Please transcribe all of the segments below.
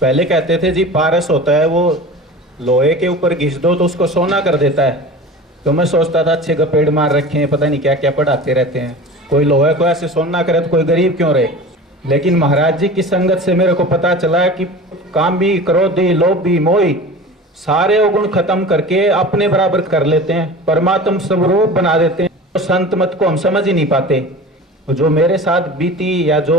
पहले कहते थे जी पारस होता है वो लोहे के ऊपर घिस दो तो उसको सोना कर देता है। तो मैं सोचता था अच्छे गपेड़ मार रखे हैं, पता नहीं क्या क्या पढ़ाते रहते हैं, कोई लोहे को ऐसे सोना करे तो कोई गरीब क्यों रहे। लेकिन महाराज जी की संगत से मेरे को पता चला कि कामी, क्रोधी, लोभी, मोही सारे अवगुण खत्म करके अपने बराबर कर लेते हैं, परमात्म स्वरूप बना देते हैं। तो संत मत को हम समझ ही नहीं पाते। जो मेरे साथ बीती या जो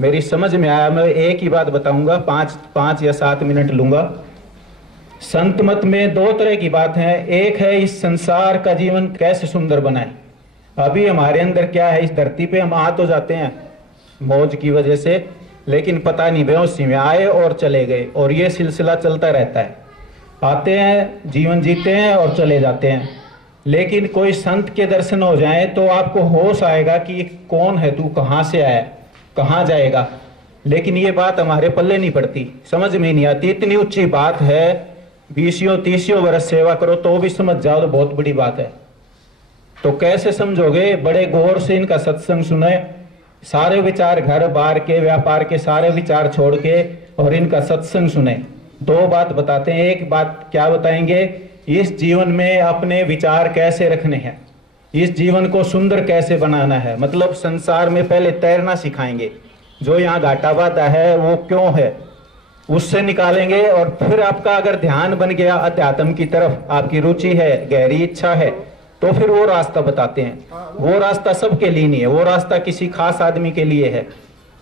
मेरी समझ में आया, मैं एक ही बात बताऊंगा, 5 या 7 मिनट लूंगा। संत मत में 2 तरह की बात है। एक है इस संसार का जीवन कैसे सुंदर बनाए। अभी हमारे अंदर क्या है, इस धरती पे हम आ तो जाते हैं मौज की वजह से, लेकिन पता नहीं बेहोशी में आए और चले गए, और ये सिलसिला चलता रहता है। आते हैं, जीवन जीते हैं और चले जाते हैं। लेकिन कोई संत के दर्शन हो जाए तो आपको होश आएगा कि कौन है तू, कहाँ से आया, कहाँ जाएगा। लेकिन ये बात हमारे पल्ले नहीं पड़ती, समझ में नहीं आती। इतनी ऊंची बात है, 20-30 वर्ष सेवा करो तो भी समझ जाओ तो बहुत बड़ी बात है। तो कैसे समझोगे? बड़े गौर से इनका सत्संग सुने, सारे विचार घर बार के, व्यापार के सारे विचार छोड़ के और इनका सत्संग सुने। 2 बात बताते हैं। एक बात क्या बताएंगे, इस जीवन में अपने विचार कैसे रखने हैं, इस जीवन को सुंदर कैसे बनाना है। मतलब संसार में पहले तैरना सिखाएंगे, जो यहाँ घाटा बाधा है वो क्यों है उससे निकालेंगे। और फिर आपका अगर ध्यान बन गया अध्यात्म की तरफ, आपकी रुचि है, गहरी इच्छा है, तो फिर वो रास्ता बताते हैं। वो रास्ता सबके लिए नहीं है, वो रास्ता किसी खास आदमी के लिए है।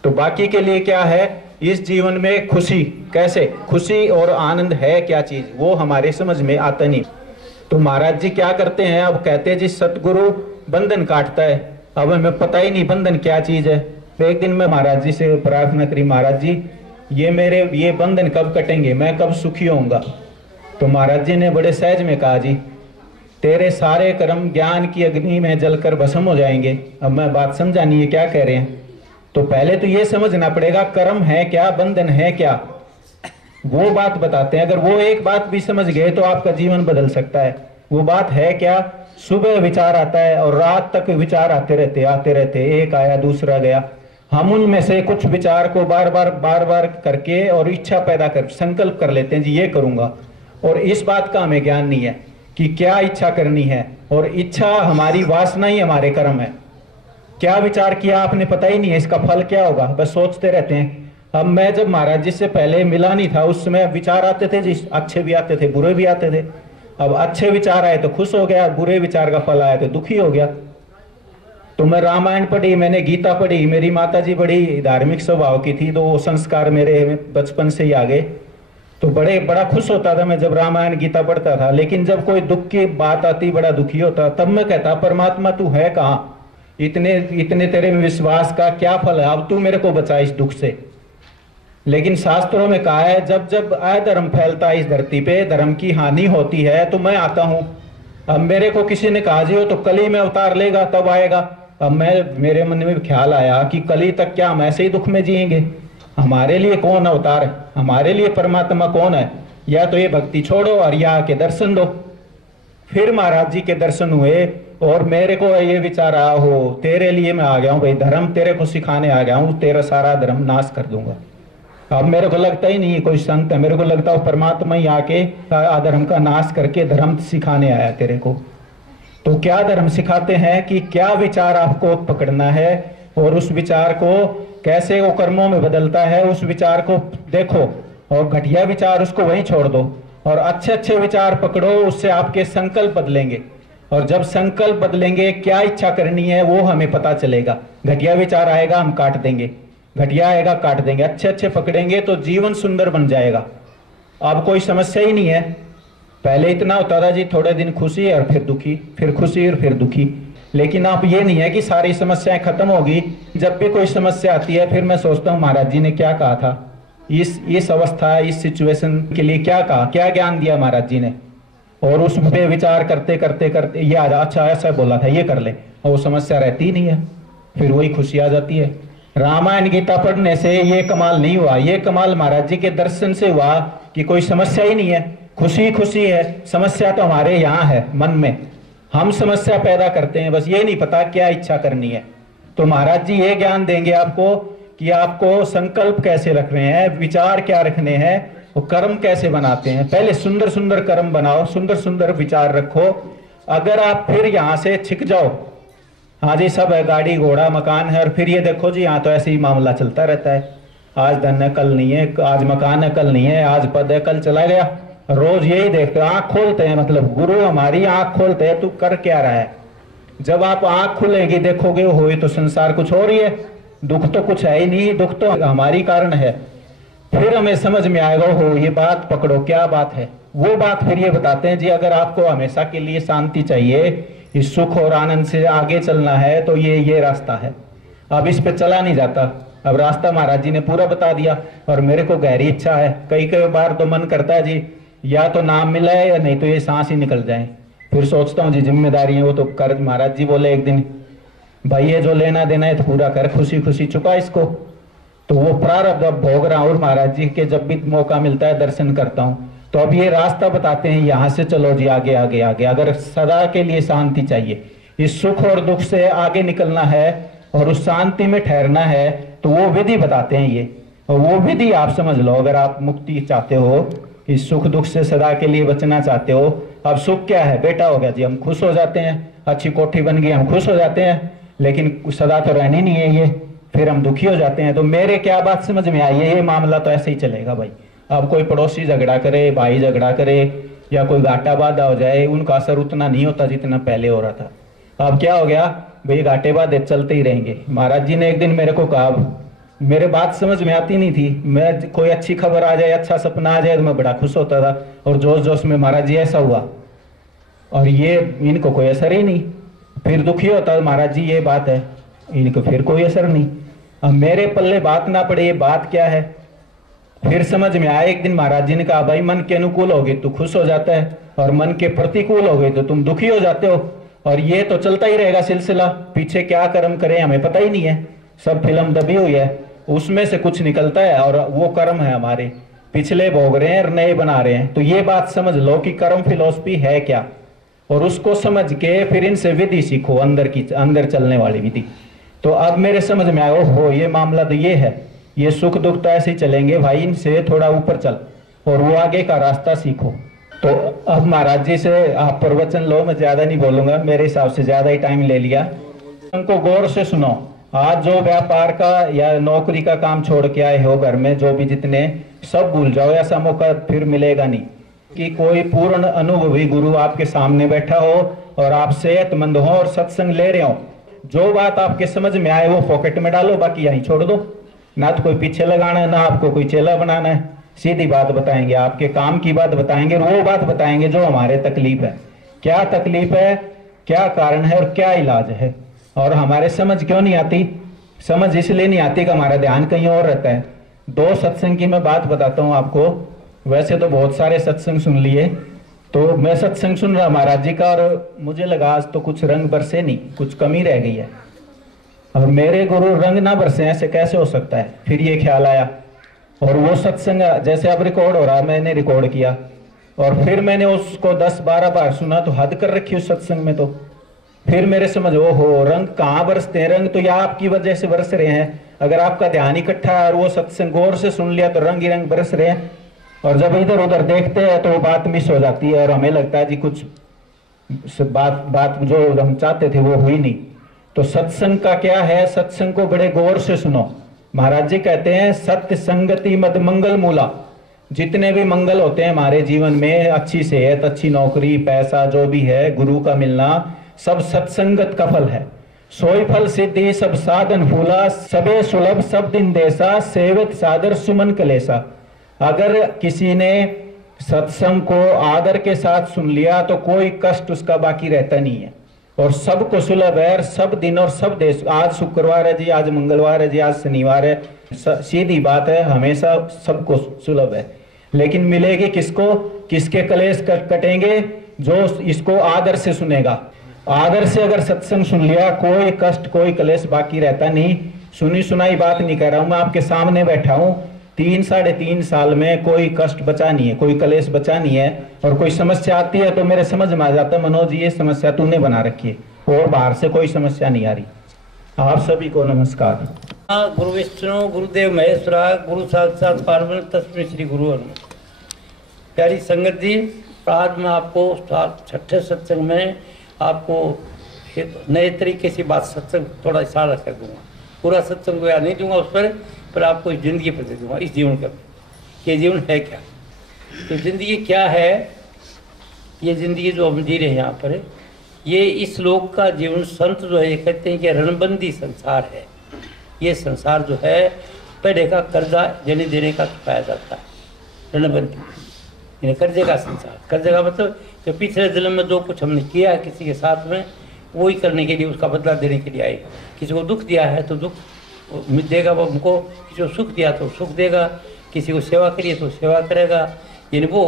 तो बाकी के लिए क्या है, इस जीवन में खुशी कैसे, खुशी और आनंद है क्या चीज, वो हमारे समझ में आता नहीं। तो महाराज जी क्या करते हैं, अब कहते हैं जी सतगुरु बंधन काटता है। अब हमें पता ही नहीं बंधन क्या चीज है। तो एक दिन मैं महाराज जी से प्रार्थना करी, महाराज जी ये बंधन कब कटेंगे, मैं कब सुखी होऊंगा। तो महाराज जी ने बड़े सहज में कहा, जी तेरे सारे कर्म ज्ञान की अग्नि में जलकर भस्म हो जाएंगे। अब मैं बात समझा नहीं है क्या कह रहे हैं। तो पहले तो ये समझना पड़ेगा कर्म है क्या, बंधन है क्या, वो बात बताते हैं। अगर वो एक बात भी समझ गए तो आपका जीवन बदल सकता है। वो बात है क्या, सुबह विचार आता है और रात तक विचार आते रहते, एक आया दूसरा गया। हम उनमें से कुछ विचार को बार बार करके और इच्छा पैदा कर संकल्प कर लेते हैं, जी ये करूंगा। और इस बात का हमें ज्ञान नहीं है कि क्या इच्छा करनी है, और इच्छा हमारी वासना ही हमारे कर्म है। क्या विचार किया आपने पता ही नहीं है, इसका फल क्या होगा, बस सोचते रहते हैं। अब मैं जब महाराज जी से पहले मिला नहीं था, उस समय विचार आते थे जी, अच्छे भी आते थे बुरे भी आते थे। अब अच्छे विचार आए तो खुश हो गया, बुरे विचार का फल आया तो दुखी हो गया। तो मैं रामायण पढ़ी, मैंने गीता पढ़ी, मेरी माता जी बड़ी धार्मिक स्वभाव की थी, तो वो संस्कार मेरे बचपन से ही आ गए। तो बड़ा खुश होता था मैं जब रामायण गीता पढ़ता था। लेकिन जब कोई दुख की बात आती, बड़ा दुखी होता, तब मैं कहता परमात्मा तू है कहाँ, इतने तेरे में विश्वास का क्या फल है, अब तू मेरे को बचा इस दुख से। लेकिन शास्त्रों में कहा है जब जब अधर्म फैलता है इस धरती पे, धर्म की हानि होती है तो मैं आता हूं। अब मेरे को किसी ने कहा जी हो तो कली में अवतार लेगा तब आएगा। अब मेरे मन में ख्याल आया कि कली तक क्या हम ऐसे ही दुख में जिएंगे, हमारे लिए कौन अवतार है, हमारे लिए परमात्मा कौन है, या तो ये भक्ति छोड़ो और या के दर्शन दो। फिर महाराज जी के दर्शन हुए और मेरे को ये विचार आया, हो तेरे लिए मैं आ गया हूँ भाई, धर्म तेरे को सिखाने आ गया हूँ, तेरा सारा धर्म नाश कर दूंगा। अब मेरे को लगता ही नहीं कोई संत है, मेरे को लगता है परमात्मा ही आके अधर्म का नाश करके धर्म सिखाने आया तेरे को। तो क्या धर्म सिखाते हैं कि क्या विचार आपको पकड़ना है और उस विचार को कैसे वो कर्मों में बदलता है, उस विचार को देखो और घटिया विचार उसको वहीं छोड़ दो और अच्छे अच्छे विचार पकड़ो, उससे आपके संकल्प बदलेंगे। और जब संकल्प बदलेंगे, क्या इच्छा करनी है वो हमें पता चलेगा। घटिया विचार आएगा हम काट देंगे, घटिया आएगा काट देंगे, अच्छे अच्छे पकड़ेंगे तो जीवन सुंदर बन जाएगा। अब कोई समस्या ही नहीं है। पहले इतना होता था जी थोड़े दिन खुशी और फिर दुखी, फिर खुशी और फिर दुखी। लेकिन अब ये नहीं है कि सारी समस्याएं खत्म होगी। जब भी कोई समस्या आती है फिर मैं सोचता हूँ महाराज जी ने क्या कहा था, इस अवस्था, इस सिचुएशन के लिए क्या कहा, क्या ज्ञान दिया महाराज जी ने, और उस पे विचार करते करते करते ये आ जा, अच्छा ऐसा बोला था ये कर ले, और वो समस्या रहती ही नहीं है, फिर वही खुशी आ जाती है। रामायण गीता पढ़ने से ये कमाल नहीं हुआ, ये कमाल महाराज जी के दर्शन से हुआ कि कोई समस्या ही नहीं है, खुशी खुशी है। समस्या तो हमारे यहाँ है मन में, हम समस्या पैदा करते हैं, बस ये नहीं पता क्या इच्छा करनी है। तो महाराज जी ये ज्ञान देंगे आपको कि आपको संकल्प कैसे रखने हैं, विचार क्या रखने हैं, वो कर्म कैसे बनाते हैं। पहले सुंदर सुंदर कर्म बनाओ, सुंदर सुंदर विचार रखो। अगर आप फिर यहाँ से छिक जाओ, हाँ जी सब है, गाड़ी घोड़ा मकान है, और फिर ये देखो जी यहाँ तो ऐसे ही मामला चलता रहता है, आज धन है कल नहीं है, आज मकान है कल नहीं है, आज पद है कल चला गया, रोज यही देखते हैं। आंख खोलते हैं, मतलब गुरु हमारी आंख खोलते हैं, तू कर क्या रहा है। जब आप आंख खुलेगी देखोगे हो तो संसार कुछ और ही है, दुख तो कुछ है ही नहीं, दुख तो हमारी कारण है। फिर हमें समझ में आएगा हो ये बात पकड़ो क्या बात है। वो बात फिर ये बताते हैं जी, अगर आपको हमेशा के लिए शांति चाहिए, इस सुख और आनंद से आगे चलना है, तो ये रास्ता है। अब इस पे चला नहीं जाता। अब रास्ता महाराज जी ने पूरा बता दिया, और मेरे को गहरी इच्छा है, कई कई बार तो मन करता है जी या तो नाम मिला है या नहीं तो ये सांस ही निकल जाए। फिर सोचता हूँ जी जिम्मेदारी है वो तो कर। महाराज जी बोले एक दिन, भाई ये जो लेना देना है तो पूरा कर, खुशी खुशी चुका इसको। तो वो प्रारब्ध अब भोग रहा हूँ, और महाराज जी के जब भी मौका मिलता है दर्शन करता हूँ। तो अब ये रास्ता बताते हैं, यहाँ से चलो जी आगे आगे आगे। अगर सदा के लिए शांति चाहिए, इस सुख और दुख से आगे निकलना है और उस शांति में ठहरना है, तो वो विधि बताते हैं ये। और वो विधि आप समझ लो, अगर आप मुक्ति चाहते हो, इस सुख दुख से सदा के लिए बचना चाहते हो। अब सुख क्या है, बेटा हो गया जी, हम खुश हो जाते हैं, अच्छी कोठी बन गई हम खुश हो जाते हैं, लेकिन सदा तो रहनी नहीं है ये, फिर हम दुखी हो जाते हैं। तो मेरे क्या बात समझ में आई है, ये मामला तो ऐसे ही चलेगा भाई। अब कोई पड़ोसी झगड़ा करे, भाई झगड़ा करे, या कोई घाटा बाधा हो जाए, उनका असर उतना नहीं होता जितना पहले हो रहा था। अब क्या हो गया भाई, घाटे बाधे चलते ही रहेंगे। महाराज जी ने एक दिन मेरे को कहा, मेरे बात समझ में आती नहीं थी, मैं कोई अच्छी खबर आ जाए, अच्छा सपना आ जाए तो मैं बड़ा खुश होता था, और जोश जोश में महाराज जी ऐसा हुआ, और ये इनको कोई असर ही नहीं। फिर दुखी होता महाराज जी ये बात है, इनको फिर कोई असर नहीं। अब मेरे पल्ले बात ना पड़े, ये बात क्या है। फिर समझ में आया एक दिन, महाराज जी ने कहा भाई मन के अनुकूल हो गए तो खुश हो जाता है, और मन के प्रतिकूल हो गए तो तुम दुखी हो जाते हो, और ये तो चलता ही रहेगा सिलसिला। पीछे क्या कर्म करें हमें पता ही नहीं है, सब फिल्म दबी हुई है, उसमें से कुछ निकलता है, और वो कर्म है हमारे, पिछले भोग रहे हैं और नए बना रहे हैं। तो ये बात समझ लो कि कर्म फिलॉसफी है क्या, और उसको समझ के फिर इनसे विधि सीखो, अंदर चलने वाली विधि। तो अब मेरे समझ में आया, हो ये मामला तो ये है, ये सुख दुख तो ऐसे ही चलेंगे भाई, इनसे थोड़ा ऊपर चल और वो आगे का रास्ता सीखो। तो अब महाराज जी से आप प्रवचन लो, मैं ज्यादा नहीं बोलूंगा, मेरे हिसाब से ज्यादा ही टाइम ले लिया। उनको गौर से सुनो। आज जो व्यापार का या नौकरी का काम छोड़ के आए हो घर में, जो भी जितने, सब भूल जाओ, ऐसा मौका फिर मिलेगा नहीं कि कोई पूर्ण अनुभवी गुरु आपके सामने बैठा हो और आप सेहतमंद हो और सत्संग ले रहे हो। जो बात आपके समझ में आए वो पॉकेट में डालो, बाकी यहीं छोड़ दो। ना तो कोई पीछे लगाना है, ना आपको कोई चेला बनाना है, सीधी बात बताएंगे, आपके काम की बात बताएंगे, और वो बात बताएंगे जो हमारे तकलीफ है, क्या तकलीफ है, क्या कारण है और क्या इलाज है। और हमारे समझ क्यों नहीं आती, समझ इसलिए नहीं आती कि हमारा ध्यान कहीं और रहता है। दो सत्संग की मैं बात बताता हूँ आपको, वैसे तो बहुत सारे सत्संग सुन लिए, तो मैं सत्संग सुन रहा महाराज जी का, और मुझे लगा आज तो कुछ रंग बरसे नहीं, कुछ कमी रह गई है। और मेरे गुरु रंग ना बरसे ऐसे कैसे हो सकता है, फिर ये ख्याल आया। और वो सत्संग जैसे अब रिकॉर्ड हो रहा, मैंने रिकॉर्ड किया और फिर मैंने उसको 10-12 बार सुना, तो हद कर रखी उस सत्संग में। तो फिर मेरे समझ वो हो, रंग कहाँ बरसते हैं, रंग तो या आपकी वजह से बरस रहे हैं। अगर आपका ध्यान इकट्ठा है और वो सत्संग गौर से सुन लिया तो रंग ही रंग बरस रहे हैं, और जब इधर उधर देखते हैं तो वो बात मिस हो जाती है, और हमें लगता है जी कुछ बात जो हम चाहते थे वो हुई नहीं। तो सत्संग का क्या है, सत्संग को बड़े गौर से सुनो। महाराज जी कहते हैं सत्य संगति मद मंगल मूला। जितने भी मंगल होते हैं हमारे जीवन में, अच्छी सेहत, अच्छी नौकरी, पैसा जो भी है, गुरु का मिलना, सब सत्संगत का फल है। सोई फल सिद्धि सब साधन फूला, सबे सुलभ सब दिन देसा, सेवित सादर सुमन कलेसा। अगर किसी ने सत्संग को आदर के साथ सुन लिया तो कोई कष्ट उसका बाकी रहता नहीं है, और सबको सुलभ है, सब दिन और सब देश। आज शुक्रवार है जी, आज मंगलवार है जी, आज शनिवार है, सीधी बात है, हमेशा सबको सुलभ है। लेकिन मिलेगी किसको, किसके कलेश कटेंगे, जो इसको आदर से सुनेगा। आदर से अगर सत्संग सुन लिया, कोई कष्ट कोई कलेश बाकी रहता नहीं। सुनी सुनाई बात नहीं कर रहा हूं, मैं आपके सामने बैठा हूं। 3-3.5 साल में कोई कष्ट बचा नहीं है, कोई कलेश बचा नहीं है, और कोई समस्या आती है तो मेरे समझ में आ जाता है, मनोज ये समस्या तूने बना रखी है, और बाहर से कोई समस्या नहीं आ रही। आप सभी को नमस्कार। गुरु विष्णु गुरुदेव महेश्वरा गुरु साक्षात पारब्रह्म तस्मै श्री गुरु हनुमान। प्यारी संगत जी, आज मैं आपको छठे सत्संग में आपको एक नए तरीके से बात सत्संग थोड़ा इशारा कर दूंगा। पूरा सत्संग को याद नहीं दूंगा उस पर आपको इस जिंदगी पर दे दूंगा, इस जीवन का। ये जीवन है क्या, तो जिंदगी क्या है, ये जिंदगी जो हम जी रहे हैं यहाँ पर, ये इस लोक का जीवन संत जो है ये कहते हैं कि रणबंदी संसार है। ये संसार जो है पहले का कर्जा देने देने का चुकाया जाता है, रणबंदी यानी कर्जे का संसार। कर्जे का मतलब जो पिछले जन्म में जो कुछ हमने किया है किसी के साथ में, वही करने के लिए उसका बदला देने के लिए आए। किसी को दुख दिया है तो दुख देगा वो हमको, किसी को सुख दिया तो सुख देगा, किसी को सेवा करिए तो सेवा करेगा। यानी वो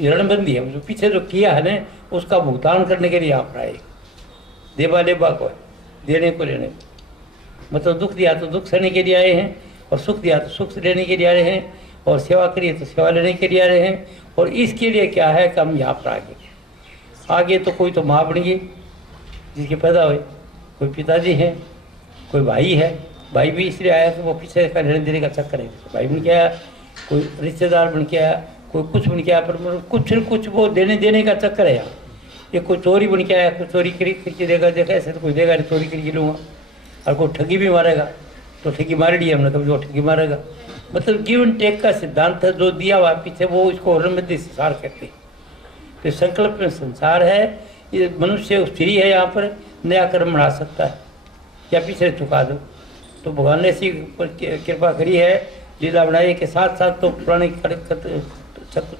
रणबंदी है, जो पीछे जो किया है ना उसका भुगतान करने के लिए आप आए। देवा लेवा को है, देने को लेने को, मतलब दुख दिया तो दुख सहने के लिए आए हैं, और सुख दिया तो सुख लेने के लिए आ रहे हैं, और सेवा करिए तो सेवा लेने के लिए आ रहे हैं। और इसके लिए क्या है कि हम यहाँ पर आगे तो कोई तो माँ बन गई जिसके पैदा हुए, कोई पिताजी हैं, कोई भाई है। भाई भी इसलिए आया कि वो पीछे का लेने देने का चक्कर है, भाई बन के आया, कोई रिश्तेदार बन के आया, कोई कुछ बन के आया, पर कुछ न कुछ वो देने देने का चक्कर है यहाँ। ये कोई चोरी बन के आया, कोई चोरी करके देगा, देखा ऐसे तो कोई देगा नहीं, चोरी करके लूँगा। और कोई ठगी भी मारेगा तो ठगी मार ली हमने, कभी वो ठगी मारेगा। मतलब गिव एंड टेक का सिद्धांत है जो दिया हुआ पीछे, वो इसको रणबंदी संसार कहते हैं। तो संकल्प में संसार है, ये मनुष्य फ्री है, यहाँ पर नया कर्म बना सकता है या पीछे चुका दो। तो भगवान ने ऐसी कृपा करी है, लीला बनाई के साथ साथ तो पुराने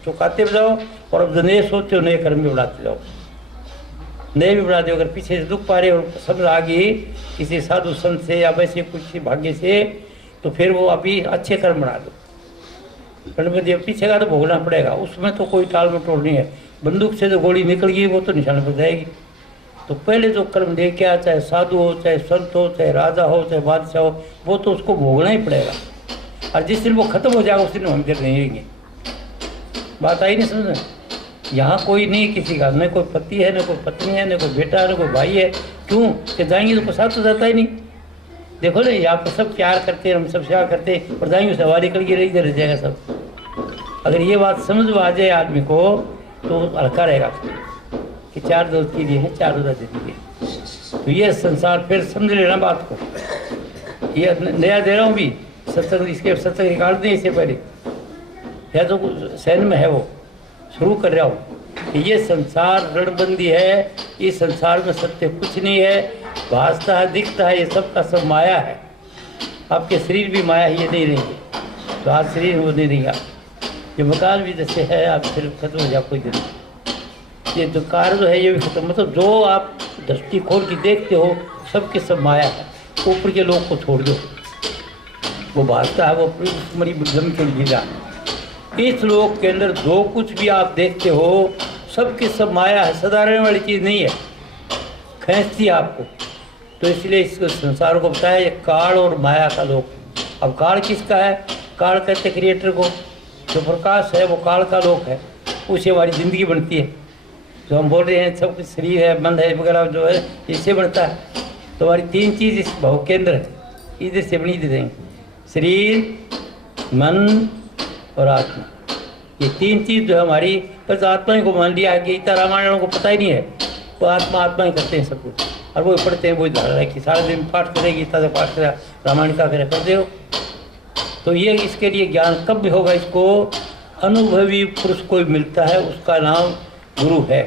चुकाते भी जाओ, और अब जो नए सोचते हो नए कर्म भी बढ़ाते जाओ, नए भी बना दो। अगर पीछे से दुख पा रहे और समझ आ गई किसी साधु संत से या वैसे कुछ भाग्य से, तो फिर वो अभी अच्छे कर्म बना दो। रणबंदी पीछे का तो भोगना पड़ेगा, उसमें तो कोई टाल मटोल नहीं है। बंदूक से जो गोली निकल गई वो तो निशान पर जाएगी। तो पहले जो कर्म लेके आया, चाहे साधु हो, चाहे संत हो, चाहे राजा हो, चाहे बादशाह हो, वो तो उसको भोगना ही पड़ेगा। और जिस दिन वो खत्म हो जाएगा उस दिन हम देर नहीं रहेंगे। बात आई नहीं समझ? यहाँ कोई नहीं किसी का, न कोई पति है, न कोई पत्नी है, न कोई बेटा है, न कोई भाई है। क्यों कि जाएंगे तो प्रसाद तो जाता ही नहीं। देखो ना, यहाँ पर सब प्यार करते हैं, हम सब सेवा करते हैं, और जाएंगे सवारी निकल के रही रह जाएगा सब। अगर ये बात समझ में आ जाए आदमी को तो हल्का रहेगा कि चार दोस्त के लिए है, चार रोजा जिंदगी। तो ये संसार फिर समझ लेना बात को। ये नया दे रहा हूँ भी सत्संग, इसके सत्संग निकाल दें इससे पहले, या तो सैन में है वो शुरू कर रहा हूँ। ये संसार रणबंदी है, इस संसार में सत्य कुछ नहीं है, भासता है, दिखता है, ये सब का सब माया है। आपके शरीर भी माया ही, ये नहीं रहेंगे तो आज शरीर वो नहीं रहेगा। ये मकान भी जैसे है, आप फिर खत्म हो जाए कोई दिन, ये जो कार जो है ये भी खत्म। मतलब जो आप दृष्टि खोल के देखते हो सबके सब माया है। ऊपर के लोग को छोड़ दो, वो भासता है, वो मरी जम के गिरा। इस लोक के अंदर जो कुछ भी आप देखते हो सबके सब माया है, साधारण वाली चीज़ नहीं है, खींचती है आपको। तो इसलिए इस संसार को बताया ये काल और माया का लोक। अब काल किसका है? काल कहते क्रिएटर को। जो प्रकाश है वो काल का लोक है, उससे हमारी ज़िंदगी बनती है। जो हम बोल रहे हैं सब कुछ शरीर है, मन है वगैरह जो है, इससे बनता है। तो हमारी तीन चीज़ इस भाव के अंदर है, इधर से बनी देते हैं, शरीर, मन और आत्मा। ये तीन चीज़ जो है हमारी, बस आत्मा ही को मान लिया कि गीता रामायण को पता ही नहीं है, वो आत्मा आत्मा ही करते हैं सब कुछ। और वो पढ़ते हैं, वो धारा है कि सारे दिन पाठ करें, गीता से पाठ करें, रामायण का करें, कर दो। तो ये इसके लिए ज्ञान कब भी होगा? इसको अनुभवी पुरुष कोई मिलता है, उसका नाम गुरु है,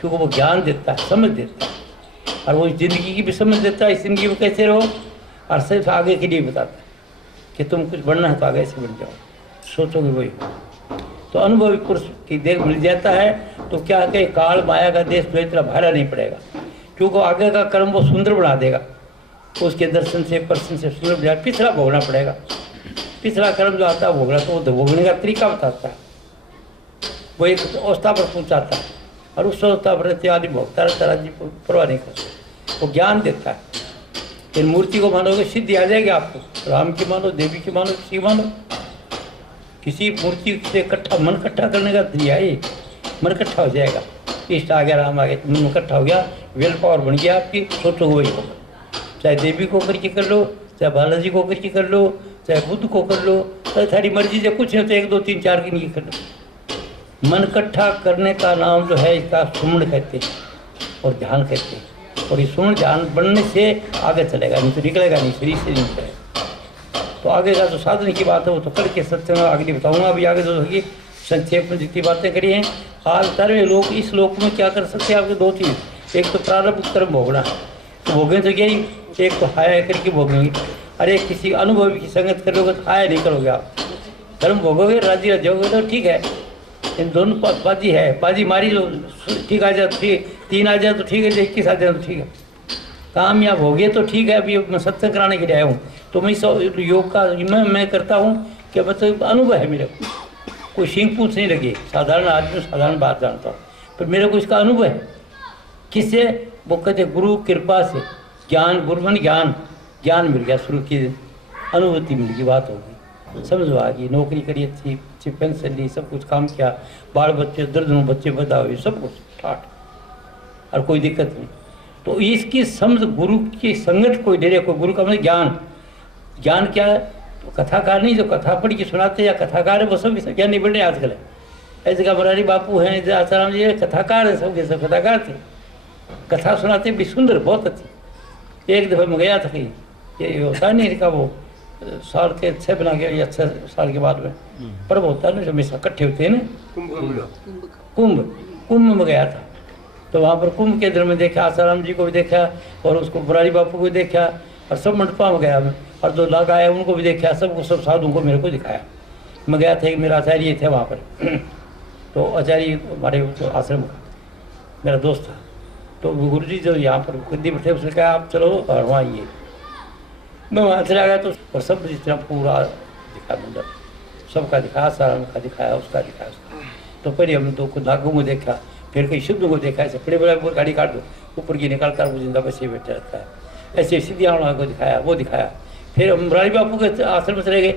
क्योंकि वो ज्ञान देता है, समझ देता है, और वो ज़िंदगी की भी समझ देता है, इस ज़िंदगी में कैसे रहो, और सिर्फ आगे के लिए बताता है कि तुम कुछ बनना है तो आगे से बन जाओ, सोचोगे वही। तो अनुभवी पुरुष की देख मिल जाता है तो क्या कहे, काल माया का देश जो इतना भारा नहीं पड़ेगा, क्योंकि आगे का कर्म वो सुंदर बना देगा। उसके दर्शन से पर्सन से सुंदर बना, पिछला भोगना पड़ेगा। पिछला कर्म जो आता है भोगना, तो वो भोगने का तरीका बताता है, वो एक अवस्था पर पहुँचाता है, और उस अवस्था पर रहते आदमी भोगता रहता, राज्य परवाह नहीं करता। वो ज्ञान देता है। इन मूर्ति को मानोगे सिद्धि आ जाएगी आपको, राम की मानो, देवी की मानो, किसी की मानो। किसी मूर्ति से इकट्ठा मन इकट्ठा करने का जरिया है, मन इकट्ठा हो जाएगा। इष्ट आ गया, राम आ गया, मन इकट्ठा हो गया, वेल पावर बन गया आपकी, सोचो वही होगा। चाहे देवी को करके कर लो, चाहे बालाजी को करके कर लो, चाहे बुद्ध को कर लो, चाहे थारी मर्जी से कुछ है तो 1 2 3 4 की नहीं कर लो। मन इकट्ठा करने का नाम जो है इसका सुमन कहते हैं और ध्यान कहते हैं। और ये सुमन ध्यान बनने से आगे चलेगा, नहीं तो निकलेगा नहीं, शरीर से नहीं निकलेगा। तो आगे का जो साधन की बात है वो तो करके सत्संग आगे बताऊंगा। अभी आगे जो होगी संक्षेप में जितनी बातें करी हैं। आज सारे लोग इस लोक में क्या कर सकते हैं, आपके 2 चीज़, एक तो प्रारब्ध कर्म भोगना, तो भोगें तो क्या ही, एक तो हाया करके भोगेंगे। अरे किसी अनुभवी की संगत करोगे तो हाया नहीं करोगे, आप कर्म भोगोगे, राजी राजी होगे तो ठीक है। इन दोनों बाजी है, बाजी मारी जो ठीक आ जाए तो ठीक, 3 आ जाए तो ठीक है, 21 आ जाए तो ठीक है। कामयाब हो गए तो ठीक है। अभी मैं सत्संग कराने के लिए आया हूँ, तो मैं इस योग का मैं करता हूँ कि मतलब अनुभव है मेरे को, कोई सींग पूछ नहीं लगी, साधारण आदमी साधारण बात जानता हूँ, पर मेरे को इसका अनुभव है। किससे? वो कहते गुरु कृपा से, ज्ञान, गुरुवन ज्ञान मिल गया, शुरू की अनुभूति मिल गई, बात होगी, समझ आ गई। नौकरी करी अच्छी पेंशन ली, सब कुछ काम किया, बाल बच्चे दर्जनों बच्चे बता हुए, सब कुछ ठाठ और कोई दिक्कत नहीं। तो इसकी समझ गुरु की संगत कोई डेरे, कोई गुरु का मतलब ज्ञान क्या है? तो कथाकार नहीं, जो कथा पढ़ के सुनाते या कथाकार है वो सब ज्ञान नहीं बढ़ रहे आजकल है। ऐसे का मुरारी बापू हैं, आसाराम जी कथाकार हैं, सब के सब कथाकार थे, कथा सुनाते भी सुंदर, बहुत अच्छी। एक दफ़ा मैं गया था कहीं, ये होता नहीं का वो साल के 6 बना के या 6 साल के बाद में पर्व होता है ना, जो हमेशा इकट्ठे होते हैं ना, कुंभ में गया था। तो वहाँ पर कुंभ के अंदर में देखा, आसाराम जी को भी देखा और उसको मुरारी बापू को भी देखा, और सब मंडपा में गया मैं, और जो लोग आए उनको भी देखा, सबको सब साधुओं को मेरे को दिखाया। मैं गया था, एक मेरा आचार्य थे वहाँ पर, तो आचार्य हमारे आश्रम का मेरा दोस्त था। तो गुरु जी जो यहाँ पर गद्दी पर थे, उसने कहा आप चलो और वहाँ आइए। मैं वहाँ चला गया तो और सब जितना पूरा दिखा मंडप, सबका दिखाया, सारा का दिखाया, उसका दिखाया, उसका। तो पहले हमने 2 नागों को देखा, फिर कहीं शुद्ध को देखा, ऐसे बड़े बड़े गाड़ी काट दो, ऊपर की निकालता वो जिंदा बच्चे बैठे रहता है, ऐसे सीधिया को दिखाया, वो दिखाया। फिर हम मुरारी बापू के आश्रम में चले गए,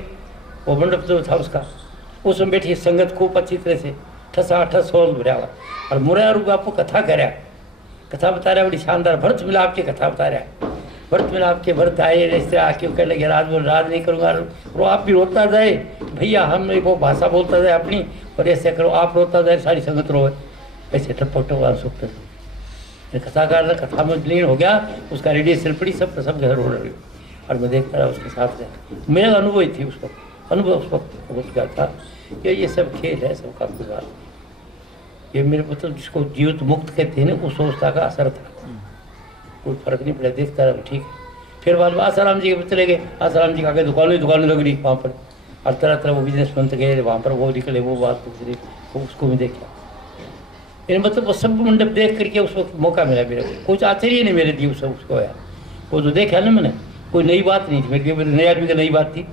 वो मंडप जो था उसका, उसमें बैठी संगत खूब अच्छी तरह से ठसा ठस होल भरा हुआ, और मुरारी बापू कथा कर रहा, कथा बता रहा है बड़ी शानदार, भरत मिलाप की कथा बता रहा है। भरत मिलाप के भरत आए ऐसे आके कहने लगे राज बोल, राज नहीं करूँगा, वो आप भी रोता जाए भैया, हम वो भाषा बोलता जाए अपनी, और ऐसे करो आप रोता जाए, सारी संगत रोए, ऐसे टपटो सुखते थे। कथाकार कथा में लीन हो गया, उसका रेडियो सिर पड़ी, सब घर रो रही, और मैं देखता रहा उसके साथ रहा। मेरा अनुभव ही थी उस वक्त, अनुभव उस वक्त हो गया था कि ये सब खेल है, सबका गुजार, ये मेरे मतलब जिसको जीवित मुक्त कहते हैं ना, उस अवस्था का असर था, कोई फर्क नहीं पड़ा, देखता रहा ठीक है। फिर बाद में आसाराम जी के चले गए, आसाराम जी के आगे दुकानें लग रही वहाँ पर, और तरह तरह वो बिजनेस मंत गए वहाँ पर, वो निकले, वो बात गुजरी, उसको भी देखा। इन मतलब वो सब मंडप देख करके उस वक्त मौका मिला मेरे को, कुछ आश्चर्य नहीं मेरे दिए उसको यार, वो जो देखा ना मैंने, कोई नई बात नहीं थी मेरे लिए, नए आदमी का नई बात थी,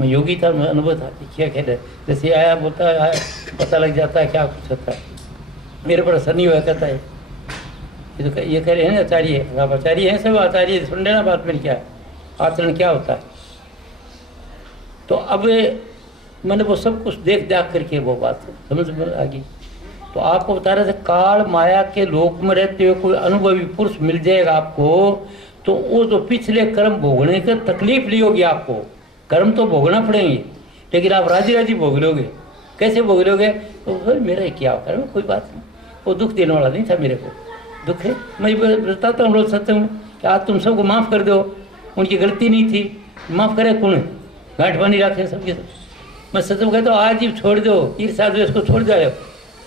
मैं योगी था, मैं अनुभव था, क्या खेल है, जैसे आया बोलता है, पता लग जाता है क्या कुछ होता है, मेरे पर असर नहीं हुआ कहता है। ये कह रहे हैं आचार्य है, आप आचार्य हैं, सब आचार्य, सुन लेना बात में क्या है, आचरण क्या होता है। तो अब मैंने वो सब कुछ देख करके वो बात समझ में आ गई। तो आपको बता रहे थे, काल माया के लोक में रहते हुए कोई अनुभवी पुरुष मिल जाएगा आपको, तो वो जो पिछले कर्म भोगने की तकलीफ ली होगी आपको, कर्म तो भोगना पड़ेंगे, लेकिन आप राजी राजी भोग लोगे। कैसे भोग लोगे? तो फिर मेरा क्या होता है, कोई बात नहीं, वो दुख देने वाला नहीं था मेरे को, दुख है मैं बताता हूँ रोज सत्संग कि आज तुम सबको माफ़ कर दो, उनकी गलती नहीं थी, माफ़ करे कौन, गांठ बानी रखे सबके सब। मैं सत्संग कहता हूँ आज ही छोड़ दो, ईर्ष्या द्वेष को छोड़ जाए,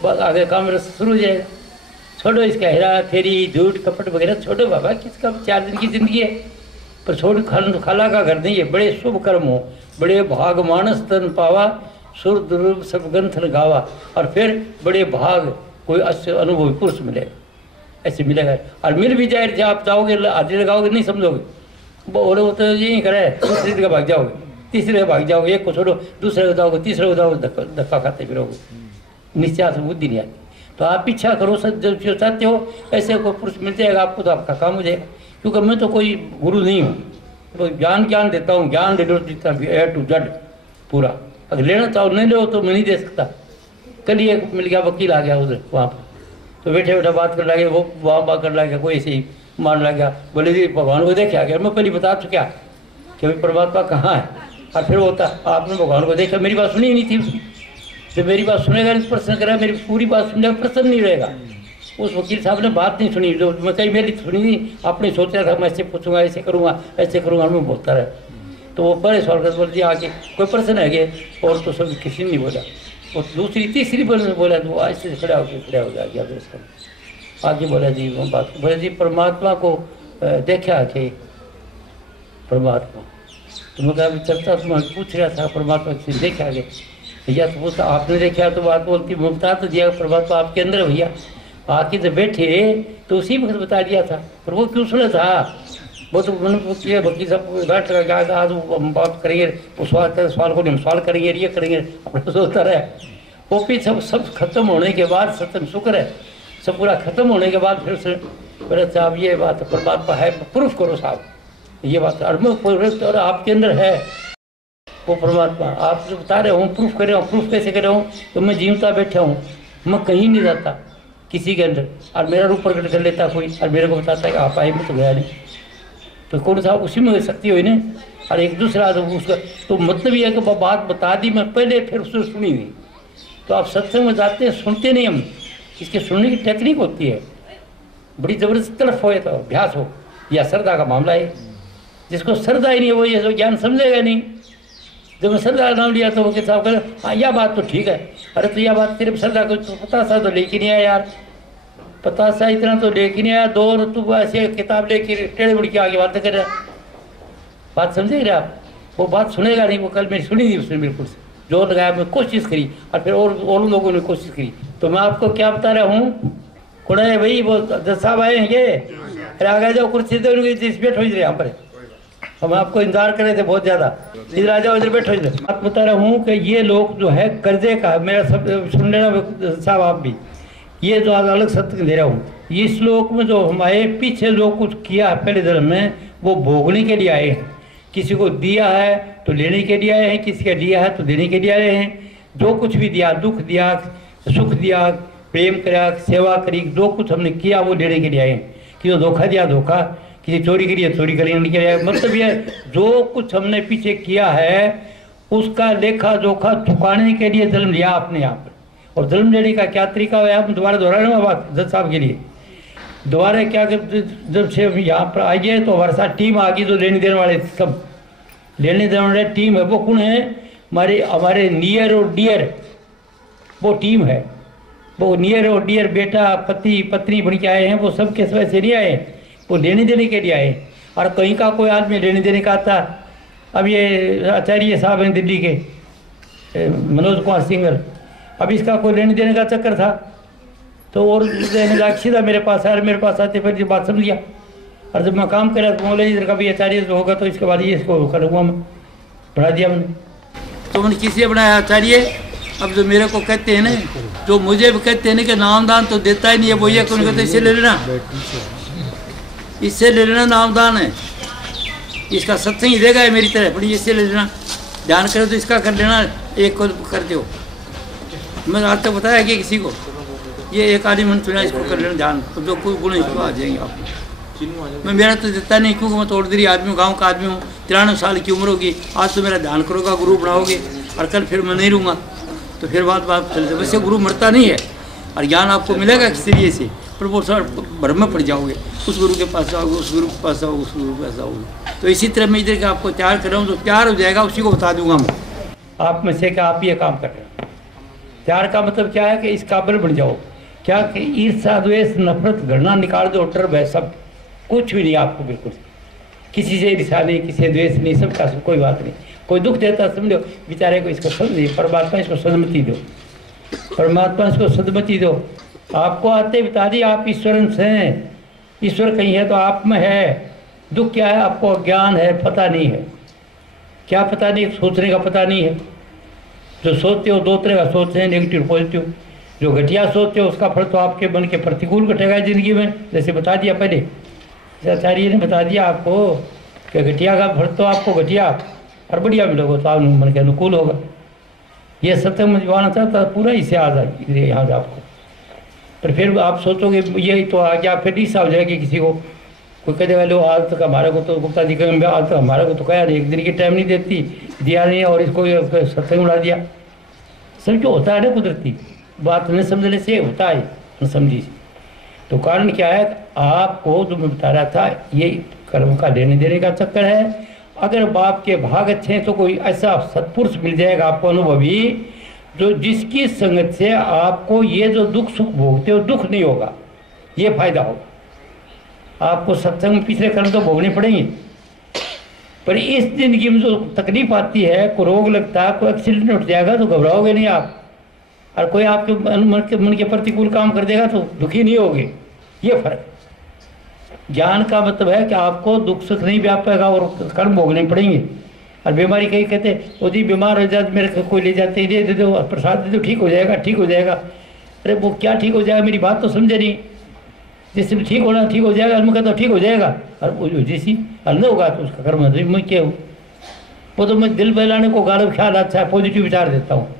बस आगे काम शुरू हो जाएगा। छोड़ो इसका हेरा फेरी झूठ कपट वगैरह छोड़ो बाबा, किसका 4 दिन की जिंदगी है, पर छोड़ खाला का घर नहीं है। बड़े शुभ कर्म हो, बड़े भाग मानस तन पावा, सुर दुर्लभ सब ग्रंथन गावा, और फिर बड़े भाग कोई अच्छे अनुभवी पुरुष मिलेगा, ऐसे मिलेगा। और मिल भी जाए, जब आप जाओगे हाजिरी लगाओगे नहीं समझोगे, बोले वो तो यही करे, दूसरी जगह भाग जाओगे, तीसरी जगह भाग जाओगे, एक को छोड़ो दूसरे को जाओगे, तीसरे को जाओगे, धक्का खाते फिरोगे, निश्चय से बुद्धि नहीं आती। तो आप पीछा करो, जो चाहते हो ऐसे कोई पुरुष मिल जाएगा आपको, तो आपका काम हो जाएगा। क्योंकि मैं तो कोई गुरु नहीं हूँ, तो ज्ञान देता हूँ, ज्ञान दे दो जितना भी A to Z पूरा। अगर लेना चाहो नहीं लो तो मैं नहीं दे सकता। कल ही एक मिल गया, वकील आ गया उधर वहाँ पर, तो बैठे बैठे बात कर लगे, वो वहाँ बात कर लगा, कोई ऐसे ही मान लग गया, बोले जी भगवान को देखे आ गया। मैं पहले बता चुका, कि भाई परमात्मा कहाँ है। और फिर होता आपने भगवान को देखा, मेरी बात सुनी ही नहीं थी उसने। जब मेरी बात सुनेगा नहीं, प्रश्न करेगा, मेरी पूरी बात सुनने का प्रश्न नहीं रहेगा। उस वकील साहब ने बात नहीं सुनी, जो मैं कहीं मेरी सुनी नहीं, आपने सोचा था मैं ऐसे पूछूंगा, ऐसे करूँगा, ऐसे करूँगा, मैं बोलता रहा। तो वो पहले सवाल कर बोल दिया आगे कोई प्रश्न है गए, और तो सब किसी ने नहीं बोला। और दूसरी तीसरी बोला तो वो ऐसे खड़ा हो गया आगे बोला जी वो बात बोले जी परमात्मा को देखा कि परमात्मा, तो मैं कहा चलता तो मैं पूछ रहा था परमात्मा किसी देखा गया भैया, तो पूछा आपने देखा तो बात बोलती बता तो दिया परमात्मा आपके अंदर है भैया, आके जब बैठे तो उसी वक्त बता दिया था, पर वो क्यों सुना था। वो तो वकील साहब बैठ रहा आज हम बात करेंगे, उस सवाल को हम सवाल करेंगे, ये करेंगे, अपना सोचता रहे। वो भी सब खत्म होने के बाद सत्यम शुक्र है, सब पूरा खत्म होने के बाद फिर से बोले साहब ये बात परमात्मा है, प्रूफ करो साहब ये बात, और आपके अंदर है वो परमात्मा। आप जो बता रहे हो प्रूफ कर रहे हो, प्रूफ कैसे कर रहे हो, तो मैं जीवता बैठा हूँ, मैं कहीं नहीं जाता किसी के अंदर, और मेरा रूप प्रकट कर लेता कोई, और मेरे को बताता है कि आप आए, मैं तो गया नहीं, तो कौन साहब उसी में शक्ति हुई ना। और एक दूसरा उसका तो मतलब ये है कि बात बता दी मैं पहले, फिर उसने सुनी नहीं। तो आप सत्संग में जाते हैं, सुनते नहीं हम, इसके सुनने की टेक्निक होती है, बड़ी ज़बरदस्त तरफ हो तो अभ्यास हो, या श्रद्धा का मामला है। जिसको श्रद्धा ही नहीं है वो ये ज्ञान समझेगा नहीं। जब मैं श्रद्धा नाम लिया तो वो के साहब कह हाँ यह बात तो ठीक है, अरे तो यह बात सिर्फ श्रद्धा को तो पता सा तो लेके नहीं आया यार, पता सा इतना तो लेके नहीं आया, दो तू ऐसे किताब लेके टेढ़े मुड़ के आगे बातें कर रहा, बात समझे रहे आप। वो बात सुनेगा नहीं, वो कल मैंने सुनी थी उसने बिल्कुल से जोर लगाया, मैं कोशिश करी, और फिर और लोगों ने कोशिश करी। तो मैं आपको क्या बता रहा हूँ, कौन है भाई वो जज साहब आए हैं ये, अरे आगे जाओ कुर्सी दे बैठो इधर यहाँ पर, हम आपको इंतजार कर रहे थे बहुत ज़्यादा, इधर आ जाओ इधर बैठो इधर। बात बता रहा हूँ कि ये लोग जो है कर्जे का, मेरा सब सुन लेना साहब आप भी, ये जो आज अलग सत्य दे रहा हूँ, इस श्लोक में जो हमारे पीछे जो कुछ किया है पहले धर्म में, वो भोगने के लिए आए हैं। किसी को दिया है तो लेने के लिए आए हैं, किसी का दिया है तो देने के लिए आए हैं। जो कुछ भी दिया, दुख दिया, सुख दिया, प्रेम करा, सेवा करी, जो कुछ हमने किया वो लेने के लिए आए हैं। किसी धोखा दिया धोखा, किसी चोरी करी चोरी करने के लिए, मतलब ये जो कुछ हमने पीछे किया है उसका लेखा जोखा चुकाने के लिए जन्म लिया आपने यहाँ पर। और जन्म लेने का क्या तरीका है, आप दोबारा दोहरा रहे हो बात जज साहब के लिए, दोबारा क्या कर, जब से यहाँ पर आइए तो हमारे साथ टीम आ गई, जो लेने देने वाले सब लेने देने वाले टीम है, वो कौन है, हमारे नियर और डियर वो टीम है। वो नियर और डियर बेटा पति पत्नी बन के आए हैं, वो सब किस वजह से नहीं आए, वो लेने देने के लिए आए। और कहीं का कोई आदमी लेने देने का आता, अब ये आचार्य साहब हैं दिल्ली के मनोज कुमार सिंगर, अब इसका कोई लेने देने का चक्कर था, तो और लेने का सीधा मेरे पास आया, मेरे पास आते फिर बात समझ लिया। और जब मैं काम करा तो बोले इधर का भी आचार्य जो होगा तो इसके बाद ये इसको करूँगा, मैं बढ़ा दिया मैंने। तो मैंने किसी बनाया आचार्य। अब जो मेरे को कहते हैं ना, जो मुझे भी कहते हैं ना कि नामदान तो देता ही नहीं है, वो ये कौन कहते इससे ले लेना, इससे ले लेना, नामदान है इसका, सत्संग ही देगा है मेरी तरह, बड़ी इससे ले लेना, ध्यान करे तो इसका कर लेना, एक को करते हो। मैं आज तक बताया कि किसी को ये एक आदमी मन सुना इसको कर लेना ध्यान, तो जो कोई गुण इसको आ जाएंगे आप। मैं मेरा तो देता नहीं, क्योंकि मैं तो ऑर्डनरी आदमी हूँ, गाँव का आदमी हूँ, 93 साल की उम्र होगी, आज तो मेरा ध्यान करोगा, गुरु बनाओगे, और कल फिर मैं नहीं रहूँगा, तो फिर बात चलते। वैसे गुरु मरता नहीं है, और ज्ञान आपको मिलेगा किस तरीके से, पर वो सर भ्रम में पड़ जाओगे, उस गुरु के पास जाओगे, उस गुरु के पास जाओगे, उस गुरु के पास जाओगे। तो इसी तरह मैं इधर का आपको तैयार कर रहा हूँ, तो तैयार हो जाएगा उसी को बता दूंगा मैं आप में से कि आप ये काम कर रहे हैं। तैयार का मतलब क्या है कि इस काबिल बन जाओ, क्या कि ईर्ष्या द्वेष नफरत घृणा निकाल दो, डर भय सब कुछ भी नहीं आपको, बिल्कुल किसी से ईर्ष्या नहीं, किसी से द्वेष नहीं, सबका सब कोई बात नहीं। कोई दुख देता समझो बेचारे को, इसको समझिए, परमात्मा इसको सदमति दो, परमात्मा इसको सदमति दो। आपको आते बता दी आप ईश्वर से हैं, ईश्वर कहीं है तो आप में है। दुख क्या है, आपको अज्ञान है, पता नहीं है, क्या पता नहीं, सोचने का पता नहीं है। जो सोचते हो दो तरह का सोचते हैं, नेगेटिव पॉजिटिव। जो घटिया सोचते हो उसका फल तो आपके मन के प्रतिकूल घटेगा जिंदगी में, जैसे बता दिया पहले आचार्य ने बता दिया आपको कि घटिया का फल तो आपको घटिया और बढ़िया मिलेगा, तो आप मन के अनुकूल होगा। ये सत्य में जवाना चाहता पूरा इसे आ जाए यहाँ आपको, पर फिर आप सोचोगे ये तो आ गया, फिर ईर्ष्या हो जाएगी किसी को, कोई कहने वाले आज तक हमारे को तो गुप्ता जी कहेंगे आज तक हमारे को तो कहा एक दिन की टाइम नहीं देती दिया नहीं और इसको सत्संग उड़ा दिया। सब जो होता है ना कुदरती बात न समझने से होता है न समझी से। तो कारण क्या है, आपको जो मैं बता रहा था ये कर्म का लेने देने का चक्कर है। अगर बाप के भाग अच्छे हैं तो कोई ऐसा सत्पुरुष मिल जाएगा आपको अनुभवी, जो जिसकी संगत से आपको ये जो दुख सुख भोगते हो दुख नहीं होगा, ये फायदा होगा। आपको सत्संग में पिछले कर्म तो भोगने पड़ेंगे, पर इस जिंदगी में जो तकलीफ आती है, कोई रोग लगता है, कोई एक्सीडेंट उठ जाएगा तो घबराओगे नहीं आप, और कोई आपके मन के प्रतिकूल काम कर देगा तो दुखी नहीं होगे। ये फर्क ज्ञान का मतलब है कि आपको दुख सुख नहीं व्यापेगा और कर्म भोगने पड़ेंगे। और बीमारी कहीं कहते वो जी बीमार हो जाते मेरे कोई ले जाते दे दो प्रसाद दे दो ठीक हो जाएगा ठीक हो जाएगा। अरे वो क्या ठीक हो जाएगा, मेरी बात तो समझे नहीं। जिससे ठीक होना ठीक हो जाएगा, मैं कहता ठीक हो जाएगा, और वो जिसी न होगा तो उसका कर्म मैं क्या हूँ। वो तो मैं दिल बहलाने को गालब ख्याल अच्छा है, पॉजिटिव विचार देता हूँ।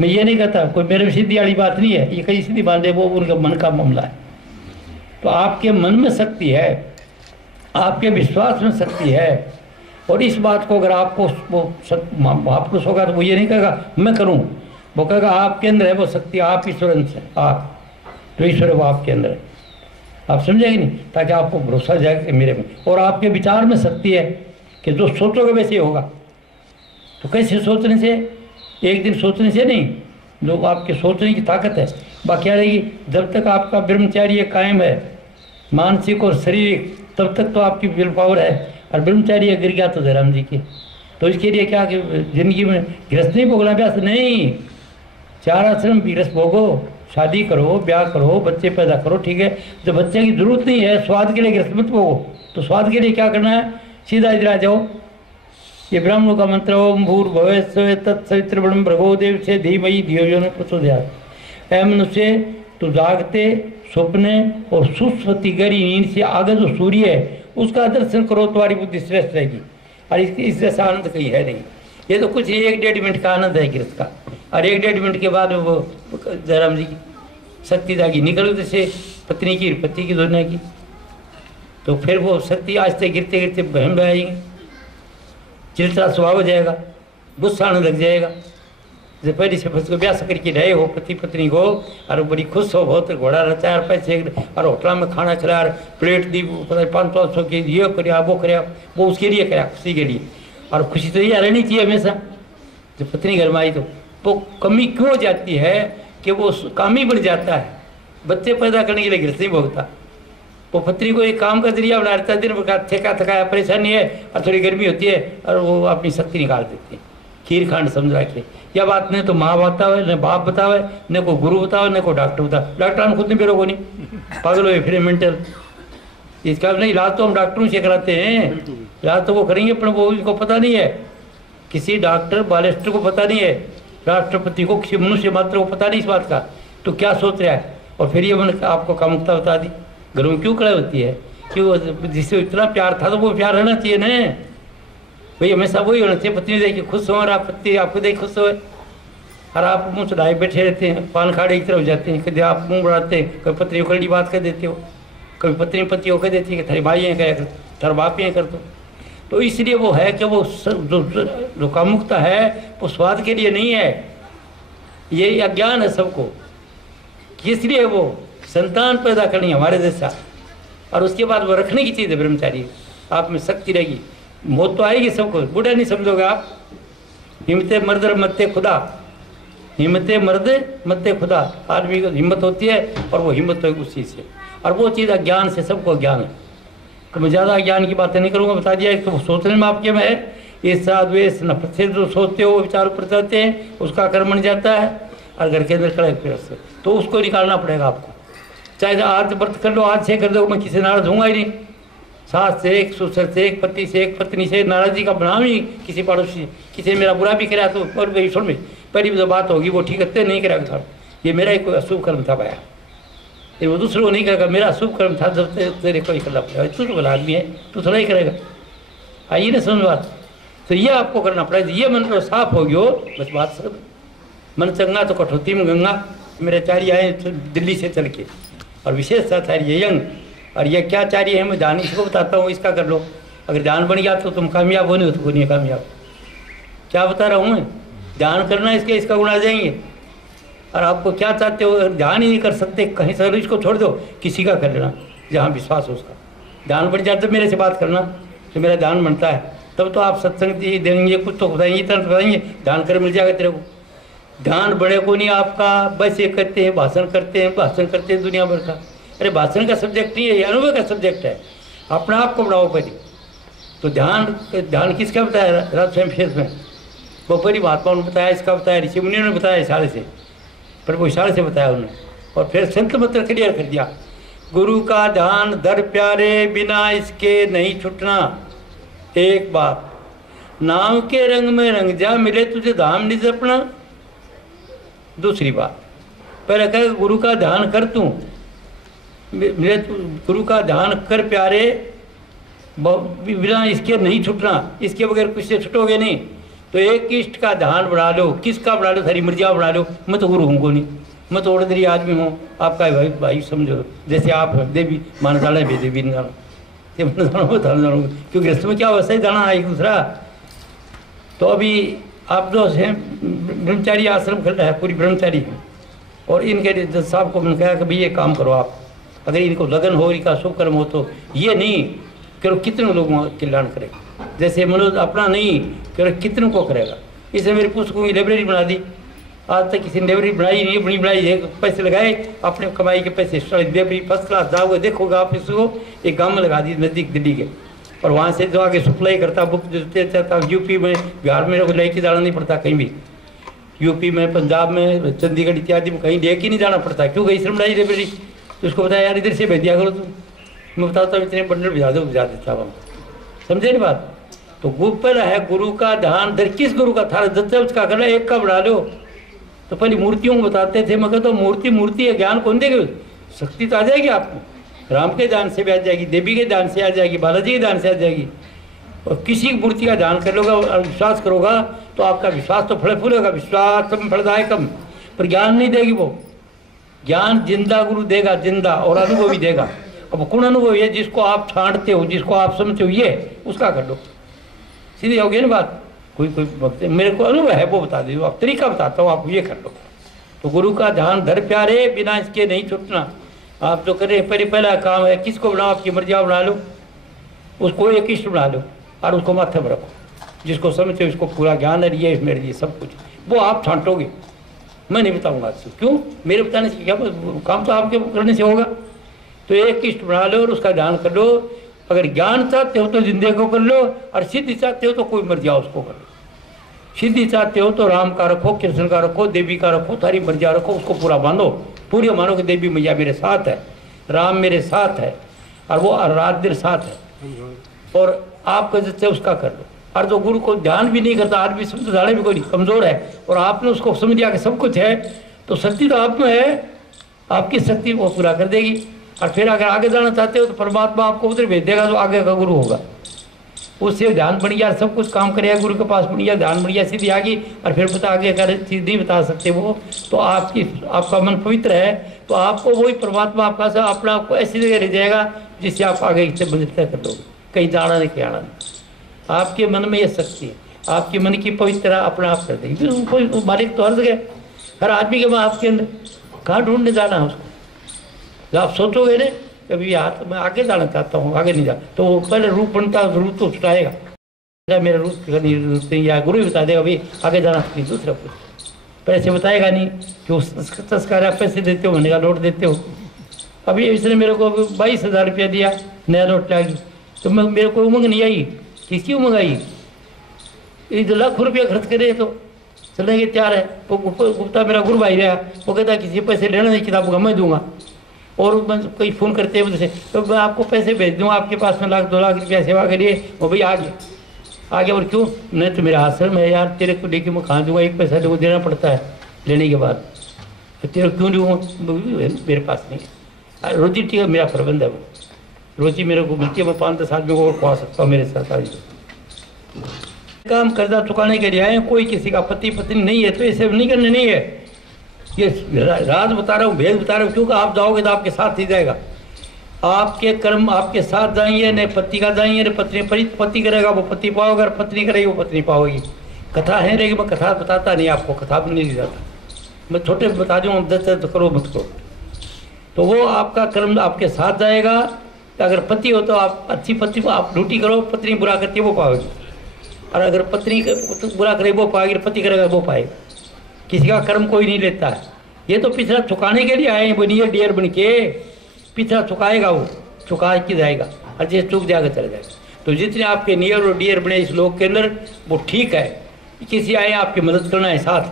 मैं ये नहीं कहता कोई मेरे में सीधी वाली बात नहीं है, ये कहीं सीधी बात है, वो उनका मन का मामला है। तो आपके मन में शक्ति है, आपके विश्वास में शक्ति है, और इस बात को अगर आपको महापुरुष होगा तो वो ये नहीं कहेगा मैं करूं, वो कहेगा आपके अंदर है वो शक्ति, आप ईश्वर अंश है, आप जो ईश्वर है वो आपके अंदर है। आप समझेंगे नहीं, ताकि आपको भरोसा जाए कि मेरे में, और आपके विचार में शक्ति है कि जो सोचोगे वैसे होगा। तो कैसे सोचने से, एक दिन सोचने से नहीं, जो आपके सोचने की ताकत है। बाकी क्या रहेगी, जब तक आपका ब्रह्मचार्य कायम है मानसिक और शारीरिक, तब तक तो आपकी विल पावर है। और ब्रह्मचार्य गिर गया तो जयराम जी के, तो इसके लिए क्या कि जिंदगी में गृहस्थ नहीं भोगना, अभ्यास नहीं, 4 आश्रम गृहस्थ भोगो, शादी करो, ब्याह करो, बच्चे पैदा करो, ठीक है। जब बच्चे की जरूरत नहीं है, स्वाद के लिए गृहस्थ मत भोगो, तो स्वाद के लिए क्या करना है, सीधा इधर आ जाओ। ये ब्राह्मणों का मंत्र ओम भूर्भुवः स्वः तत्सवितुर्वरेण्यं भर्गो देवस्य धीमहि धियो यो न प्रचोदयात्। ऐ मनुष्य, तो जागते सपने और सुस्वती गहरी नींद से आगे जो सूर्य है उसका दर्शन करो, तुम्हारी बुद्धि श्रेष्ठ रहेगी। और इस जैसा आनंद कहीं है नहीं। ये तो कुछ 1-1.5 मिनट का आनंद है गृहस्थ का, और 1-1.5 मिनट के बाद वो जयराम जी की शक्ति जागी, निकल जैसे पत्नी की पति की दुनिया की, तो फिर वो शक्ति आज तक गिरते गिरते बहन आएंगे, चिड़चिड़ा स्वभाव हो जाएगा, गुस्सा आने लग जाएगा। जब पहले से बस को ब्याह करके रहे हो पति पत्नी को, और बड़ी खुश हो, बहुत घोड़ा रचा और पैसे और होटल में खाना खिला, प्लेट दी 500-500 की, ये कराया वो कराया, वो उसके लिए कराया, खुशी के लिए। और खुशी तो ये रहनी चाहिए हमेशा। जब पत्नी घर में आई तो वो कमी क्यों हो जाती है कि वो काम ही बढ़ जाता है, बच्चे पैदा करने के लिए गृहस्थ नहीं भोगता। वो पत्नी को एक काम का जरिया बना रहता है, दिन भर थका थकाया परेशानी है और थोड़ी गर्मी होती है और वो अपनी शक्ति निकाल देती है। खीर खांड समझ रखे, यह बात नहीं तो माँ बतावे, न बाप बतावे, न कोई गुरु बतावे, न कोई डॉक्टर बतावे। डॉक्टर ने खुद नहीं बेरो को नहीं, पागल हुए फिर मेंटल। इसका नहीं इलाज तो हम डॉक्टरों से कराते हैं, इलाज तो वो करेंगे, पर वो इनको पता नहीं है, किसी डॉक्टर बालिस्टर को पता नहीं है, राष्ट्रपति को, किसी मनुष्य मात्र को पता नहीं इस बात का, तो क्या सोच रहा है। और फिर ये मैंने आपको कामुकता बता दी, घरों में क्यों कड़ाई होती है, क्यों जिससे इतना प्यार था तो वो प्यार रहना चाहिए ना भाई, हमेशा वही होना चाहिए। पत्नी देख के खुश हो और आप पत्नी आपको देख खुश हो, और आप मुँह चढ़ाए बैठे रहते हैं, पान खाड़े की तरफ जाते हैं, कभी आप मुँह बढ़ाते हैं, कभी पत्नी उखड़ी बात कर देते हो, कभी पत्नी पति होकर देती है कि थारी भाई हैं क्या कर, थारा बाप हैं कर दो। तो इसलिए वो है कि वो जो कामुकता है वो स्वाद के लिए नहीं है, ये अज्ञान है सबको। इसलिए वो संतान पैदा करनी है हमारे जैसा, और उसके बाद वो रखने की चीज़ है ब्रह्मचारी। आप में शक्ति रहेगी, मौत तो आएगी सबको, बूढ़ा नहीं समझोगे आप। हिम्मते मर्द मत्ते खुदा, हिम्मते मर्द मत्ते खुदा, आदमी को हिम्मत होती है और वो हिम्मत होगी उस चीज़ से, और वो चीज़ अज्ञान से सबको ज्ञान है। तो मैं ज़्यादा ज्ञान की बातें नहीं करूँगा, बता दिया। एक तो सोचने में आपके में है, ईर्ष्या द्वेष नफरत से जो सोचते हो विचार ऊपर चलते हैं, उसका कर्म बन जाता है, और घर के अंदर कड़े फिर से तो उसको निकालना पड़ेगा आपको। चाहे आज व्रत कर लो, आज से कर दो, मैं किसी नाराज होऊंगा ही नहीं। सास से एक, ससुर से एक, पति से एक, पत्नी से नाराजगी का बनाम ही किसी पड़ोसी, किसी ने मेरा बुरा भी कराया तो और भाई सुन में पहली जो बात होगी वो ठीक है नहीं कराया था, ये मेरा ही कोई अशुभ कर्म था भाया, ये वो दूसरों को नहीं करेगा, मेरा अशुभ कर्म था, जब तेरे को ही करना पड़ेगा, तू तो भला आदमी है, तू थोड़ा ही करेगा। आइए ना समझ बात, तो ये आपको करना पड़ेगा। ये मन तो साफ हो गयो, बस बात सब मन चंगा तो कठौती में गंगा। मेरे चारी आए दिल्ली से चल के, और विशेषता था ये यंग और ये क्या चाहिए है मैं ध्यान इसको बताता हूँ, इसका कर लो। अगर ध्यान बन गया तो तुम कामयाब हो, नहीं हो तो नहीं कामयाब। क्या बता रहा हूँ मैं, ध्यान करना इसके, इसका गुण आ जाएंगे। और आपको क्या चाहते हो, ध्यान ही नहीं कर सकते कहीं से, इसको छोड़ दो, किसी का कर लेना जहाँ विश्वास हो उसका। ध्यान बढ़ जाए तो मेरे से बात करना, तो मेरा ध्यान बनता है तब तो आप सत्संग देंगे, कुछ तो बताएंगे, इतना बताएंगे, ध्यान कर मिल जाएगा तेरे को। ध्यान बढ़े को नहीं आपका, बस ये करते हैं, भाषण करते हैं दुनिया भर का। अरे भाषण का सब्जेक्ट नहीं है, ये अनुभव का सब्जेक्ट है। अपने आप को बढ़ाओ पहले तो। ध्यान किसका बताया राज स्वयं में, वो परी महात्मा ने बताया, इसका बताया, ऋषि मुनियों ने बताया इशारे से, पर वो इशारे से बताया उन्होंने। और फिर संत मंत्र क्लियर कर दिया, गुरु का ध्यान दर प्यारे, बिना इसके नहीं छूटना। एक बात, नाव के रंग में रंग जा, मिले तुझे धाम नहीं जपना। दूसरी बात, पहले कह गुरु का ध्यान कर, तू मिले गुरु का ध्यान कर प्यारे, बिना इसके नहीं छूटना। इसके बगैर कुछ से छूटोगे नहीं। तो एक इष्ट का ध्यान बढ़ा लो, किसका बढ़ा लो, सारी मर्जिया बढ़ा लो। मैं तो गुरु हूँ को नहीं, मैं तो ऑर्डिनरी आदमी हूँ, आपका भाई समझो। जैसे आप देवी मान जाना भी देवी नहीं जाना, क्योंकि रस्म में क्या वैसा ही जाना है एक दूसरा। तो अभी आप जो हैं ब्रह्मचारी आश्रम खुल रहा है, पूरी ब्रह्मचारी है। और इनके जज साहब को मैंने कहा कि भाई ये काम करो आप, अगर इनको लगन हो, इनका शुभ कर्म हो तो ये नहीं करो कितने लोगों का कल्याण करेगा। जैसे मनोज अपना नहीं करो कितनों को करेगा। इसने मेरे पुस्तकों की लाइब्रेरी बना दी, आज तक किसी ने लाइब्रेरी बनाई नहीं, बड़ी बनाई है, पैसे लगाए अपने कमाई के पैसे, लाइब्रेरी फर्स्ट क्लास जाओगे देखोगे आप इसको। एक गाँव में लगा दी नज़दीक दिल्ली के, और वहाँ से जो आगे सप्लाई करता, बुक देते चाहता। यूपी में, बिहार में लेके जाना नहीं पड़ता कहीं भी, यूपी में, पंजाब में, चंडीगढ़ इत्यादि में कहीं लेके नहीं जाना पड़ता। क्यों गई श्रम बनाई लाइब्रेरी, तो उसको बताया यार इधर से भेज दिया करो तुम। मैं बताता हूँ इतने बंडल भिजा दो, भिजा देता हूँ। समझे नहीं बात। तो ऊपर है गुरु का ध्यान, दर किस गुरु का था दत्त का करना, एक का बढ़ा लो। तो पहले मूर्तियों को बताते थे, मैं कहता मूर्ति मूर्ति है, ज्ञान कौन देगी, शक्ति तो आ जाएगी आपको। राम के ध्यान से भी आ जाएगी, देवी के ध्यान से आ जाएगी, बालाजी के ध्यान से आ जाएगी। और किसी मूर्ति का ध्यान कर लोगा और विश्वास करोगा तो आपका विश्वास तो फल फूलेगा। विश्वास फलदायकम, पर ज्ञान नहीं देगी वो। ज्ञान जिंदा गुरु देगा, जिंदा, और अनुभव भी देगा। अब कौन अनुभव है, जिसको आप छांटते हो, जिसको आप समझते हो, ये उसका कर लो, सीधी होगी ना बात। कोई वक्त मेरे को अनुभव है वो बता दीजिए, आप तरीका बताता हूँ, आप ये कर लो। तो गुरु का ध्यान धर प्यारे, बिना इसके नहीं छूटना। आप जो करें पहला काम है, किसको बनाओ, आपकी मर्जी बना लो, उसको एक इष्ट बना लो और उसको माथे में रखो। जिसको समझते हो, इसको पूरा ज्ञान है, ये मेरे लिए सब कुछ, वो आप छांटोगे। मैं नहीं बताऊंगा आपसे, क्यों, मेरे बताने से क्या काम, तो आपके करने से होगा। तो एक इष्ट बना लो और उसका ध्यान कर लो। अगर ज्ञान चाहते हो तो जिंदगी को कर लो, और सिद्धि चाहते हो तो कोई मर्जिया उसको कर लो। सिद्धि चाहते हो तो राम का रखो, कृष्ण का रखो, देवी का रखो, थारी मर्जिया रखो, उसको पूरा बांधो। पूरी मानो कि देवी मैया मेरे साथ है, राम मेरे साथ है, और वो रात दिन साथ है। और आपका जिससे उसका कर लो। और जो गुरु को ध्यान भी नहीं करता, आदमी समझ भी कोई कमज़ोर है, और आपने उसको समझ दिया कि सब कुछ है, तो शक्ति तो आप में है, आपकी शक्ति वो पूरा कर देगी। और फिर अगर आगे जाना चाहते हो तो परमात्मा आपको उधर भेज देगा जो आगे का गुरु होगा। उससे ध्यान बन गया, सब कुछ काम करेगा, गुरु के पास बन गया, ध्यान बन गया, सीधी आ गई। और फिर पता आगे अगर चीज़ नहीं बता सकते वो, तो आपका मन पवित्र है, तो आपको वही परमात्मा आपका से अपना आपको ऐसी जगह ले जाएगा जिससे आप आगे से बंधता कर दोगे। कहीं जाना नहीं, कहीं आना नहीं। आपके मन में ये शक्ति है, आपके मन की पवित्रता अपना आप कर देगी। कोई मालिक तो हर जगह, हर आदमी के माँ आपके अंदर, कहाँ ढूंढने जाना है उसको। जब आप सोचोगे ना कभी यार मैं आगे जाना चाहता हूँ, आगे नहीं जा, तो वो पहले रूप बनता है, रूप तो छुटाएगा। मेरा रूप या गुरु ही बता देगा भाई आगे जाना चाहिए, दूसरा कुछ पैसे बताएगा नहीं कि उस संस्कार आप पैसे देते हो, महीने का नोट देते हो। अभी इसने मेरे को 22,000 रुपया दिया, नया नोट लागी, तो मैं मेरे को उमंग नहीं आई। किसकी उमंग आई, ये जो लाखों रुपया खर्च करे तो चलने के तैयार है। वो गुप्ता मेरा गुरु भाई रहा, वो कहता किसी पैसे लेना नहीं, किताब का मैं दूंगा। और कई फ़ोन करते हैं मुझसे, तो मैं आपको पैसे भेज दूँ, आपके पास में 1-2 लाख रुपया सेवा के लिए। वो भाई आ गया। और क्यों, नहीं तो मेरा आश्रम है यार, तेरे को लेके मैं कहाँ दूँगा, एक पैसा लोगों देना पड़ता है लेने के बाद, तो तेरे क्यों दूँगा, मेरे पास नहीं है। रोजी ठीक है, मेरा प्रबंध है, वो रोजी मेरे को मिलती है, मैं 5-10 आदमी को और खुआ सकता हूँ मेरे साथ। आज काम कर्जा चुकाने के लिए आए, कोई किसी का पति पत्नी नहीं है, तो ऐसे नहीं करने नहीं है। ये राज बता रहा हूँ, भेद बता रहा हूँ, क्योंकि आप जाओगे तो आपके साथ ही जाएगा। आपके कर्म आपके साथ जाएंगे, न पति का जाएंगे, न पत्नी पति करेगा वो पति पाओगे, अगर पत्नी करेगी वो पत्नी पाओगी। कथा है लेकिन मैं कथा बताता नहीं आपको, कथा भी नहीं जाता, मैं छोटे बता दूँ, 10 तो करो मत करो। तो वो आपका कर्म आपके साथ जाएगा। अगर पति हो तो आप अच्छी पत्नी आप ड्यूटी करो, पत्नी बुरा करती है वो पाओगी, और अगर पत्नी बुरा करे वो पाएगी, पति करेगा वो पाएगा। किसी का कर्म कोई नहीं लेता है। ये तो पिछड़ा चुकाने के लिए आए हैं, वो नियर डियर बन के पिछड़ा चुकाएगा, वो चुका के जाएगा, और जैसे चुक जाएगा चला जाएगा। तो जितने आपके नियर और डियर बने इस लोक के अंदर वो ठीक है। किसी आए आपकी मदद करना है साथ,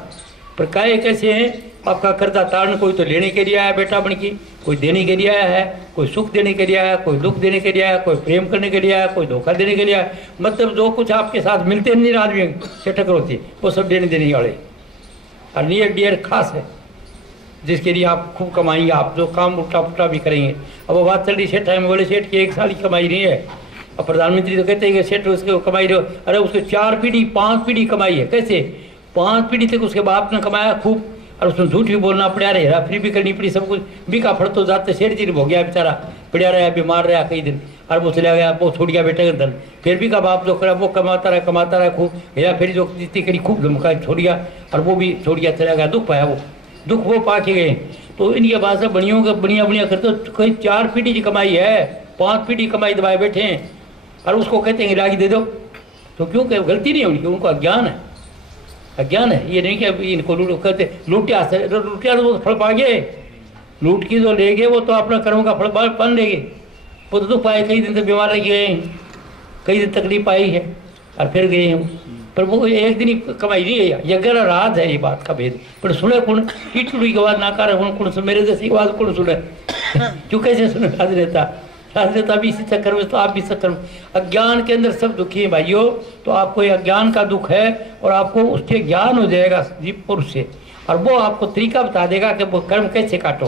पर काहे कैसे हैं आपका कर्जा तारण, कोई तो लेने के लिए आया बेटा बन की, कोई देने के लिए आया है, कोई सुख देने के लिए आया, कोई दुख देने के लिए आया, कोई प्रेम करने के लिए आया, कोई धोखा देने के लिए आया। मतलब जो कुछ आपके साथ मिलते नहीं आदमी सेठक होती वो सब देने देने वाले। और नियर डियर खास है जिसके लिए आप खूब कमाएंगे, आप जो काम उल्टा पुल्टा भी करेंगे। अब वो बात चल रही सेठ है, बोले सेठ की 1 साल की कमाई नहीं है, अब प्रधानमंत्री तो कहते हैं कि सेठ उसके कमाई रहे हो, अरे उसके 4 पीढ़ी 5 पीढ़ी कमाई है। कैसे 5 पीढ़ी तक उसके बाप ने कमाया खूब, और उसमें झूठ भी बोलना पड़ा, हेरा फ्री भी करनी पड़ी, सब कुछ बिका फड़ तो जाते सेठ जी हो गया बेचारा, पड़ा रहा बीमार रहा कई दिन, और वो चला गया, वो छोड़ गया बेटे का धन। फिर भी का बाप जो करा वो कमाता रहा खूब, हेरा फिर जो जितनी करी खूब धमका छोड़ गया, और वो भी छोड़ गया चला गया। दुख पाया वो, दुख वो पा के गए। तो इनके पास से बढ़ियों का बढ़िया बढ़िया करते तो कहीं 4 पीढ़ी की कमाई है, 5 पीढ़ी कमाई दबाए बैठे हैं, और उसको कहते हैं इलाज दे दो। तो क्यों कह गलती नहीं उनकी, उनको अज्ञान है, अज्ञान है। ये नहीं कि इनको लूट कहते लूटिया से, लूटिया तो फल पा गए, लूट की जो ले गए वो तो अपना कर्म का फल पान लेंगे। वो तो दुख पाए, कई दिन से बीमार रह गए हैं, कई दिन तकलीफ आई है, और फिर गए हैं। पर वो एक दिन ही कमाई नहीं है, यज्ञ राज है ये बात का भेद। पर सुने कौन टीटुड़ी की आवाज ना कर कौन सुन, मेरे जैसी आवाज कौन सुने क्यों कैसे सुने राजनेता, राजनेता भी इसी चक्कर में, तो आप भी चक्कर में। अज्ञान के अंदर सब दुखी हैं भाइयों। तो आपको ये अज्ञान का दुख है, और आपको उसके ज्ञान हो जाएगा जीव पुरुष से, और वो आपको तरीका बता देगा कि वो कर्म कैसे काटो,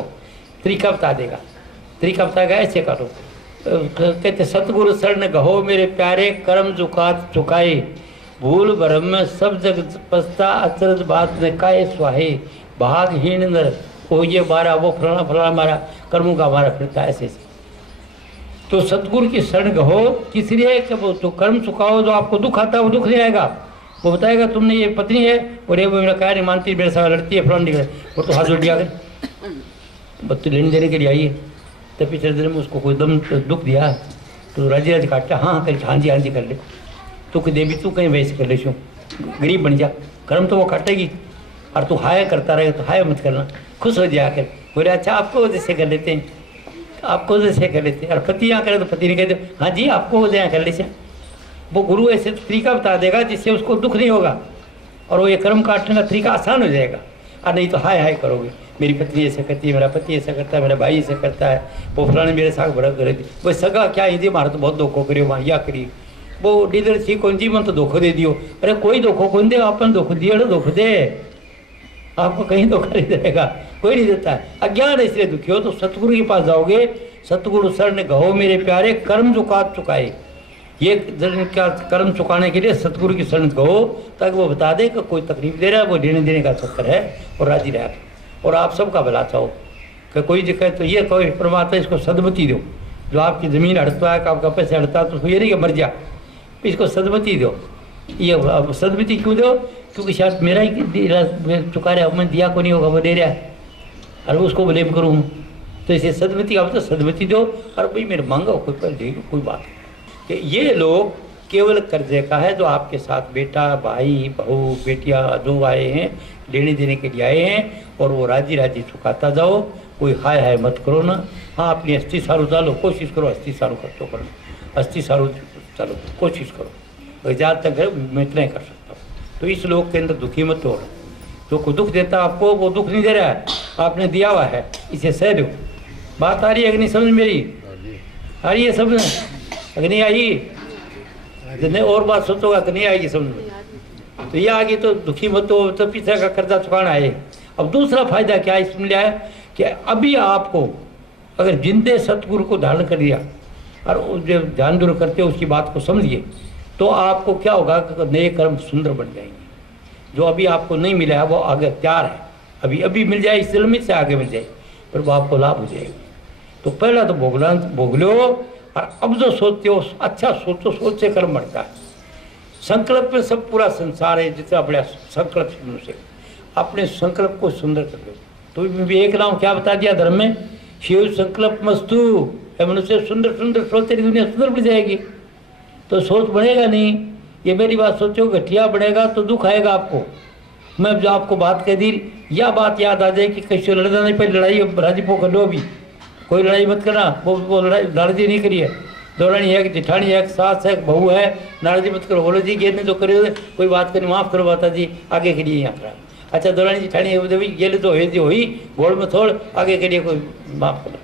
तरीका बता देगा, तरीका बताएगा ऐसे काटो। कहते सतगुरु शरण गहो मेरे प्यारे, कर्म चुकाए भूल भरम में सब जग पछता, अचरज बात ने काहे स्वाहे, भागहीन नर वो ये मारा वो फलाना फलाना मारा, कर्मों का मारा फिरता ऐसे। तो सतगुरु की शरण गहो, किस लिए कि वो तो कर्म चुकाओ, जो आपको दुख आता है वो दुख नहीं आएगा। वो बताएगा तुमने ये पत्नी है और ये वो मेरा क्या नहीं मानती, मेरे साथ लड़ती है फलान निकले, वो तो हाथ जोड़ दिया कर बत्ती लेने देने के लिए आई है। तब पिछले दिन में उसको कोई दम दुख दिया तो राजी राजी काटता, हाँ कर हाँ जी कर ले, तू कि देवी तू कहीं वैसे कर ले, क्यों गरीब बन जा, कर्म तो वो काटेगी, और तू हाय करता रहे तो हाय मत करना, खुश हो जाया कर। बोले अच्छा आपको जैसे कर लेते हैं, आपको जैसे कर लेते हैं, और पति यहाँ करे तो पति नहीं कहते हाँ जी आपको जैसे कर लेते। वो गुरु ऐसे तरीका बता देगा जिससे उसको दुख नहीं होगा, और वो ये कर्म काटने का तरीका आसान हो जाएगा। और नहीं तो हाय हाय करोगे, मेरी पत्नी ऐसा करती है, मेरा पति ऐसा करता है, मेरा भाई ऐसा करता है, वो फलाने मेरे साथ बड़ा करे थी, वो सगा क्या हिंदी मारा तो बहुत धोखो करियो वहाँ या करिए, वो डीलर थी कौन जी मन तो धोखो दे दियो। अरे कोई धोखो कौन दे, अपन धोखो दिए धोखो दे, आपको कहीं धोखा नहीं देगा, कोई नहीं देता है। अज्ञान इसलिए दुखी हो तो सतगुरु के पास जाओगे, सतगुरु शरण गहो मेरे प्यारे, कर्म चुकाए। ये क्या कर्म चुकाने के लिए सतगुरु की शरण गहो, ताकि वो बता दे कि कोई तकलीफ दे रहा है, वो लेने देने का चक्कर है, और राजी रहा और आप सबका भला चाहो। कि कोई कहे तो ये कोई परमात्मा इसको सदमति दो, जो आपकी ज़मीन हड़ता है, आपका पैसे हड़ता है, तो उसको ये नहीं कि मर जा, इसको सदमति दो। ये सदमति क्यों दो, क्योंकि शायद मेरा ही चुका रहा है, मैं दिया को नहीं होगा, वो दे रहा है, और उसको ब्लेम करूँ, तो इसे सदमति का मतलब सदमति दो, और भाई मेरे मांगा कोई पर देगा कोई बात। कि ये लोग केवल कर्जे का है, जो आपके साथ बेटा भाई बहू बेटियाँ जो आए हैं लेने देने के लिए आए हैं, और वो राजी राजी चुकाता जाओ, कोई हाय हाय मत करो ना। हाँ अपनी अस्थि सारू चालो, कोशिश करो अस्थि सारू कर तो करो, अस्थि सारू चलो कोशिश करो, जहाँ तक है मैं इतना ही कर सकता हूँ। तो इस लोग के अंदर दुखी मत हो, जो कोई दुख देता आपको वो दुख नहीं दे रहा है, आपने दिया हुआ है, इसे सह दो। बात आ रही है कि नहीं समझ मेरी, आ रही है समझ, अगर नहीं आई नहीं और बात सोचोगा तो नहीं आएगी समझ में। तो ये आ गई तो दुखी मत हो, तो पीछे का कर्जा चुकाना है। अब दूसरा फायदा क्या इसमें लिया है कि अभी आपको अगर जिंदे सतगुरु को धारण कर लिया और जो ध्यान दूर करते हो उसकी बात को समझिए, तो आपको क्या होगा कि नए कर्म सुंदर बन जाएंगे। जो अभी आपको नहीं मिला है वो आगे तैयार है, अभी अभी मिल जाए, इस जन्म से आगे मिल जाए, पर वो आपको लाभ हो जाएगा। तो पहला तो भोग लो, और अब जो सोचते हो अच्छा सोचो, सोच से कर्म बढ़ता है। संकल्प में सब पूरा संसार है, जितना बड़ा संकल्प मनुष्य, अपने संकल्प को सुंदर कर लो। तो एक नाम क्या बता दिया धर्म में, शिव संकल्प मस्तु, मनुष्य सुंदर सुंदर सोच, तेरी दुनिया सुंदर बढ़ जाएगी। तो सोच बढ़ेगा नहीं, ये मेरी बात सोचो, घटिया बढ़ेगा तो दुख आएगा आपको। मैं जो आपको बात कह दी, या बात याद आ जाए कि कैसे लड़ना नहीं, पहले लड़ाई राजी पो कर लो, अभी कोई लड़ाई मत करना, वो लड़ाई नाराजी नहीं करिए। दौरानी है कि जिठानी है, सास है, बहू है, नाराजी मत करो, बोलो जी गेर ने जो करे कोई बात करनी, माफ़ करो माता जी, आगे के लिए यहाँ खड़ा। अच्छा दौरानी जिठानी है, गेल तो हुई गोड़ में थोड़, आगे के लिए कोई माफ़ करो,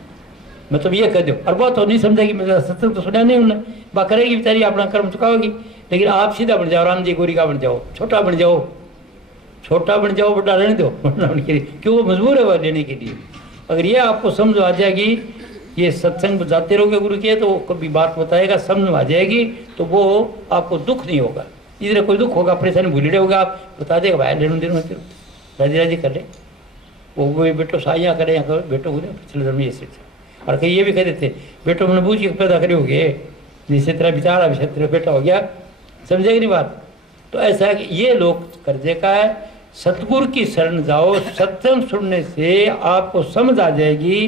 मतलब ये कह दो। और बहुत तो नहीं समझेगी, मतलब सत्संग तो सुना नहीं उन्होंने, बा करेगी बेचारी, अपना कर्म चुकाओगी। लेकिन आप सीधा बन जाओ, राम जी गोरी का बन जाओ, छोटा बन जाओ, छोटा बन जाओ, बड़ा रहने दो क्यों, वो मजबूर है वह लेने के लिए। अगर ये आपको समझ आ जाएगी, ये सत्संग जाते रहोगे गुरु के, तो कभी बात बताएगा, समझ आ जाएगी, तो वो आपको दुख नहीं होगा। इधर कोई दुख होगा, परेशानी भूल रहे होगा, आप बता देगा भाई लेने देना, राजी राजी कर ले, वो बेटो साइया करे, यहाँ करो बेटो बोले पिछले जन्म ये शिक्षा। और कहीं ये भी कह देते बेटो मैंने बूझ के पैदा करे हो गए, जिससे तेरा विचार अभी तेरा बेटा हो गया, समझेगी नहीं बात। तो ऐसा है कि ये लोग कर्जे का है, सतगुरु की शरण जाओ, सत्संग सुनने से आपको समझ आ जाएगी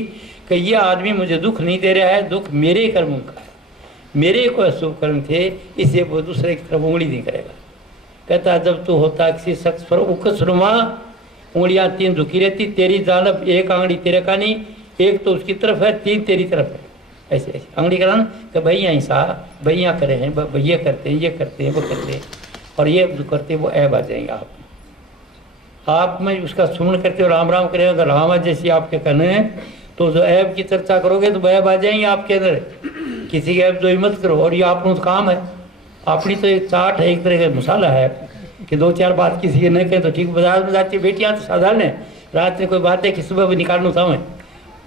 कि ये आदमी मुझे दुख नहीं दे रहा है, दुख मेरे कर्मों का है, मेरे को अशुभ कर्म थे, इसलिए वो दूसरे की तरफ उंगली नहीं करेगा। कहता जब तू होता किसी शख्स पर उकसनुमा, उंगलियां तीन झुकी रहती, तेरी जानब एक आंगड़ी तेरे का नहीं, एक तो उसकी तरफ है, तीन तेरी तरफ है, ऐसे ऐसे आंगड़ी कराना कि भाई यहाँ सा, भाई यहाँ करे हैं, ये करते हैं, ये करते हैं, वो करते हैं, और ये जो करते हैं वो ऐब आ जाएंगे आप में उसका सुमन करते हो, राम राम करें, अगर राम जैसी आपके कहने हैं, तो जो ऐब की चर्चा करोगे तो ऐब आ जाएंगे आपके अंदर। किसी के ऐब जो मत करो, और ये आपका काम है, अपनी तो एक चाट है, एक तरह का मसाला है कि दो चार बात किसी के न कहें तो ठीक। बाजार में जाती है बेटियाँ तो साधारण है, रात में कोई बात है कि सुबह भी निकालना था मैं,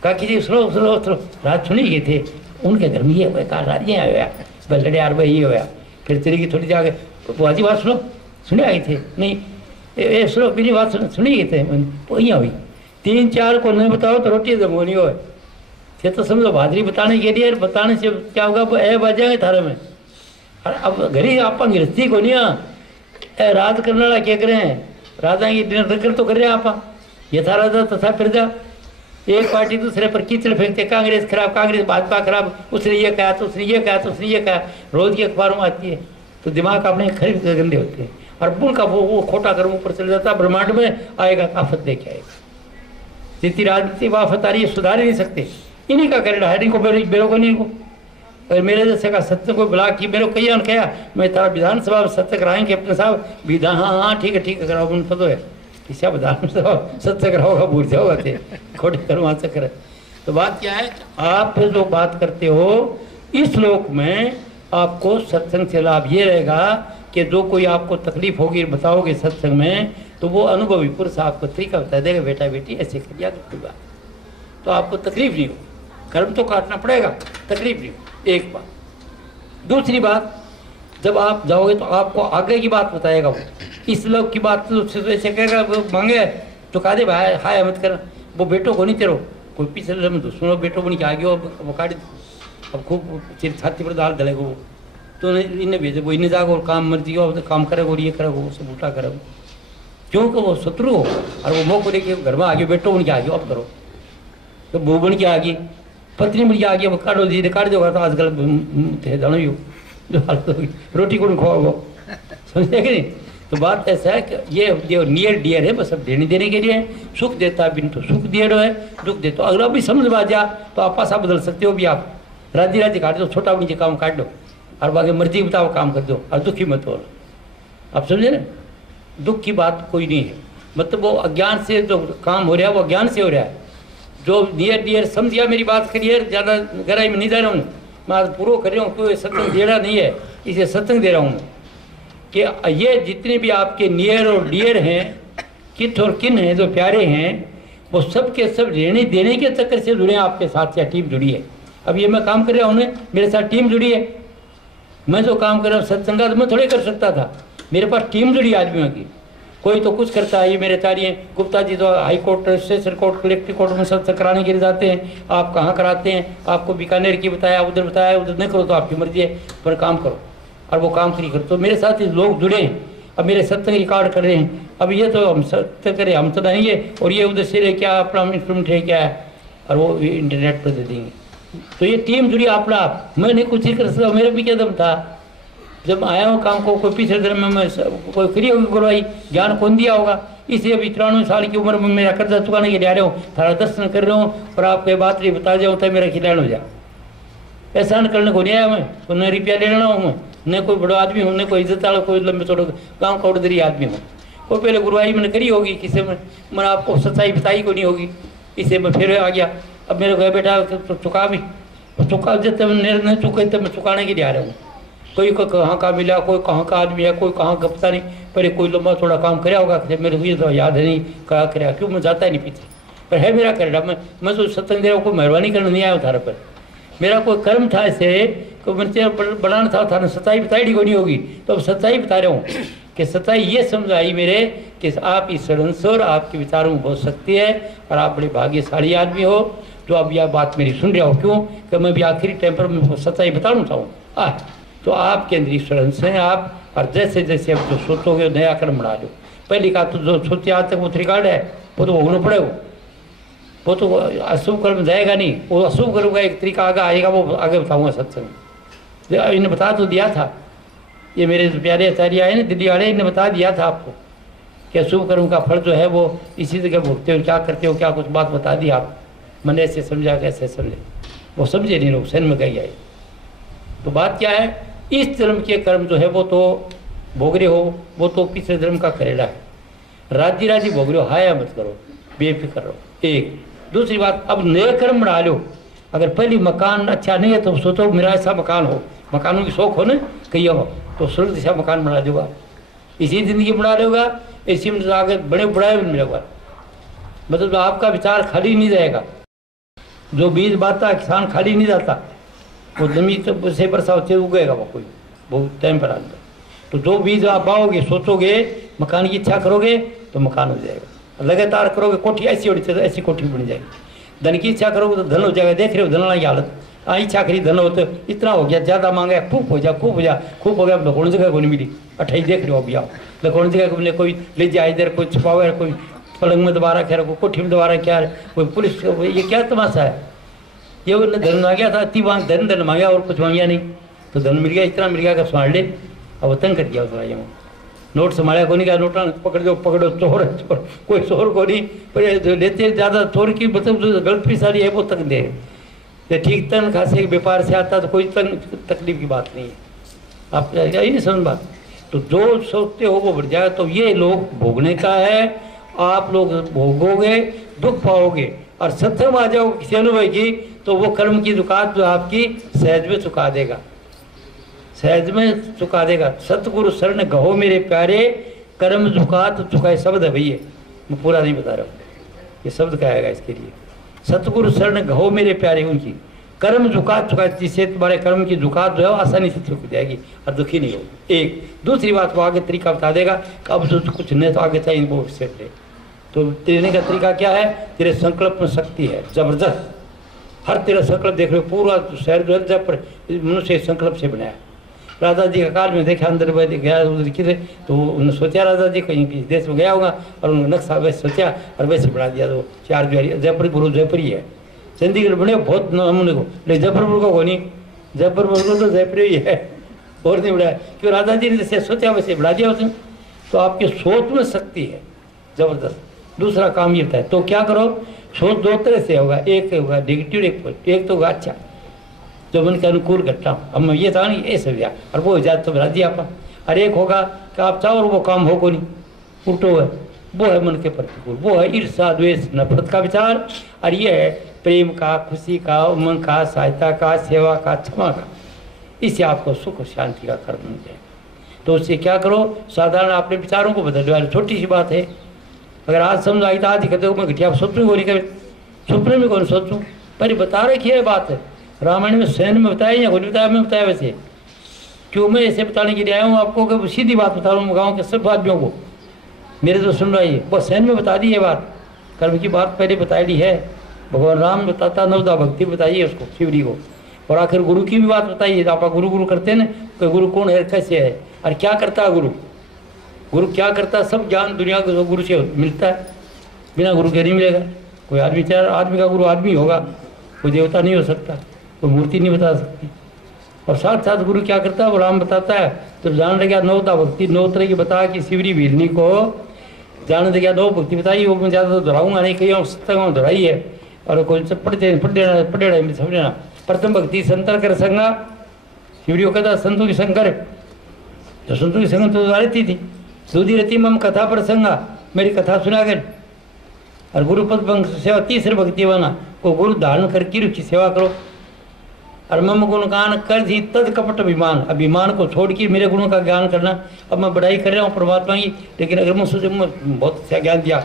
कहा कि सुनो सुनो सुनो, रात सुनी गए थे उनके घर में ये हुआ, कहा रात ये आया बस लड़े यार भाई ये हुआ, फिर तेरी की थोड़ी जाके वो आजी बात सुनो, सुने आई थे नहीं ये सुनो, मेरी बात सुनी गए थे, वो यहाँ हुई, तीन चार को नहीं बताओ तो रोटी जब होनी हो, ये तो समझो भादरी बताने के लिए, बताने से क्या होगा, वो ऐब आ जाएंगे थारे में। अब घरी आप गृहस्थी को नहीं राज करने वाला क्या करें, राजा की नकर तो कर रहे आप, यथा राजा तथा प्रजा, एक पार्टी दूसरे पर कीचड़ फेंकते, कांग्रेस खराब, कांग्रेस भाजपा खराब, उसने ये कहा तो उसने ये कहा तो उसने ये कहा, रोज की अखबारों में आती है, तो दिमाग अपने खरीद गंदे होते हैं, और उनका वो खोटा कर्म ऊपर चल जाता है, ब्रह्मांड में आएगा आफत लेके आएगा। जितनी राजनीति वो आफत आ रही है, सुधार ही नहीं सकते, इन्हीं का करेगा है, इनको बेरों को नहीं को। अगर मेरे जैसे का सत्य को बुला की मेरे को कही कहा मैं तारा विधानसभा में सत्य कराएंगे अपने साहब विधान, हाँ हाँ ठीक है कराओ, उन पता है किसा विधानसभा सत्य कराओगा, भूल जाओगा थे खोटे कर्म से करे। तो बात क्या है, आप जो बात करते हो इस लोक में आपको सत्संग से लाभ ये रहेगा कि जो कोई आपको तकलीफ होगी बताओगे सत्संग में, तो वो अनुभवी पुरुष आपको तरीका बता देगा, बेटा बेटी ऐसे करिए कोई बात, तो आपको तकलीफ नहीं हो, कर्म तो काटना पड़ेगा, तकलीफ नहीं हो। एक बात, दूसरी बात, जब आप जाओगे तो आपको आगे की बात बताएगा वो, इस लोग की बात तो ऐसे कहेगा, वो मांगे तो कहा दे भाई हाय मत कर, वो बेटो को नहीं तेरो कोई पिछले में सुनो बेटो बन के आ गया, वो काट अब खूब छाती पर दाल डलेगा वो, तो इन्हें भेजे, वो इन्हें जाकर काम मर्जी हो काम करेगा और ये करेगा वो सब उल्टा करेगा, क्योंकि वो शत्रु हो, और वो मोह को लेके घर में आ गया, बेटो बन के आ गया, अब करो तो वो बन के आ गई, पत्नी बन के आ गया, वो काटो जी काट दोगा तो आजकल जानो ही हो जो हालत होगी, रोटी को खुआओ, समझे कि नहीं। तो बात ऐसा है कि ये नियर डियर है, बस अब देने देने के लिए सुख देता बिन तो सुख दिए है, दुख देता, अगर अभी समझ में आ जा तो आप पासा बदल सकते हो भी, आप राजी राजी काट दो, छोटा बड़ी काम काट दो, और बाकी मर्जी बताओ काम कर दो, और दुखी मत हो, आप समझे ना, दुख की बात कोई नहीं है, मतलब वो अज्ञान से जो काम हो रहा है वो अज्ञान से हो रहा है, जो नियर डियर समझिया मेरी बात करिए, ज़्यादा गहराई में नहीं जा रहा हूँ मैं, आज पूरा कर रहा हूँ, कोई सत्संग दे रहा नहीं है, इसे सत्संग दे रहा हूँ कि ये जितने भी आपके नियर और डियर हैं, कित और किन हैं, जो प्यारे हैं, वो सब के सब लेने देने के चक्कर से जुड़े हैं आपके साथ, या टीम जुड़ी है। अब ये मैं काम कर रहा हूँ, मेरे साथ टीम जुड़ी है, मैं जो काम कर रहा हूँ सत्संग तो मैं थोड़े कर सकता था, मेरे पास टीम जुड़ी आदमियों की, कोई तो कुछ करता है। ये मेरे तारिये गुप्ता जी तो high court, session court, collective court में सब कराने के लिए जाते हैं। आप कहाँ कराते हैं? आपको बीकानेर की बताया, उधर बताया, उधर नहीं करो तो आपकी मर्जी है, पर काम करो। और वो काम फ्री करो। तो मेरे साथ लोग जुड़े हैं, अब मेरे सत्संग रिकॉर्ड कर रहे हैं। अब ये तो हम सत्य करें, हम तो नहीं है, और ये उधर से क्या अपना इंस्ट्रूमेंट है क्या है, और वो इंटरनेट पर दे देंगे। तो ये टीम जुड़ी अपना आप, मैं नहीं कुछ ही कर सकता। मेरा भी क्या दम था जब आया हूँ काम को, कोई पिछले धर्म में मैं कोई फ्री होगी गुरुआई, ज्ञान कौन दिया होगा। इसलिए अभी 93 साल की उम्र में मेरा कर्जा चुकाने के लिए आ रहा हूँ, थारा दर्शन कर रहा हूँ, और आपके बात नहीं बता जाऊँ तो मेरा खिलाड़ हो जाए। एहसान करने को नहीं आया मैं, तो न रुपया ले लेना हूँ मैं, न कोई बड़ा आदमी हूँ, न कोई इज्जत वाला, कोई लंबे चौड़े गाँव का उड़दरी आदमी हूँ। कोई पहले गुरुआई मैंने करी होगी किसी में, मैंने आपको सच्चाई बताई को नहीं होगी, इससे मैं फिर आ गया। अब मेरे घर बेटा तो चुका भी, चुका जब नहीं चुके तब मैं चुकाने के लिए आ रहा हूँ। कोई कहाँ का मिला, कोई कहाँ का आदमी है, कोई कहाँ का पता नहीं, पहले कोई लंबा थोड़ा काम कराया होगा, मेरे को ये तो याद है नहीं कहा कराया, क्यों मैं जाता ही नहीं पीछे, पर है मेरा करेडा। मैं तो सत्संग दे रहा हूँ, कोई मेहरबानी करने नहीं आया थारे पर, मेरा कोई कर्म था ऐसे को मैंने बढ़ाना था, थाने सच्चाई बताई को नहीं होगी। तो अब सच्चाई बता रहा हूँ कि सच्चाई ये समझ आई मेरे कि आप इस सड़नसर आपके विचारों में बहुत शक्ति है, और आप बड़े भाग्यशाली आदमी हो जो अब यह बात मेरी सुन रहा हो। क्यों कि मैं भी आखिरी टाइम पर मैं सच्चाई बताना चाहूँ। तो आपके अंदर ईश्वर से आप, और जैसे जैसे अब जो सोचोगे नया कर्म बना लो। पहली का तो जो सोचे आज तक वो रिकॉर्ड है, वो तो भोगना पड़ेगा, वो तो अशुभ कर्म जाएगा नहीं, वो अशुभ कर्म का एक तरीका आगे आएगा, वो आगे बताऊंगा सत्संग। इन्हें बता तो दिया था, ये मेरे प्यारे आचार्य आए ना दिल्ली वाले, इन्हें बता दिया था आपको कि अशुभ कर्म का फल जो है वो इसी जगह भुगते हो, क्या करते हो, क्या कुछ बात बता दी आप। मैंने ऐसे समझा कैसे समझे, वो समझे नहीं लोग, सन में गई आए। तो बात क्या है, इस धर्म के कर्म जो है वो तो भोग रहे हो, वो तो पिछले धर्म का करेला है। राज्य राज्य भोग रहे हो, हाया मत करो, बेफिक्र रहो। एक दूसरी बात, अब नए कर्म बना लो। अगर पहली मकान अच्छा नहीं है तो सोचो मेरा ऐसा मकान हो, मकानों की शौक हो ना कहीं हो, तो स्वर्ग जैसा मकान बना दोगा, इसी जिंदगी बना लोगा, इसी में आगे बड़े बुढ़ाए में मिलेगा। मतलब आपका विचार खाली नहीं जाएगा। जो बीज बाता किसान खाली नहीं जाता, वो जमीन तो से बरसात से उगेगा वो कोई बहुत टाइम पर आएगा। तो जो बीज आप पाओगे, सोचोगे, मकान की इच्छा करोगे तो मकान हो जाएगा। लगातार करोगे, कोठी ऐसी होनी चाहिए, ऐसी कोठी बन जाएगी। धन की इच्छा करोगे तो धन हो जाएगा। देख रहे हो धन की हालत, इच्छा करी धन हो तो इतना हो गया, ज़्यादा मांगा खूब हो जा, खूब हो जा, खूब हो गया। अब कौन जगह को नहीं मिली, अठाई देख रहे हो अभी आप, कौन जगह को मिले, कोई ले जाए इधर, कोई छुपावे, कोई पलंग में दोबारा क्या, कोई कोठी में दोबारा क्या, कोई पुलिस, ये क्या तमाशा है। ये उन्हें धन मांगा था, अति मांग धन मांगा और कुछ मांगा नहीं, तो धन मिल गया, इतना मिल गया कि संभाल ले। अब वो तंग कर दिया उसने, ये नोट संभाला को नहीं, क्या नोट पकड़ दो, पकड़ो, चोर है चोर, कोई चोर को नहीं, पर लेते ज़्यादा चोर की मतलब जो गलत पिसारी है वो तक दे। तो ठीक तन खासे व्यापार से आता तो कोई तकलीफ की बात नहीं है। आप यही नहीं समझ बात। तो जो सोचते हो वो बढ़ जाएगा। तो ये लोग भोगने का है, आप लोग भोगोगे, दुख पाओगे, और सत्संग आ जाओ किसी अनुभव की, तो वो कर्म की दुकान जो आपकी सहज में चुका देगा, सहज में चुका देगा। सतगुरु शरण गहो मेरे प्यारे, कर्म झुका तो चुकाए। शब्द है भैया, मैं पूरा नहीं बता रहा हूँ, ये शब्द कहेगा इसके लिए। सतगुरु शरण गहो मेरे प्यारे, उनकी कर्म झुका चुका, जिससे तुम्हारे कर्म की झुकात जो है आसानी से चुक जाएगी और दुखी नहीं होगी। एक दूसरी बात वो आगे तरीका बता देगा कि अब जो कुछ नहीं तो आगे चाहिए वो से ले। तो देने का तरीका क्या है, तेरे संकल्प में शक्ति है जबरदस्त। हर तेरा संकल्प देख रहे हो, पूरा शहर जो है जब मनुष्य संकल्प से बनाया। राजा जी का काल में देखा, अंदर गया उधर किधर, तो उन्होंने सोचा राजा जी कहीं किसी देश में गया होगा, और उन्होंने नक्शा वैसे सोचा और वैसे बना दिया। तो चार जो जयपुर गुरु जयपुरी है, चंडीगढ़ बने बहुत नमूने को, लेकिन जयपुर को नहीं, जयपुर को तो जयपुर ही है और नहीं बढ़ाया, क्यों राजा जी ने जैसे सोचा वैसे बढ़ा दिया उसने। तो आपकी सोच में शक्ति है जबरदस्त। दूसरा काम ये होता है, तो क्या करो, सोच दो तरह से होगा, एक होगा नेगेटिव, एक तो होगा अच्छा, जो मन के अनुकूल घटना। अब मैं ये था नहीं ये सब दिया और वो हो जाए तो बना दिया आप। और एक होगा कि आप चाहो और वो काम हो को नहीं, उल्टो है, वो है मन के प्रतिकूल, वो है ईर्षा द्वेष नफरत का विचार। और ये है प्रेम का, खुशी का, उमंग का, सहायता का, सेवा का, क्षमा का। इससे आपको सुख शांति का कर्म मिल जाए। तो उससे क्या करो, साधारण अपने विचारों को बदल दो। छोटी सी बात है, अगर आज समझ आई तो आज ही कहते हो मैं घटिया सपने को नहीं करे, सपने में कौन सोचूं, पर बता रखी है बात है। रामायण में सैन में बताया या नहीं बताया, मैं बताया वैसे, क्यों मैं ऐसे बताने के लिए आया हूँ आपको कि सीधी बात बता रहा हूँ गाँव के सब आदमियों को। मेरे तो सुन रही है, वो सैन में बता दी है बात, कर्म की बात पहले बता दी है। भगवान राम बताता नवदा भक्ति बताइए उसको शिवरी को, और आखिर गुरु की भी बात बताइए। आप गुरु गुरु करते हैं ना, कि गुरु कौन है, कैसे है और क्या करता है गुरु, गुरु क्या करता है, सब ज्ञान दुनिया को गुरु से मिलता है, बिना गुरु के नहीं मिलेगा। कोई आदमी चाहे आदमी का गुरु आदमी होगा, कोई देवता नहीं हो सकता, कोई मूर्ति नहीं बता सकती। और साथ साथ गुरु क्या करता है, वो राम बताता है। तो जान लगे नवदा भक्ति 9 तरह की बता कि शिवरी भीलनी को जान लगे 9 भक्ति बताई। वो मैं ज़्यादा तो दोहराऊंगा नहीं, कहीं सत्संग दोहराई है और कोई सब पढ़ते पढ़े समझना। प्रथम भक्ति संतर कर संगा, शिवरी को कहता संतों की संकर, तो संतों की संगत तो रहती थी। दूधी रहती मम कथा पर संगा, मेरी कथा सुना कर। और गुरुपद सेवा तीसरी भक्ति बना, को गुरु धारण करके उसकी सेवा करो। और मम गुणगान कर दी तद कपट अभिमान, अभिमान को छोड़ के मेरे गुणों का ज्ञान करना। अब मैं बढ़ाई कर रहा हूँ परमात्मा की, लेकिन अगर मैं सोचे मैं बहुत अच्छा ज्ञान दिया,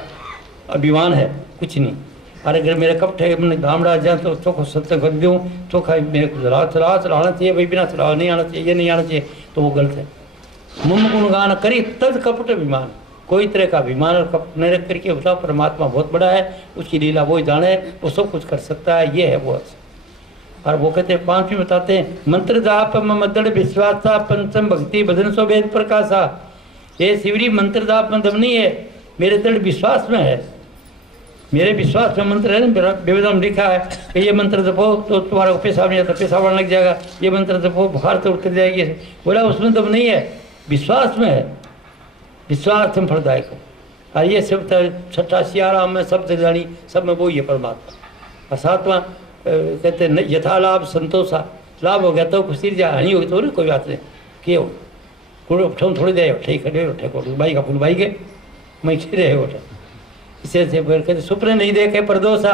अभिमान है कुछ नहीं। और अगर मेरे कपट है, मैंने गामड़ा जाए तो चोखो सत्य कर दूँ, चोखा मेरे को चलाना चाहिए भाई, बिना चलाओ नहीं आना चाहिए, ये नहीं आना चाहिए, तो वो गलत है। मम गुणगान करी तद कपट अभिमान, कोई तरह का अभिमान और कपट न रख करके बताओ परमात्मा बहुत बड़ा है, उसकी लीला वो ही जाने, वो सब कुछ कर सकता है, ये है वो। और वो कहते हैं 5वीं बताते हैं मंत्र जाप मम दृढ़ विश्वासा पंचम भक्ति भजन सो वेद प्रकाशा। ये शिवरी मंत्र जाप में दम नहीं है, मेरे दृढ़ विश्वास में है, मेरे विश्वास में मंत्र है ना। वेदम लिखा है कि ये मंत्र जपो तो तुम्हारा पेशाब नहीं आता, पेशाब आने लग जाएगा, ये मंत्र जपो बुखार तो उतर जाएगी। बोला उसमें दम नहीं है, विश्वास में है, विश्वास हम फलदायक। और ये सब छठा सियाराम में सब जगजानी सब में वो ही है परमात्मा। और 7वां कहते हैं यथा लाभ संतोषा, लाभ हो गया तो खुशी जा, हानि होगी तो कोई बात नहीं, के हो उठो थोड़ी देर उठे खड़े उठे को भाई का फूल भाई के मैं रहे उठे। इसे कहते सुपने नहीं देखे परदोसा,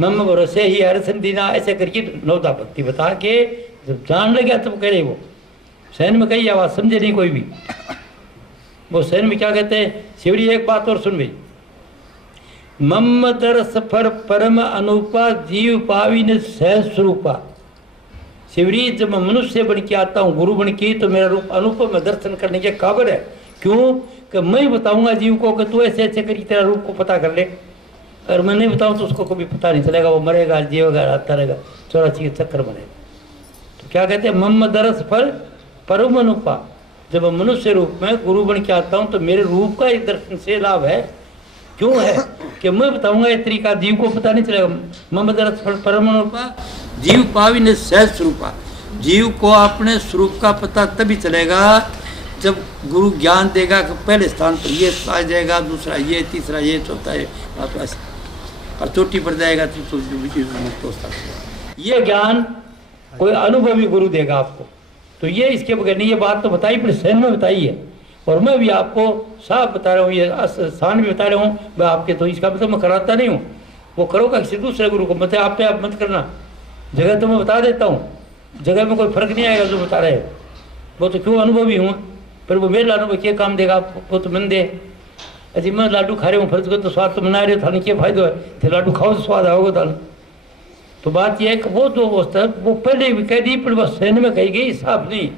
मम भरोसे ही हरसन दीना, ऐसे करके नवदा भक्ति बता के जब जान लग गया तब कह रहे वो सैन में कही आवाज़ समझे नहीं कोई भी। वो सैन में क्या कहते हैं, शिवरी एक बात और सुन भाई, मम दर सफर परम अनुपा जीव पावी ने सह स्वरूपा। शिवरी जब मैं मनुष्य बन के आता हूँ गुरु बन के, तो मेरा रूप अनुपम में दर्शन करने के काबिल है। क्यों कि मैं बताऊंगा जीव को कि तू ऐसे ऐसे करी तेरा रूप को पता कर ले, अगर मैं नहीं बताऊँ तो उसको कभी पता नहीं चलेगा, वो मरेगा जीवेगा आता रहेगा, 84 के चक्कर बनेगा। तो क्या कहते हैं मम दर सफर परम अनुपा, जब मैं मनुष्य रूप में गुरु बन के आता हूँ तो मेरे रूप का एक दर्शन से लाभ है। क्यों है कि मैं बताऊंगा ये तरीका, जीव को पता नहीं चलेगा। मम दरस परमाणुपा जीव पाविन सहज स्वरूपा, जीव को अपने स्वरूप का पता तभी चलेगा जब गुरु ज्ञान देगा कि पहले स्थान पर ये आ जाएगा, दूसरा ये, तीसरा ये, चौथा ये, और चोटी पर जाएगा तो ये ज्ञान कोई अनुभवी गुरु देगा आपको। तो ये इसके बगैर नहीं, ये बात तो बताई पर सहन में बताई है, और मैं भी आपको साफ बता रहा हूँ, ये आसान भी बता रहा हूँ मैं आपके, तो इसका मतलब मैं कराता नहीं हूँ, वो करोगा किसी दूसरे गुरु को, मतलब आप पे आप मत करना। जगह तो मैं बता देता हूँ, जगह में कोई फर्क नहीं आएगा जो बता रहे हो, वो तो क्यों अनुभवी हूँ, पर वो मेरे लाडू में क्या काम देगा आपको, वो तो मन दे। अजी मैं लाडू खा रहे हूँ फर्ज को तो स्वाद तो मना रहे हो, थाने क्या फायदा है, तो लाडू खाओ तो स्वाद आओगे थाने। तो बात यह है कि वो जो अवस्था वो पहले भी कह दी, पर बस सहन में कही गई, साफ नहीं।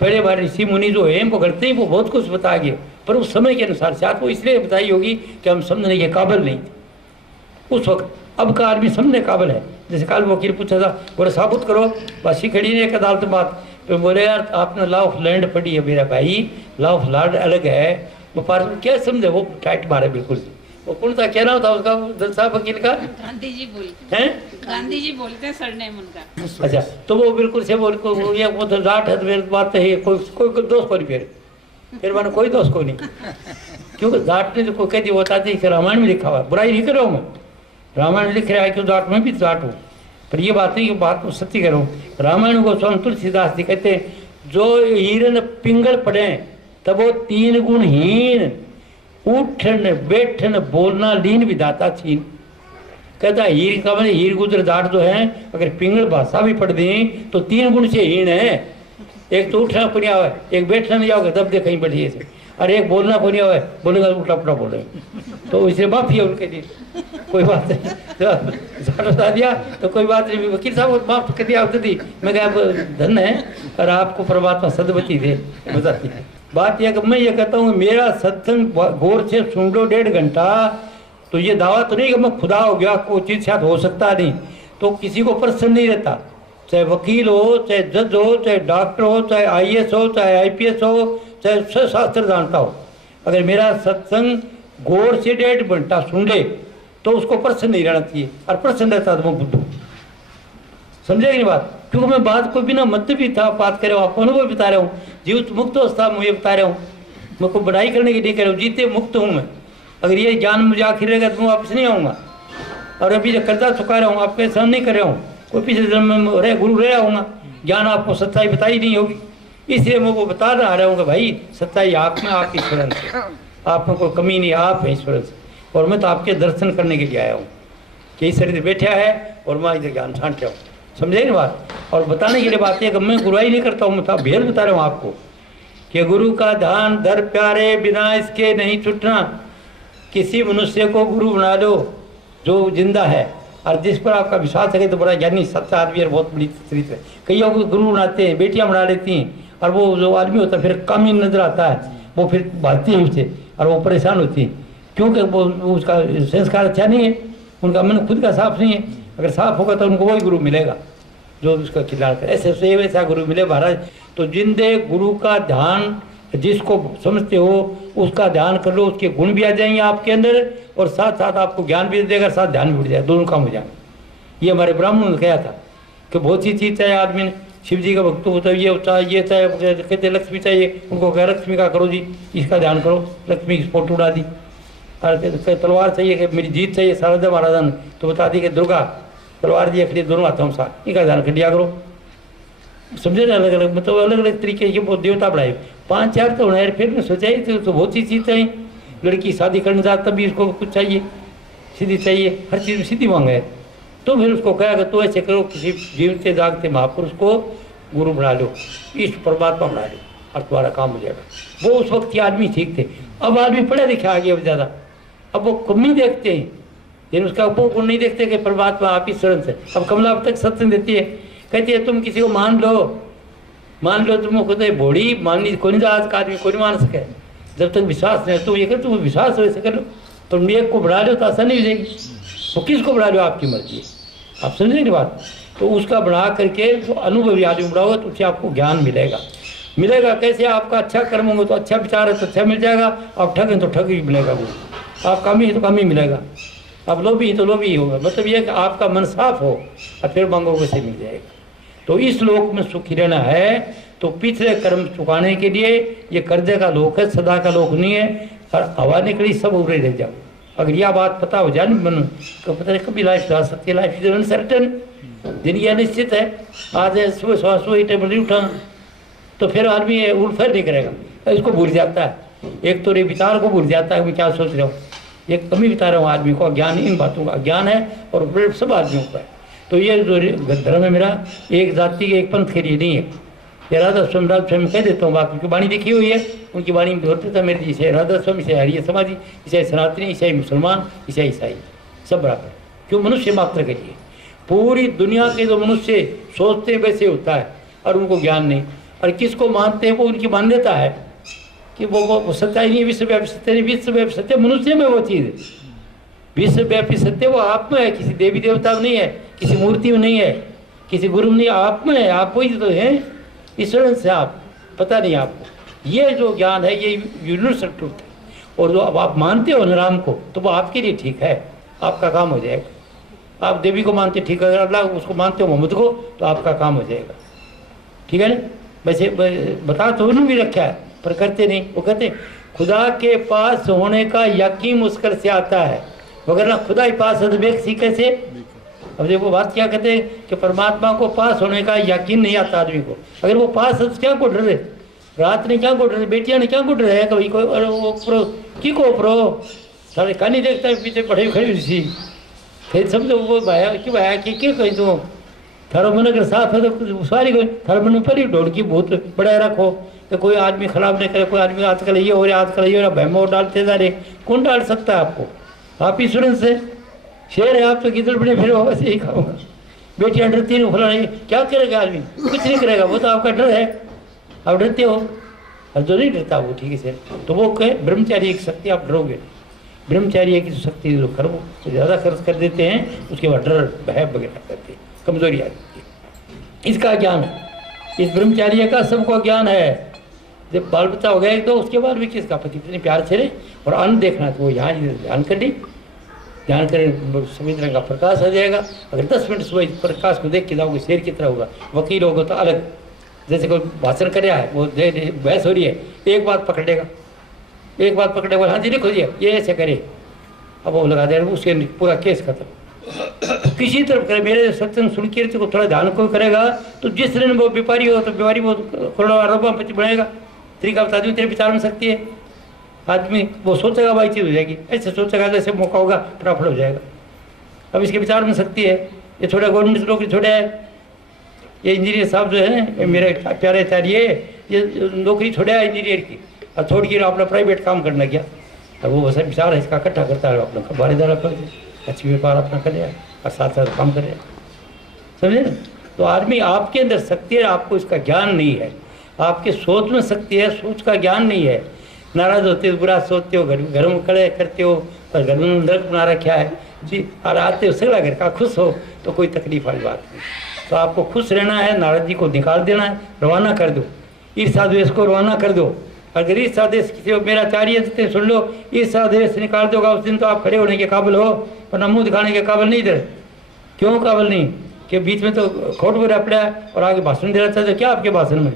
पहले बार ऋषि मुनि जो है वो करते ही वो बहुत कुछ बता गए, पर उस समय के अनुसार शायद वो इसलिए बताई होगी कि हम समझने के काबिल नहीं थे उस वक्त। अब का आदमी समझने काबिल है। जैसे कल वकील पूछा था, बोले साबुत करो, बासी खड़ी ने एक अदालत बात पे, बोले यार आपने लॉ ऑफ लैंड पढ़ी है मेरा भाई, लॉ ऑफ लैंड अलग है, वो पार्स में क्या समझे, वो टाइट मारे बिल्कुल। वो कौन सा कहना था उसका दल साहब वकील का, गांधी जी बोलते हैं, गांधी जी बोलते हैं सरनेम उनका। अच्छा, तो वो बिल्कुल से बोल को ये वो तो जाट है, तो मेरी बात तो है, कोई दोष को नहीं, फिर मानो कोई दोष को नहीं, क्योंकि जाट ने जो कोई कह दी होता थी कि रामायण में लिखा हुआ, बुराई नहीं कर रहा हूँ मैं, रामायण में लिख रहा है कि जाट में भी जाट हूँ, पर ये बात नहीं कि बात सत्य कह रहा हूँ। रामायण को स्वामी तुलसीदास जी कहते हैं, जो हिरन पिंगल पड़े तब वो 3 गुणहीन, उठन बैठन बोलना लीन विधाता छीन। कहता है हीर का मतलब हीर गुजर जाट जो है, अगर पिंगल भाषा भी पढ़ दें तो 3 गुण से हीन है। एक तो उठना को नहीं आवे, एक बैठना नहीं आओगे दब दे कहीं बैठिए से, और एक बोलना को नहीं आवे, बोलेगा उल्टा पुल्टा बोले, तो इसलिए माफी है उनके लिए, कोई बात नहीं। जाट बता दिया तो कोई बात नहीं, वकील साहब माफ कर दिया, दी मैं क्या धन है, और आपको परमात्मा सदवती दे बताती है। बात यह कि मैं ये कहता हूँ मेरा सत्संग गौर से सुन लो 1.5 घंटा, तो ये दावा तो नहीं कि मैं खुदा हो गया, कोई चीज शायद हो सकता नहीं, तो किसी को प्रश्न नहीं रहता, चाहे वकील हो, चाहे जज हो, चाहे डॉक्टर हो, चाहे IAS हो, चाहे IPS हो, चाहे सब शास्त्र जानता हो, अगर मेरा सत्संग गौर से 1.5 घंटा सुन ले तो उसको प्रश्न नहीं रहना चाहिए, और प्रश्न रहता तो मैं बुद्धू। समझेगी नहीं बात? क्योंकि मैं बात को बिना मतलब भी था बात कर रहा हूँ, आपको अनुभव बता रहा हूँ, जीवित मुक्त अवस्था में ये बता रहा हूँ, मैं को बढ़ाई करने के लिए कह रहा हूँ, जीते मुक्त हूँ मैं। अगर ये ज्ञान मुझे आखिर रहेगा तो मैं वापस नहीं आऊँगा, और अभी जो कर्जा चुका रहा हूँ आपके सहन नहीं कर रहा हूँ, कोई पिछले जन्म में रह गुरु रहा हूँगा, ज्ञान आपको सच्चाई बताई नहीं होगी, इसलिए मैं वो बता रहा हूँ कि भाई सच्चाई आप में, आप ईश्वरन से, आप में कोई कमी नहीं, आप है ईश्वरन से, और मैं तो आपके दर्शन करने के लिए आया हूँ कि इस शरीर बैठा है और मैं इधर ज्ञान छांट रहा हूँ। समझे ना बात? और बताने के लिए बात है कि मैं गुरुआई नहीं करता हूँ, मैं भेद बता रहा हूँ आपको कि गुरु का ध्यान धर प्यारे, बिना इसके नहीं छूटना, किसी मनुष्य को गुरु बना लो जो जिंदा है और जिस पर आपका विश्वास है तो बड़ा ज्ञानी सच्चा आदमी है, बहुत बड़ी चरित्र है। कईयों को गुरु बनाते हैं, बेटियां बना लेती हैं, और वो जो आदमी होता है फिर कामी नजर आता है, वो फिर भागती है उससे और वो परेशान होती है, क्योंकि वो उसका संस्कार अच्छा नहीं है, उनका मन खुद का साफ नहीं है। अगर साफ होगा तो उनको वही गुरु मिलेगा जो उसका खिलाड़ करे, ऐसे से वैसा गुरु मिले महाराज। तो जिंदे गुरु का ध्यान जिसको समझते हो उसका ध्यान कर लो, उसके गुण भी आ जाएंगे आपके अंदर और साथ साथ आपको ज्ञान भी देगा, साथ ध्यान भी उठ जाए, दोनों काम हो जाएंगे। ये हमारे ब्राह्मणों ने कहा था कि बहुत सी चीज़ चाहे आदमी ने, शिव जी का भक्त होता है, ये चाहे ये चाहे, कहते लक्ष्मी चाहिए, उनको कहा लक्ष्मी का करो जी, इसका ध्यान करो, लक्ष्मी की फोटो उड़ा दी। और तलवार चाहिए कि मेरी जीत चाहिए शारदा महाराजा ने, तो बता दी कि दुर्गा तलवार दी खड़ी दोनों हाथों में साथ, इनका ध्यान कर दिया करो। समझे ना? अलग अलग मतलब अलग अलग तरीके के बहुत देवता बढ़ाए, 5-4 तो होना, फिर मैं सोचा ही तो बहुत सी चीज़ चाहिए। लड़की शादी करने जाता तभी उसको कुछ चाहिए, सीधी चाहिए, हर चीज़ में सीधी मांगा है। तो फिर उसको कहा कि तो ऐसे करो, किसी जीवते जागते महापुरुष को गुरु बना लो, इष्ट परमात्मा बना लो और तुम्हारा काम हो जाएगा। वो उस वक्त के आदमी ठीक थे, अब आदमी पढ़े लिखे आ गया ज़्यादा, अब वो कमी देखते हैं, लेकिन उसका वो गुण नहीं देखते कि परमात्मा आप ही शरण से। अब कमला अब तक सत्संग देती है, कहती है तुम किसी को मान लो तुम खुद बॉडी माननी कोई नहीं, आज का आदमी कोई नहीं मान सके जब तक विश्वास नहीं। तो ये कर तुम विश्वास वैसे कर लो, तुम एक को बढ़ा लो तो आसानी हो जाएगी। तो किसको बढ़ा लो आपकी मर्जी है, आप समझे नहीं बात? तो उसका बढ़ा करके जो अनुभवी आदमी बढ़ाओगे तो उससे आपको ज्ञान मिलेगा। कैसे? आपका अच्छा कर्म होगा तो अच्छा विचार है तो अच्छा मिल जाएगा, आप ठग हैं तो ठग ही मिलेगा, वो आप कमी है तो कमी मिलेगा, आप लोभी है तो लोभी ही होगा। मतलब ये कि आपका मन साफ हो और फिर मांगोगे से मिल जाएगा। तो इस लोक में सुखी रहना है तो पिछले कर्म चुकाने के लिए ये कर्जे का लोक है, सदा का लोक नहीं है। और हवा निकली सब उबरे रह जाओ, अगर यह बात पता हो जाए मन तो पता नहीं कभी लाइफ जा सकती है। लाइफ इज अनसर्टन, जिंदगी अनिश्चित है। आज सुबह श्वास हुई टेबल नहीं उठा तो फिर आदमी उल्फेर नहीं करेगा, इसको भूल जाता है। एक तो विचार को भूल जाता है मैं क्या सोच रहा हूँ, एक कमी बता रहा हूँ आदमी को, अज्ञान इन बातों का ज्ञान है और सब आदमियों का है। तो ये जो धर्म है मेरा एक जाति के एक पंथ के लिए नहीं है। ये राधा स्वामी कह देता हूँ, बाकी की वाणी लिखी हुई है, उनकी वाणी में होता था मेरी, इसे राधा स्वामी, इसे हरिय समाजी, इसे सनातनी, इसे मुसलमान, इसे ईसाई, सब बराबर। क्यों? मनुष्य मात्र के लिए। पूरी दुनिया के जो मनुष्य सोचते वैसे होता है और उनको ज्ञान नहीं, और किसको मानते हैं वो उनकी मान्यता है कि वो सच्चाई नहीं है, विश्वव्यापी सत्य नहीं। विश्वव्यापी सत्य मनुष्य में वो चीज़ है, विश्वव्यापी सत्य वो आप में है, किसी देवी देवता में नहीं है, किसी मूर्ति में नहीं है, किसी गुरु में नहीं, आप में है। आप वही तो हैं, ईश्वर से आप पता नहीं आपको। ये जो ज्ञान है ये यूनिवर्सल ट्रूथ है, और जो अब आप मानते हो न राम को तो वो आपके लिए ठीक है, आपका काम हो जाएगा। आप देवी को मानते ठीक है, अल्लाह उसको मानते हो मोहम्मद को तो आपका काम हो जाएगा, ठीक है ना? वैसे बता तो उन्होंने भी रखा है पर करते नहीं। वो कहते खुदा के पास होने का यकीन मुश्किल से आता है, मगर ना खुदा ही पास है तो व्यक्ति कैसे? अब देखो बात क्या कहते हैं कि परमात्मा को पास होने का यकीन नहीं आता आदमी को। अगर वो पास है तो क्या को डरे? रात ने क्या को डरे, बेटियां ने क्या को डरे है? कभी कोई अरे वो प्रो की को प्रो सारे कहानी देखता है पीछे पढ़े खड़ी हुई सी, फिर समझो वो भाया कि कहीं तो थारो मन अगर साफ है तो सारी कोई थारो मन पर ही ढोल की बहुत बड़ा रखो कि कोई आदमी खराब नहीं करे। कोई आदमी आजकल ये हो रहा है, आजकल ये हो रहा, बहमो डालते जा रहे, कौन डाल सकता है आपको? आप ईश्वर से शेर है, आप तो किधर बड़े फिर वैसे ही खाओगा। बेटियां डरती नहीं, फला नहीं, क्या करेगा आदमी? कुछ नहीं करेगा, वो तो आपका डर है, आप डरते हो। और जो नहीं डरता वो ठीक से, तो वो कहे ब्रह्मचारी एक शक्ति, आप डरोगे। ब्रह्मचारी की शक्ति जो खर्च तो ज़्यादा खर्च कर देते हैं, उसके बाद डर भय वगैरह करते हैं, कमजोरी आ जाती है। इसका ज्ञान है, इस ब्रह्मचार्य का सबको ज्ञान है। जब बाल बच्चा हो गया एक तो उसके बाद भी किसका पति पत्नी प्यार से रहे, और अन्न देखना तो वो यहाँ ध्यान कर ली, ध्यान करें सभी तरह का प्रकाश आ जाएगा। अगर 10 मिनट सुबह प्रकाश को देख के जाओगे शेर की तरह होगा। वकील होगा तो अलग, जैसे कोई भाषण कर रहा है, वो बहस हो रही है, एक बात पकड़ेगा, एक बात पकड़ेगा, हाँ जी लिखो जी ये ऐसे करे, अब वो लगा दे, उसके पूरा केस खत्म। किसी तरफ करे, मेरे सत्संग सुन के को थोड़ा ध्यान को करेगा तो जिस दिन वो व्यापारी हो तो व्यापारी वो करोड़ों अरबों बनाएगा। तरीका बता दूँ, तेरे विचार में शक्ति है, आदमी वो सोचेगा भाई चीज़ हो जाएगी, ऐसे सोचेगा जैसे मौका होगा फटाफट हो जाएगा। अब इसके विचार में शक्ति है। ये थोड़ा गवर्नमेंट नौकरी छोड़ा है, ये इंजीनियर साहब जो है ये मेरे प्यारे आचार्य, ये नौकरी छोड़ा है इंजीनियर की, और छोड़ के अपना प्राइवेट काम करना गया, और वो वैसा विचार है इसका इकट्ठा करता है, अपना बारीदार पर अच्छी व्यापार अपना कर रहा है और साथ साथ काम कर रहा है, समझे ना। तो आदमी आपके अंदर शक्ति है, आपको इसका ज्ञान नहीं है। आपके सोच में शक्ति है, सोच का ज्ञान नहीं है। नाराज होते हो, बुरा सोचते हो, घर में खड़े करते हो, और घर में नरक बना रखा है जी, और आते हो सगला घर का खुश हो तो कोई तकलीफ वाली बात नहीं। तो आपको खुश रहना है, नाराजगी को निकाल देना है, रवाना कर दो, ईर्ष्या द्वेष को रवाना कर दो। अगर ईर्ष्या द्वेष किसी मेरा कार्य सुन लो, ईर्ष्या द्वेष निकाल दोगा उस दिन तो आप खड़े होने के काबिल हो, वरना मुँह दिखाने के काबिल नहीं इधर। क्यों काबिल नहीं? कि बीच में तो खोट बुरा पड़ा है और आगे भाषण दे रहा था, तो क्या आपके भाषण में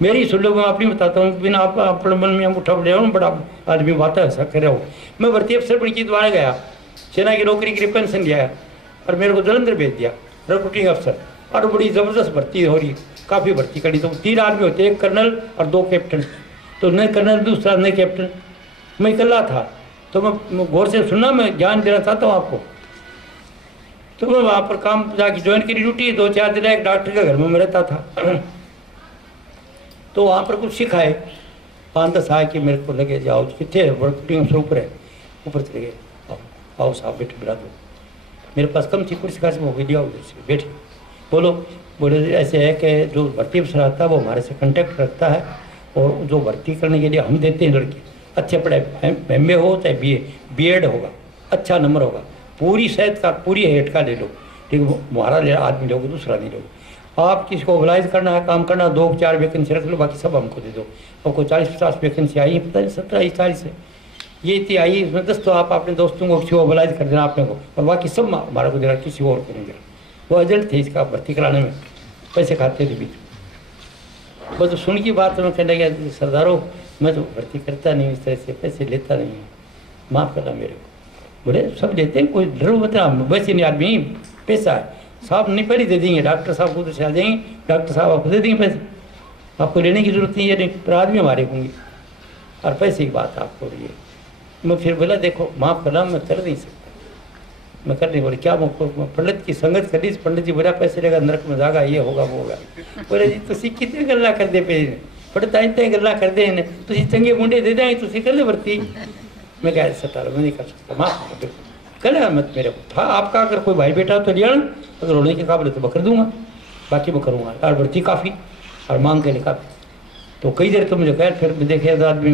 मेरी सुन लो, मैं अपनी बताता हूँ, बिना आप अपने मन में उठा पड़े हो, बड़ा आदमी बात है ऐसा करे हो। मैं भर्ती अफसर बड़ी द्वारा गया, सेना की नौकरी के लिए पेंशन लिया और मेरे को जलंधर भेज दिया रिक्रूटिंग अफसर, और बड़ी ज़बरदस्त भर्ती हो रही, काफ़ी भर्ती करी। तो 3 आदमी होते, एक कर्नल और 2 कैप्टन, तो न कर्नल दूसरा न कैप्टन, मैं इकल्ला था। तो मैं गौर से सुनना, मैं ज्ञान देना चाहता हूँ आपको। तो मैं वहाँ पर काम जाके ज्वाइन करी, ड्यूटी 2-4 दिन एक डॉक्टर के घर में मैं रहता था। तो वहाँ पर कुछ सिखाए, 5-10 आए कि मेरे को लगे जाओ कितने वर्किंग से ऊपर है, ऊपर चले गए, आओ साहब बैठे, बिठा दो। मेरे पास कम थी कुर्सी खासी, वो लिया उधर से बैठे, बोलो। बोले ऐसे है कि जो भर्ती अफसर आता है वो हमारे से कांटेक्ट रखता है, और जो भर्ती करने के लिए हम देते हैं लड़के अच्छे पढ़ाए, MA हो चाहे BEd होगा, अच्छा नंबर होगा, पूरी शायद का पूरी हेड का ले लो, ठीक है, हमारा ले आदमी लोगे, दूसरा नहीं लोगे। आप किसको मोबिलाइज करना है, काम करना, 2-4 वैकेंसी रख लो, बाकी सब हमको दे दो। आपको 40-50 वैकेंसी आई है, पता नहीं 17-40 है, ये इतनी आई, इसमें 10 तो आप अपने दोस्तों को किसी को मोबिलाइज कर देना आपने को, और बाकी सब हमारा को देना, किसी और को नहीं देना। वो एजेंट थे इसका भर्ती कराने में, पैसे खाते थे बीच। बस सुन की बात मैं कहने लगा, सरदारों मैं तो भर्ती करता नहीं, इस तरह से पैसे लेता नहीं, माफ़ करना मेरे को। बोले सब लेते हैं, कोई डरो बता, वैसे नहीं आदमी, पैसा है साहब नहीं पहले दे देंगे, डॉक्टर साहब को तो से आ जाएंगे, डॉक्टर साहब आपको दे देंगे पैसे, आपको लेने की जरूरत नहीं है, पर आदमी हमारे होंगे, और पैसे की बात आपको रही है। मैं फिर बोला देखो माफ़ करना, मैं कर नहीं सकता, मैं कर नहीं। बोले क्या? पंडित की संगत कर दी, पंडित जी बोला पैसे लेगा नरक में जागा, ये होगा वो होगा। बोले जी तुम कितने गल्ला कर दे पे, पंडित आते गल्ला कर दे, तुम चंगे मुंडे दे देंगे, तुम कर ले भर्ती। मैं कह सकता मैं नहीं कर सकता, माफ़ कर मत मेरे को था। आपका अगर कोई भाई बेटा तो लिया, अगर रोने के काबिल तो मैं कर दूंगा, बाकी मैं करूँगा। और भर्ती काफ़ी और मांग के लिए काफ़ी, तो कई देर तो मुझे कह, फिर देखे तो आदमी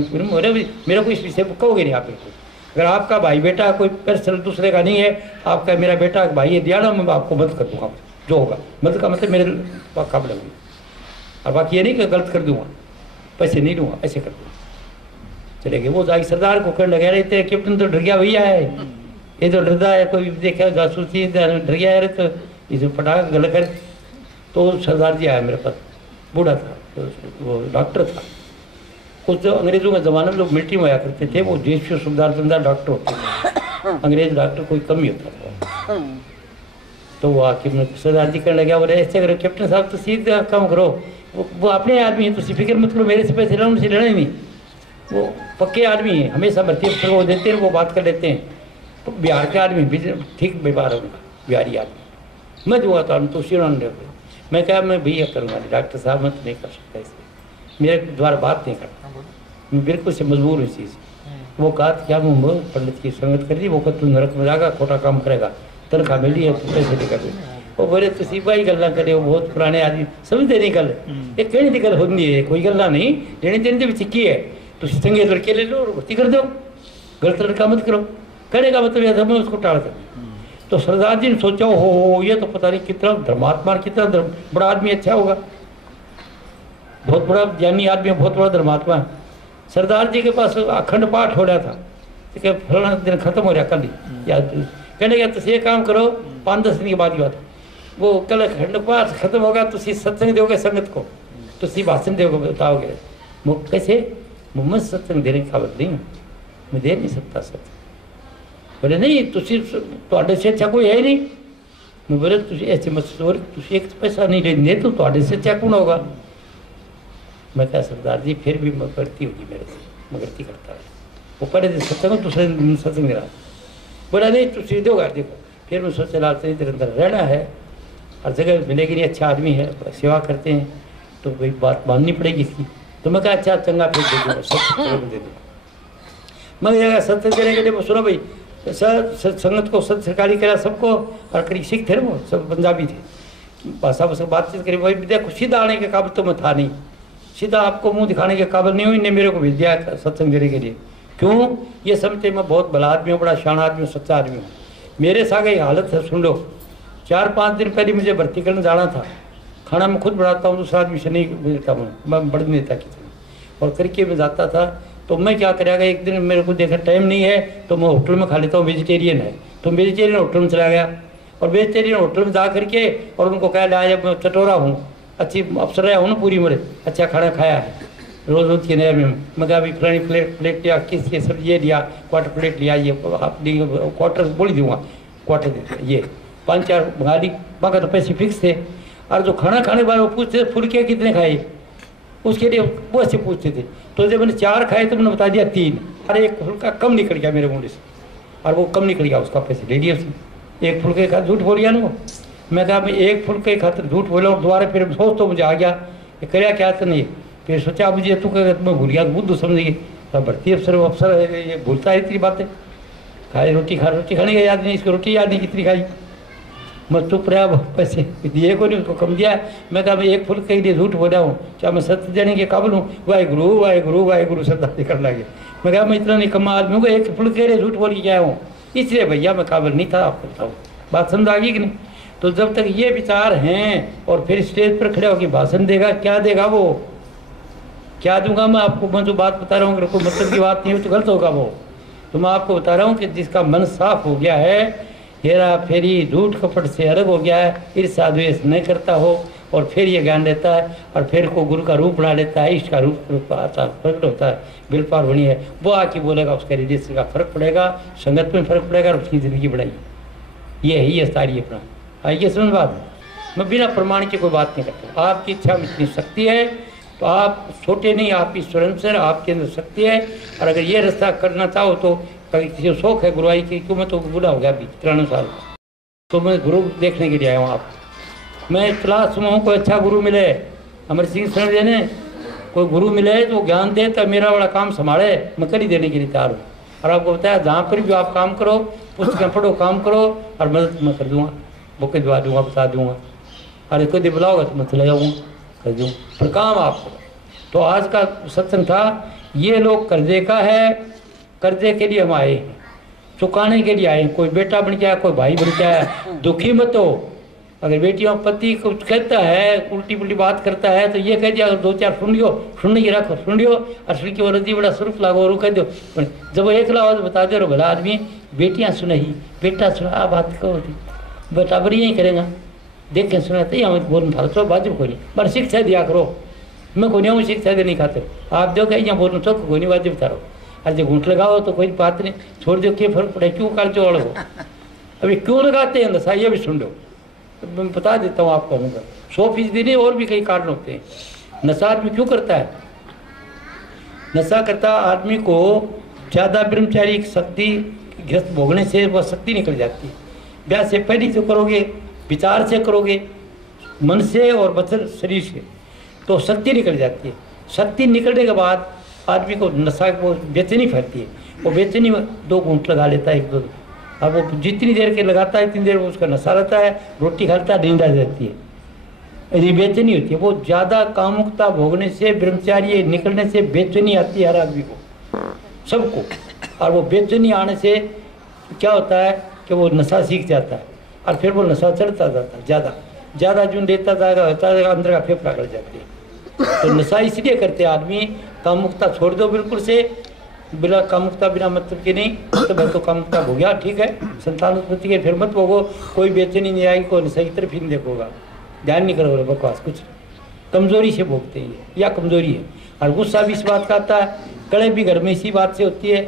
मेरे को इस विषय पर कहोगे नहीं आप बिल्कुल। अगर आपका भाई बेटा कोई पर्सनल दूसरे का नहीं है, आपका मेरा बेटा भाई है दिया ना, मैं आपको मदद कर दूंगा, जो होगा मदद का मतलब मेरे काबिल होगी। और बाकी ये नहीं कि गलत कर दूंगा, पैसे नहीं दूंगा, ऐसे कर दूंगा। चले गए वो जाके सरदार को कहने लगे, रहते कैप्टन तो डर गया भैया है, ये तो डरता है, कोई देखा जासूसी डर गया है, तो इसे पटाखा गलत कर। तो सरदार जी आया मेरे पास, बूढ़ा था, तो वो डॉक्टर था। कुछ जो अंग्रेजों के ज़माने में लोग मिलिट्री में आया करते थे, वो देश के सुबेदार जमींदार डॉक्टर होते थे, अंग्रेज डॉक्टर कोई कम ही होता था। तो वो आके सरदार जी करने लगा, बोले ऐसे करो कैप्टन साहब, तो सीधे काम करो, वो अपने आदमी है, तो फिक्र मत करो, मेरे से पैसे लेना, उनसे लेना ही नहीं, वो पक्के आदमी है, हमेशा भर्ती अफसर को देते हैं, वो बात कर लेते हैं। तो बिहार के आदमी ठीक व्यवहार है उनका, बिहारी आदमी। मैं दूंगा तो तुलसी उन्होंने, मैं क्या मैं भैया करूँगा, डॉक्टर साहब मैं तो नहीं कर सकता, इसलिए मेरे द्वारा बात नहीं करता, मैं बिल्कुल से मजबूर हूँ इस चीज़। वो कहा क्या मैं पंडित की संगत कर दी, वो कहा तू नरक में जाएगा, खोटा काम करेगा, तनख्वाह मिली है तो पैसे लेकर वो बोले तुसी भाई गल्ला करे हो बहुत पुराने आदमी समझते नहीं गल ये कहने की गल होती है कोई गल्ला नहीं लेने देने भी चिक्की है तुसी चंगे लड़के ले लो और भर्ती कर दो गलत लड़का मत करो कहने का मतलब यह मैं उसको टाल कर तो सरदार जी ने सोचा हो ये तो पता नहीं कितना धर्मात्मा कितना बड़ा आदमी अच्छा होगा बहुत बड़ा ज्ञानी आदमी है बहुत बड़ा धर्मात्मा है। सरदार जी के पास अखंड पाठ हो रहा था कि फलाना दिन खत्म हो रहा कल ही या कहने का तुम ये काम करो 5-10 दिन के बाद की बात वो कल अखंड पाठ खत्म होगा तुम सत्संग दोगे संगत को तुम भाषण दोगे बताओगे वो कैसे मुझ सत्संग देने की काबिल नहीं मैं दे नहीं सकता सत्संग बोले नहीं तुम से अच्छा कोई है नहीं मैं बोले तुम ऐसे मत सोच तुम एक पैसा नहीं लेने तो से अच्छा कौन होगा। मैं क्या सरदार जी फिर भी गलती होगी मेरे से मैं गलती करता है वो पहले दिन सत्संग दूसरे दिन सत्संग दे बोला नहीं तुम सीधे होगा देखो फिर मैं सोचा लाल से इधर अंदर रहना है हर जगह मिलेगी नहीं अच्छा आदमी है सेवा करते हैं तो कोई बात माननी पड़ेगी इसकी तो मैं कहा अच्छा चंगा फिर दे दूँगा सब दे दूँगा। मैं जगह सत्संग देने के लिए सुनो भाई संगत को सत सरकारी करा सबको और करीब सिख थे वो सब पंजाबी थे भाषा भाषा बातचीत करी भाई देखो सीधा आने के काबिल तो मैं था नहीं सीधा आपको मुंह दिखाने के काबिल नहीं हुई ने मेरे को भेज दिया सत्संग देने के लिए क्यों ये समझते मैं बहुत भला आदमी हूँ बड़ा शान आदमी हूँ सच्चा आदमी हूँ मेरे साथ ये हालत है सुन लो 4-5 दिन पहले मुझे भर्ती करने जाना था खाना मैं खुद बनाता हूँ दूसरा आदमी से नहीं मिलता हूँ मैं बढ़ नहीं देता किसी और करके मैं जाता था तो मैं क्या करेगा एक दिन मेरे को देखा टाइम नहीं है तो मैं होटल में खा लेता हूँ वेजिटेरियन है तो वेजिटेरियन होटल में चला गया और वेजिटेरियन होटल में जा करके और उनको कहा आज मैं चटोरा हूँ अच्छी अफसर रहा हूँ ना पूरी उम्र अच्छा खाना खाया है रोज़ रोज़ की नहर में मैं कहा अभी फलानी प्लेट लिया किस ये सब ये लिया क्वार्टर प्लेट लिया ये क्वार्टर बोल दूँगा क्वार्टर ये 5-4 मंगा ली मगर तो पैसे फिक्स थे और जो खाना खाने के बाद वो पूछते फुलके कितने खाए उसके लिए वो ऐसे पूछते थे तो जब मैंने 4 खाए तो मैंने बता दिया 3 और एक फुलका कम निकल गया मेरे मुंह से और वो कम निकल गया उसका पैसे ले लिया उसने एक फुलके का झूठ बोल गया ना वो मैं कहा मैं एक फुलके खातर झूठ बोला और दोबारा फिर सोच तो मुझे आ गया ये कराया क्या तो नहीं फिर सोचा मुझे तू कह मैं भूल गया बुद्ध समझ गई तो भर्ती अफसर है ये भूलता है इतनी बातें खाए रोटी खाने का याद नहीं इसको रोटी याद नहीं कितनी खाई मैं चुप रहा पैसे दिए को नहीं उसको कम दिया मैं कहा मैं एक फुलके के लिए झूठ बोला हूँ क्या मैं सत्य देने के काबिल हूँ वाहेगुरु वाहेगुरु वाहेगुरु सरदार कर लगे मैं कहा मैं इतना निकम्मा आदमी हूँ एक फुलके के लिए झूठ बोल के गया हूँ इसलिए भैया मैं काबिल नहीं था आपको बताऊँ बात समझ आ गई कि नहीं। तो जब तक ये विचार हैं और फिर स्टेज पर खड़े होकर भाषण देगा क्या देगा वो क्या दूंगा मैं आपको मैं जो बात बता रहा हूँ अगर कोई मतलब की बात नहीं हो तो गलत होगा वो तो मैं आपको बता रहा हूँ कि जिसका मन साफ हो गया है हेरा फेरी झूठ कपट से अलग हो गया है ईर्ष्या द्वेष नहीं करता हो और फिर ये ज्ञान लेता है और फिर को गुरु का रूप बना लेता है इष्ट का रूप आता प्रकट होता है बिलपार बनी है वो आके बोलेगा उसका रिलेशन का फर्क पड़ेगा संगत में फर्क पड़ेगा और उसकी जिंदगी बढ़ाएगी ये है ये सारी अपना ये समझ बात मैं बिना प्रमाण की कोई बात नहीं करता आपकी इच्छा में इतनी शक्ति है तो आप छोटे नहीं आपकी स्वयं आपके अंदर शक्ति है और अगर ये रास्ता करना चाहो तो किसी को शौक है गुरुआई की क्यों मैं तो बूढ़ा हो गया अभी 93 साल का तो मैं गुरु देखने के लिए आया हूँ आप मैं तलाश में हूँ कोई अच्छा गुरु मिले अमर सिंह शरण देने कोई गुरु मिले जो ज्ञान दे तो मेरा बड़ा काम संभाले मैं कर ही देने के लिए तैयार हूँ और आपको बताया जहाँ पर भी आप काम करो पुस्तकें पढ़ो काम करो और मदद मैं कर दूँगा बुकें दवा दूँगा बता दूँगा अरे कोई बुलाओगा तो मैं चले जाऊँगा कर दूँ पर काम आपको। तो आज का सत्संग था ये लोग कर्जे का है कर्जे के लिए हम आए हैं चुकाने के लिए आए कोई बेटा बन गया कोई भाई बन गया दुखी मत हो अगर बेटियों पति कुछ कहता है उल्टी पुल्टी बात करता है तो ये कह दिया अगर 2-4 सुन के रखो सुन लियो और सुन के वरदी बड़ा स्वरूप लागो और कह दो जब वो एक लाओ बता दे रो भला आदमी बेटियाँ सुनही बेटा सुना आ बात कहो बराबर यही करेगा देख के सुना तो हमें बोलना था तो बाजू को नहीं पर शिक्षा दिया करो मैं को नहीं शिक्षा दे नहीं खाते आप दो कहीं यहाँ बोलना तो कोई नहीं बाजू बता रहो अरे जो घूंट लगाओ तो कोई बात नहीं छोड़ दो क्या फर्क पड़े क्यों कर जोड़ हो अभी क्यों लगाते हैं नशा ये भी सुन लो मैं बता देता हूँ आपको 100% नहीं और भी कई कारण होते हैं नशा आदमी क्यों करता है नशा करता आदमी को ज़्यादा ब्रह्मचारी शक्ति ग्रस्त भोगने से वह शक्ति निकल जाती है ब्याह से पहले जो करोगे विचार से करोगे मन से और वचन शरीर से तो शक्ति निकल जाती है शक्ति निकलने के बाद आदमी को नशा को बेचैनी फैलती है वो बेचैनी में 2 घूंट लगा लेता है 1-2 अब वो जितनी देर के लगाता है इतनी देर वो उसका नशा रहता है, रोटी खाता है, नींद आ जाती है, यदि बेचैनी होती है। वो ज़्यादा कामुकता भोगने से, ब्रह्मचारी निकलने से बेचैनी आती है हर आदमी को, सबको। और वो बेचैनी आने से क्या होता है कि वो नशा सीख जाता है और फिर वो नशा चढ़ता जाता है, ज़्यादा ज़्यादा जो लेता जाएगा होता है, अंदर का फेफड़ा कर जाती है। तो नशा इसलिए करते आदमी, कामुकता छोड़ दो बिल्कुल से, बिना कामुकता बिना मतलब की नहीं, तो मैं तो कामुकता हो गया ठीक है, संतान उत्पत्ति के फिर मत भोगो, कोई बेचैनी नहीं आएगी, कोई नशा की तरफ ही नहीं देखोगा, ध्यान नहीं करोगे, बकवास कुछ कमजोरी से भोगते हैं या कमजोरी है। और गुस्सा भी इस बात का आता है, कड़े भी घर में इसी बात से होती है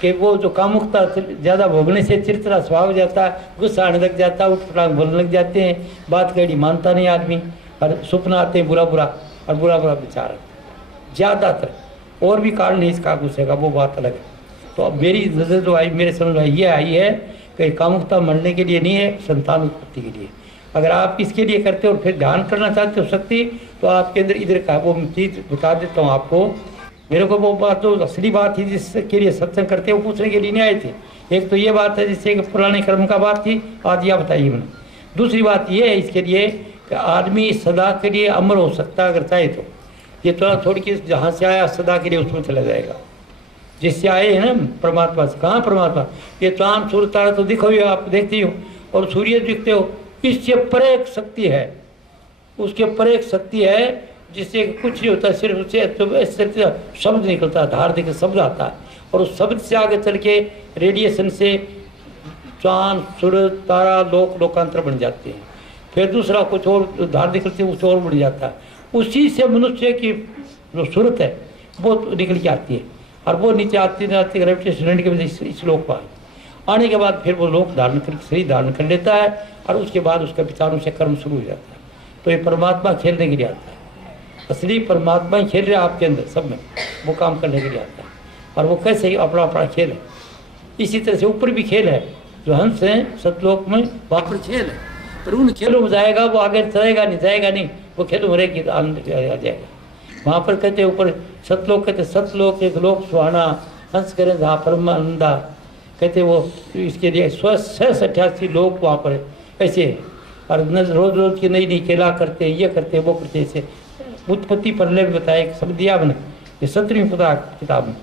कि वो जो कामुकता ज़्यादा भोगने से चिड़चिड़ा स्वभाव हो जाता है, गुस्सा आने लग जाता है, उठ पटांग बोलने लग जाते हैं, बात कड़ी मानता नहीं आदमी, और सपना आते हैं बुरा बुरा, और बुरा बुरा विचार ज़्यादातर। और भी कारण है इसका गुस्से का, वो बात अलग है। तो अब मेरी नज़र जो आई, मेरे समझ में ये आई है कि कामुकता मरने के लिए नहीं है, संतान उत्पत्ति के लिए। अगर आप इसके लिए करते हो और फिर ध्यान करना चाहते हो शक्ति, तो आपके अंदर इधर का वो चीज़ बता देता हूँ आपको। मेरे को वो बात जो असली बात थी जिसके लिए सत्संग करते वो पूछने के लिए नहीं आए थे। एक तो ये बात है जिससे पुराने कर्म का बात थी, आज यह बताइए मैंने। दूसरी बात ये है इसके लिए कि आदमी सदा के लिए अमर हो सकता है अगर चाहे तो। ये थोड़ा थोड़ी कि जहाँ से आया सदा के लिए उसमें चला जाएगा, जिससे आए हैं ना परमात्मा से। कहाँ परमात्मा? ये चांद सूर्य तारा तो दिखो ही, आप देखते हो, और सूर्य दिखते हो, इससे परे एक शक्ति है, उसके परे एक शक्ति है जिससे कुछ नहीं होता, सिर्फ उससे तो शब्द निकलता है, धार देकर शब्द आता है, और उस शब्द से आगे चल के रेडिएशन से चांद सूर्य तारा लोकांतर बन जाते हैं। फिर दूसरा कुछ और धार निकलती है, उससे और बढ़ जाता है। उसी से मनुष्य की जो सूरत है वो निकल के आती है, और वो नीचे आती ग्रेविटेशन के वजह से इस लोक पर आने के बाद फिर वो लोक धारण कर शरीर धारण कर लेता है, और उसके बाद उसका विचारों से कर्म शुरू हो जाता है। तो ये परमात्मा खेलने के लिए आता है, असली परमात्मा ही खेल रहा है आपके अंदर सब में, वो काम करने के लिए आता है। और वो कैसे ही अपना अपना खेल है। इसी तरह से ऊपर भी खेल है, जो हंस हैं सतलोक में वहाँ पर खेल है, पर उन खेलों में जाएगा वो आगे चलेगा नहीं, वो खेलों में रहेगी तो आनंद आ जाएगा। वहाँ पर कहते हैं ऊपर सतलोक, कहते सतलोक एक लोक सुहाना, हंस करें जहाँ परमानंदा, कहते वो इसके लिए 188 लोग वहाँ पर ऐसे है। और रोज रोज की नई खेला करते, ये करते वो करते, ऐसे उत्पत्ति प्रलय में बताया, एक शब्द दिया मैंने, ये 17वीं किताब में।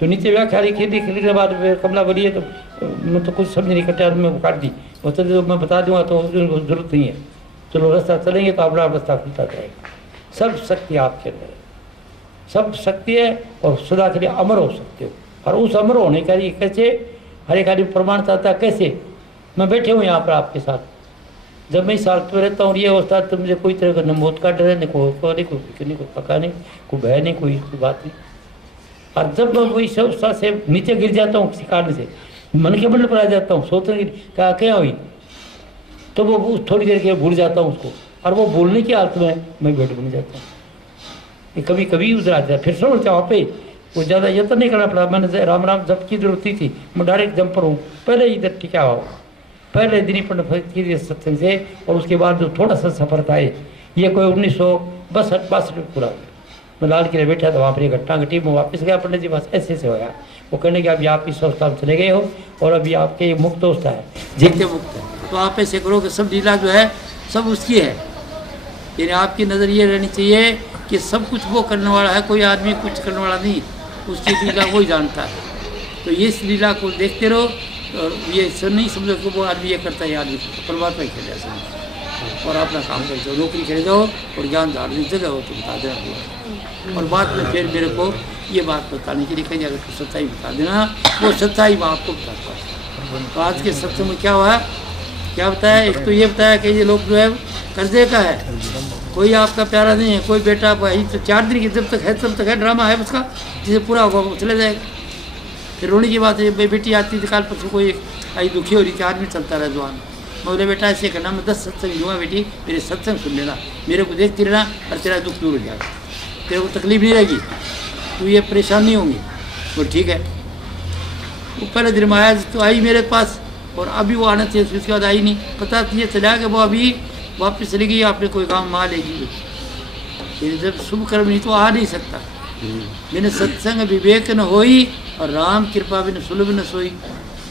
तो नीचे व्याख्या लिखी लिखने के बाद कमला बोली है, तो मैं तो कुछ समझ नहीं कटा, मैं काट दी, वो तो मैं बता दूंगा तो जरूरत नहीं है। चलो रास्ता चलेंगे तो अपना रास्ता खुलता जाएगा। सब शक्ति आपके अंदर है, सब शक्ति है, और सदा के लिए अमर हो सकते हो। और उस अमर होने का लिए कैसे, हर एक आदमी प्रमाण चाहता है कैसे। मैं बैठे हूँ यहाँ पर आपके साथ, जब मैं इस हालत में रहता हूँ ये होता है तो मुझे कोई तरह का न मौत का डर है, नहीं कोई फिक्र नहीं, कोई पका नहीं, कोई भय नहीं, कोई बात नहीं। और जब मैं वही अवस्था से नीचे गिर जाता हूँ किसी कारण से, मन के मंडल पर आ जाता हूँ, सोचने की क्या हुई, तो वो थोड़ी देर के भूल जाता हूँ उसको, और वो भूलने की हालत में मैं बेड बन जाता हूँ। ये कभी कभी उधर आ जाता है, फिर समझ वहाँ पे वो ज़्यादा यत्न नहीं करना पड़ा। मैंने राम राम जब की जरूरत थी, मैं डायरेक्ट जंपर हूँ, पहले इधर टिका हुआ, पहले दिन ही पंडित की सत्संग से, और उसके बाद जो थोड़ा सा सफर था ये कोई 1962 में पूरा। मैं लाल किले बैठा था, वहाँ पर एक घटना घटी, मैं वापस गया पंडित जी पास, ऐसे से होया। वो कहने के अभी आप इस अवस्था में चले गए हो, और अभी आपके ये मुक्त अवस्था है, जीते मुक्त है, तो आप ऐसे करो कि सब लीला जो है सब उसकी है। यानी आपकी नज़र ये रहनी चाहिए कि सब कुछ वो करने वाला है, कोई आदमी कुछ करने वाला नहीं, उसकी लीला वही जानता है। तो ये इस लीला को देखते रहो, और ये सब नहीं समझो कि वो आदमी ये करता है, आदमी परमात्मा ही खेल समझो, और अपना काम कर जाओ, नौकरी करे जाओ, और ज्ञान धारण जगह हो तो बता देना। और बाद में फिर मेरे को ये बात बताने के लिए कहीं अगर तो सच्चाई बता देना, वो सच्चाई मैं आपको बताता हूँ। तो आज के सत्संग में क्या हुआ, क्या बताया, एक तो ये बताया कि ये लोग जो है कर्जे का है, कोई आपका प्यारा नहीं है, कोई बेटा भाई, तो 4 दिन की जब तक है तब तक है, ड्रामा है उसका, जिसे पूरा होगा वो चले जाएगा। फिर रोने की बात है, बेटी आती थी काल परसों, कोई आई दुखी हो रही थी, आदमी चलता रहा जवान, मैं बोले बेटा ऐसे करना, मैं 10 सत्संग दूँगा बेटी, मेरे सत्संग सुन लेना, मेरे को देखती रहना, और तेरा दुख दूर हो जाएगा, तेरे को तकलीफ नहीं रहेगी, तू ये परेशान नहीं होंगी। वो ठीक है। वो पहले दिन में आया तो आई मेरे पास, और अभी वो आना चाहिए, उसके बाद आई नहीं, पता ये चला कि वो अभी वापस चली गई, आपने कोई काम माँ लेगी। फिर जब शुभ कर्म नहीं तो आ नहीं सकता। मैंने सत्संग विवेक न होई, और राम कृपा बिन सुलभ न सोई,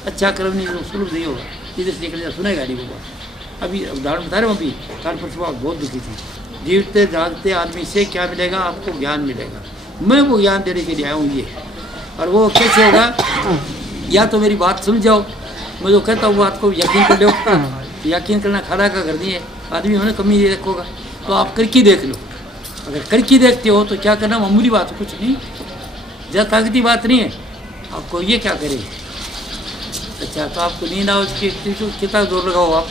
अच्छा कर्म नहीं तो शुरू नहीं होगा, इधर से निकल जा सुने गाड़ी को बात। अभी उदाहरण बता रहा हूँ, अभी काल परसों आप बहुत दुखी थी। जीवते जागते आदमी से क्या मिलेगा? आपको ज्ञान मिलेगा। मैं वो ज्ञान देने के लिए आया हूँ ये। और वो कैसे होगा? या तो मेरी बात सुन जाओ, मैं जो कहता हूँ बात को यकीन कर लो। यकीन करना खाना का कर दिए आदमी होने कमी नहीं रखोगा, तो आप करके देख लो। अगर करके देखते हो तो क्या करना, मामूली बात कुछ नहीं, ज़्यादा ताकती बात नहीं है। आपको ये क्या करें? अच्छा, तो आपको नींद आओ, कितना जोर लगाओ आप,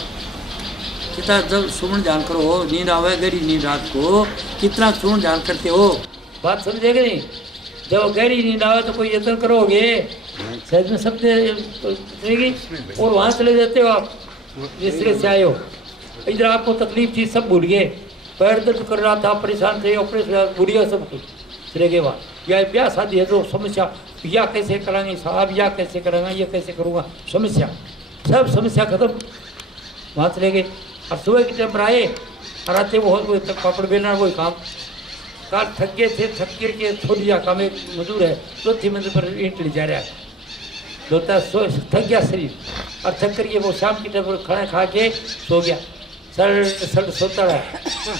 कितना जब सुमन ध्यान करो, नींद आवे गहरी नींद रात को, कितना सुमन ध्यान करते हो, बात समझेगा नहीं। जब गहरी नींद आवे तो कोई यत्न करोगे, सहज में सब चलेगी, और वहाँ चले जाते हो आप जिस तरह से आए हो। इधर आपको तकलीफ थी, सब भूल गए, पैर दर्द कर रहा था, परेशान थे, ऑपरेशन भूल गया सब कुछ, चले गए वहाँ। या ब्याह शादी है तो समस्या, या कैसे कराएंगे साहब, या कैसे कराएंगे, ये कैसे करूँगा, समस्या, सब समस्या खत्म, वहाँ चले गए। और सुबह के टाइम पर आए और आते वो पापड़ बेलना वही काम, काल थक गए थे, थक गिर के छोड़ दिया काम। एक मजदूर है चौथी मंजिल पर ईंट ले जा रहा है, दोता थक गया शरीर, और थक करके वो शाम की टाइम पर खाना खा के सो गया, सर सोता रहा।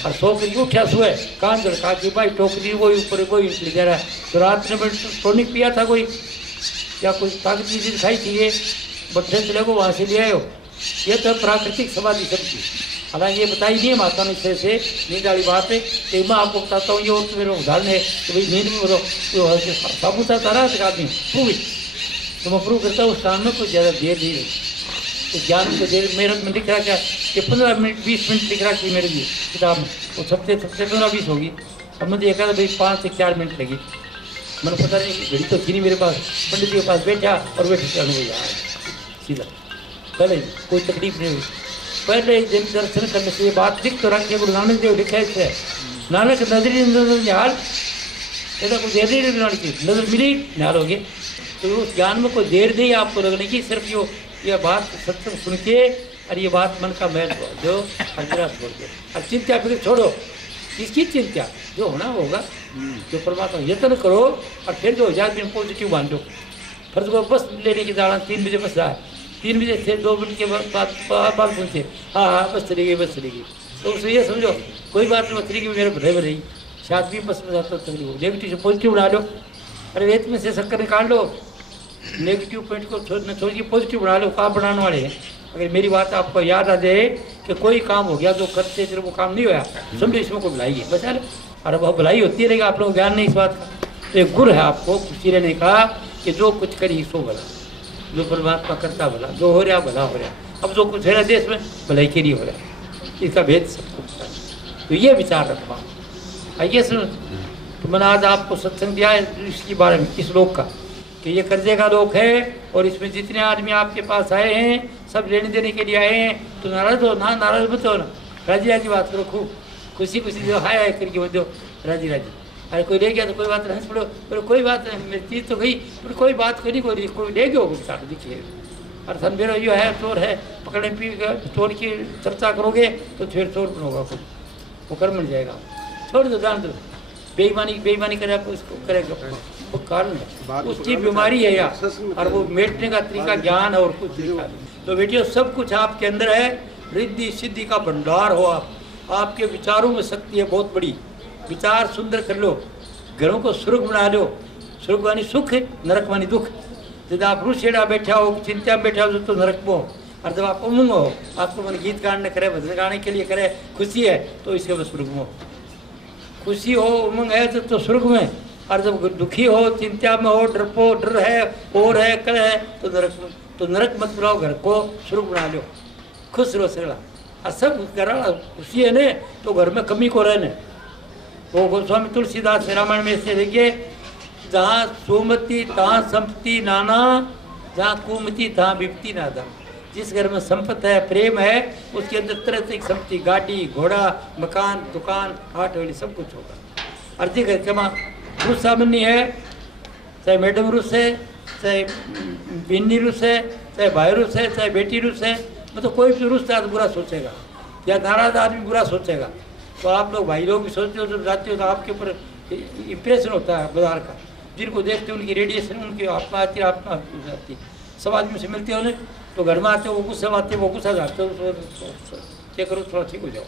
और सो करके उठा सुबह, कान झड़का के भाई टोकरी वही ऊपर वही ईंट ले जा रहा है। तो रात में टॉनिक पिया था कोई, या कोई ताकत की चीज़ खाई थी, ये बट्ठे चले को वहाँ से ले आए हो। ये तो प्राकृतिक समाधि सबकी, हालांकि ये बताई नहीं है माता ने से नींद वाली बात है। तो मैं आपको बताता हूँ, ये और मेरा उदाहरण है कि भाई नींद में बताओ साबुत आता रहा था आदमी प्रूव, तो मैं प्रूव करता हूँ उस काम में कोई ज़्यादा देर नहीं रही। तो ज्ञान को देर मेरे में लिख रहा क्या कि 15 मिनट 20 मिनट लिख रहा कि मेरे लिए किताब में, वो सबसे 15-20 होगी। अब मुझे देखा था भाई 5 से 4 मिनट लगी, मैंने पता नहीं घड़ी तो थी नहीं मेरे पास, पंडित जी के पास बैठा और बैठे सीधा, पहले कोई तकलीफ नहीं हुई। पहले एक दिन दर्शन करने से ये बात लिख तो रखी है, गुरु नानक देव लिखा है, नानक नजरी निहाल, ऐसा कुछ देर नहीं लगने की, नजर मिली निहाल हो गए। तो उस ज्ञान में कोई देर नहीं आपको लगने की, सिर्फ ये बात सत्संग सुन के और ये बात मन का मैल जो हजरा छोड़ दो, और चिंता फिर छोड़ो, इसकी चिंता जो होना होगा, जो परमात्मा यत्न करो, और फिर जो 1000 दिन पॉजिटिव मान लो। फर्ज को बस लेने की दाड़ा 3 बजे बस जाए, 3 बजे से 2 मिनट के बाद पूछे हाँ बस चली गई, तो उसे ये समझो कोई बात नहीं, बस चली गई, मेरे भले में रही, शायद भी बस में जाता तकलीफ, नेगेटिव से पॉजिटिव बना लो। अरे रेत में से शक्कर निकाल लो, नेगेटिव पॉइंट को छोड़ के पॉजिटिव बना लो, काम बनाने वाले हैं। अगर मेरी बात आपको याद आ जाए कि कोई काम हो गया जो करते थे वो काम नहीं होया, समझो इसमें कोई भलाई है, बस यार, और अब भलाई होती रहेगा, आप लोग ज्ञान नहीं इस बात का। तो एक गुर है आपको खुशी रहने का कि जो कुछ करी सो भला, जो परमात्मा करता भला, जो हो रहा भला हो रहा। अब जो कुछ है ना देश में भलाई के लिए हो रहा है, इसका भेद सबको पता है। तो ये विचार रखना आइए सुन। तो मैंने आज आपको सत्संग दिया है इसके बारे में, इस लोक का, कि ये कर्जे का लोक है, और इसमें जितने आदमी आपके पास आए हैं सब लेने देने के लिए आए हैं। तो नाराज हो ना, नाराज मत हो ना, राजी राजी बात करो, खूब खुशी खुशी जो हाय हाय करके बोल दो राजी राजी। अरे कोई ले गया तो कोई बात नहीं, हंस पड़ो, पर कोई बात नहीं, मेरी चीज़ तो गई, पर कोई बात कोई नहीं, कोई ले गया होगा साथ देखिए। और सन मेरा यो है चोर है, पकड़ने पी चोर की चर्चा करोगे तो फिर चोर बनोगा, खुद वो कर मिल जाएगा। छोड़ दो, जान दो, बेईमानी करे आपको इसको करेगा, वो कारण है, उसकी बीमारी है या, और वो मेटने का तरीका ज्ञान है और कुछ तरीका नहीं। तो बेटियों सब कुछ आपके अंदर है, रिद्धि सिद्धि का भंडार हो आप, आपके विचारों में शक्ति है बहुत बड़ी। विचार सुंदर कर लो, घरों को स्वर्ग बना लो, स्वर्ग मानी सुख, नरक मानी दुख। जब आप रुषेड़ा बैठा हो, चिंता में बैठा हो तो नरक में हो, और जब आप उमंग हो, आपको मन गीत गाने करे, भजन गाने के लिए करे, खुशी है तो इसके बाद स्वर्ग में हो। खुशी हो, उमंग है तो स्वर्ग में, और जब दुखी हो, चिंता में हो, डर है, और है, कर है तो नरक में। तो नरक मत बुलाओ, घर को स्वर्ग बना लो, खुश रहो सगला, और सब करा खुशी है ने तो घर में कमी को रहने। वो गोस्वामी तुलसीदास रामायण में से देखिए, जहाँ सुमति तहाँ संपत्ति नाना, जहाँ कुमति तहाँ विपत्ति नादा। जिस घर में संपत्ति है, प्रेम है, उसके अंदर तरह तरह की संपत्ति, गाड़ी घोड़ा मकान दुकान हाट वाली सब कुछ होगा। अर्जी घर के माँ रुस सामान्य है, चाहे मैडम रुस है, चाहे बिन्नी रुस है, चाहे भाई रुस है, चाहे बेटी रुस है, मतलब कोई भी रुस है तो बुरा सोचेगा, या नाराज आदमी बुरा सोचेगा। तो आप लोग भाई लोग भी सोचते हो, जब जाते हो तो आपके ऊपर इम्प्रेशन होता है बाजार का, जिनको देखते हो उनकी रेडिएशन, उनकी आत्मा आती है, आत्मा जाती है। सब आदमी से मिलते हो तो घर में आते हो वो गुस्सा आते हो वो गुस्सा जाते हो क्या करो थोड़ा ठीक हो जाओ।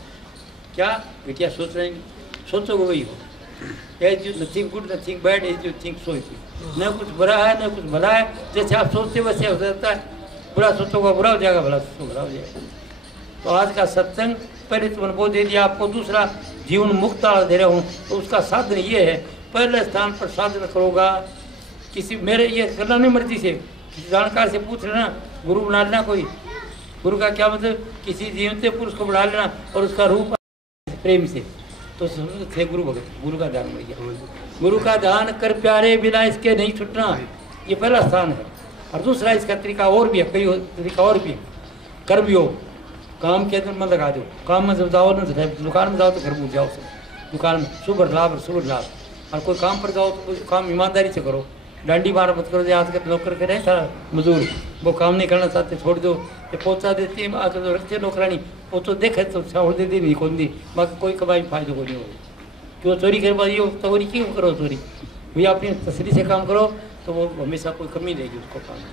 क्या बेटिया सोच रहे हैं, सोचोगे वही हो। As you nothing good nothing bad as you think so it. न कुछ बुरा है न कुछ भला है, जैसे आप सोचते हो वैसे हो जाता है। बुरा सोचोगे बुरा हो जाएगा, भला सोचोगे भला हो जाएगा। तो आज का सत्संग पहले तो अनुभव दे दिया आपको, दूसरा जीवन मुक्त दे रहा हूँ। तो उसका साधन ये है, पहले स्थान पर साधन करोगा किसी मेरे ये करना नहीं मर्जी से, किसी जानकार से पूछ लेना, गुरु बना लेना कोई। गुरु का क्या मतलब, किसी जीवते पुरुष को बढ़ा लेना और उसका रूप प्रेम से, तो थे गुरु भगत। गुरु का ध्यान मिल गया। गुरु का ध्यान कर प्यारे बिना इसके नहीं छुटना, ये पहला स्थान है। और दूसरा इसका तरीका और भी है, कई तरीका और भी है। कर्मयोग, काम के अंदर मन लगा दो, काम में जब जाओ ना दुकान में जाओ तो घर भूल जाओ सब, दुकान में शुभ लाभ और शुभ लाभ। और कोई काम पर जाओ तो काम ईमानदारी से करो, डांडी मार मत करो। आज के नौकर के नहीं था मजदूर, वो काम नहीं करना चाहते छोड़ दो, ये पहुँचा देती है आकर तो रखते नौकरानी, वो तो देखे तो छोड़ देती नहीं कौन दी, बाकी कोई कमाई फायदे को नहीं हो। क्यों चोरी कर पाई हो, चोरी क्यों करो चोरी, भैया अपनी तसली से काम करो तो वो हमेशा कोई कमी रहेगी उसको काम में।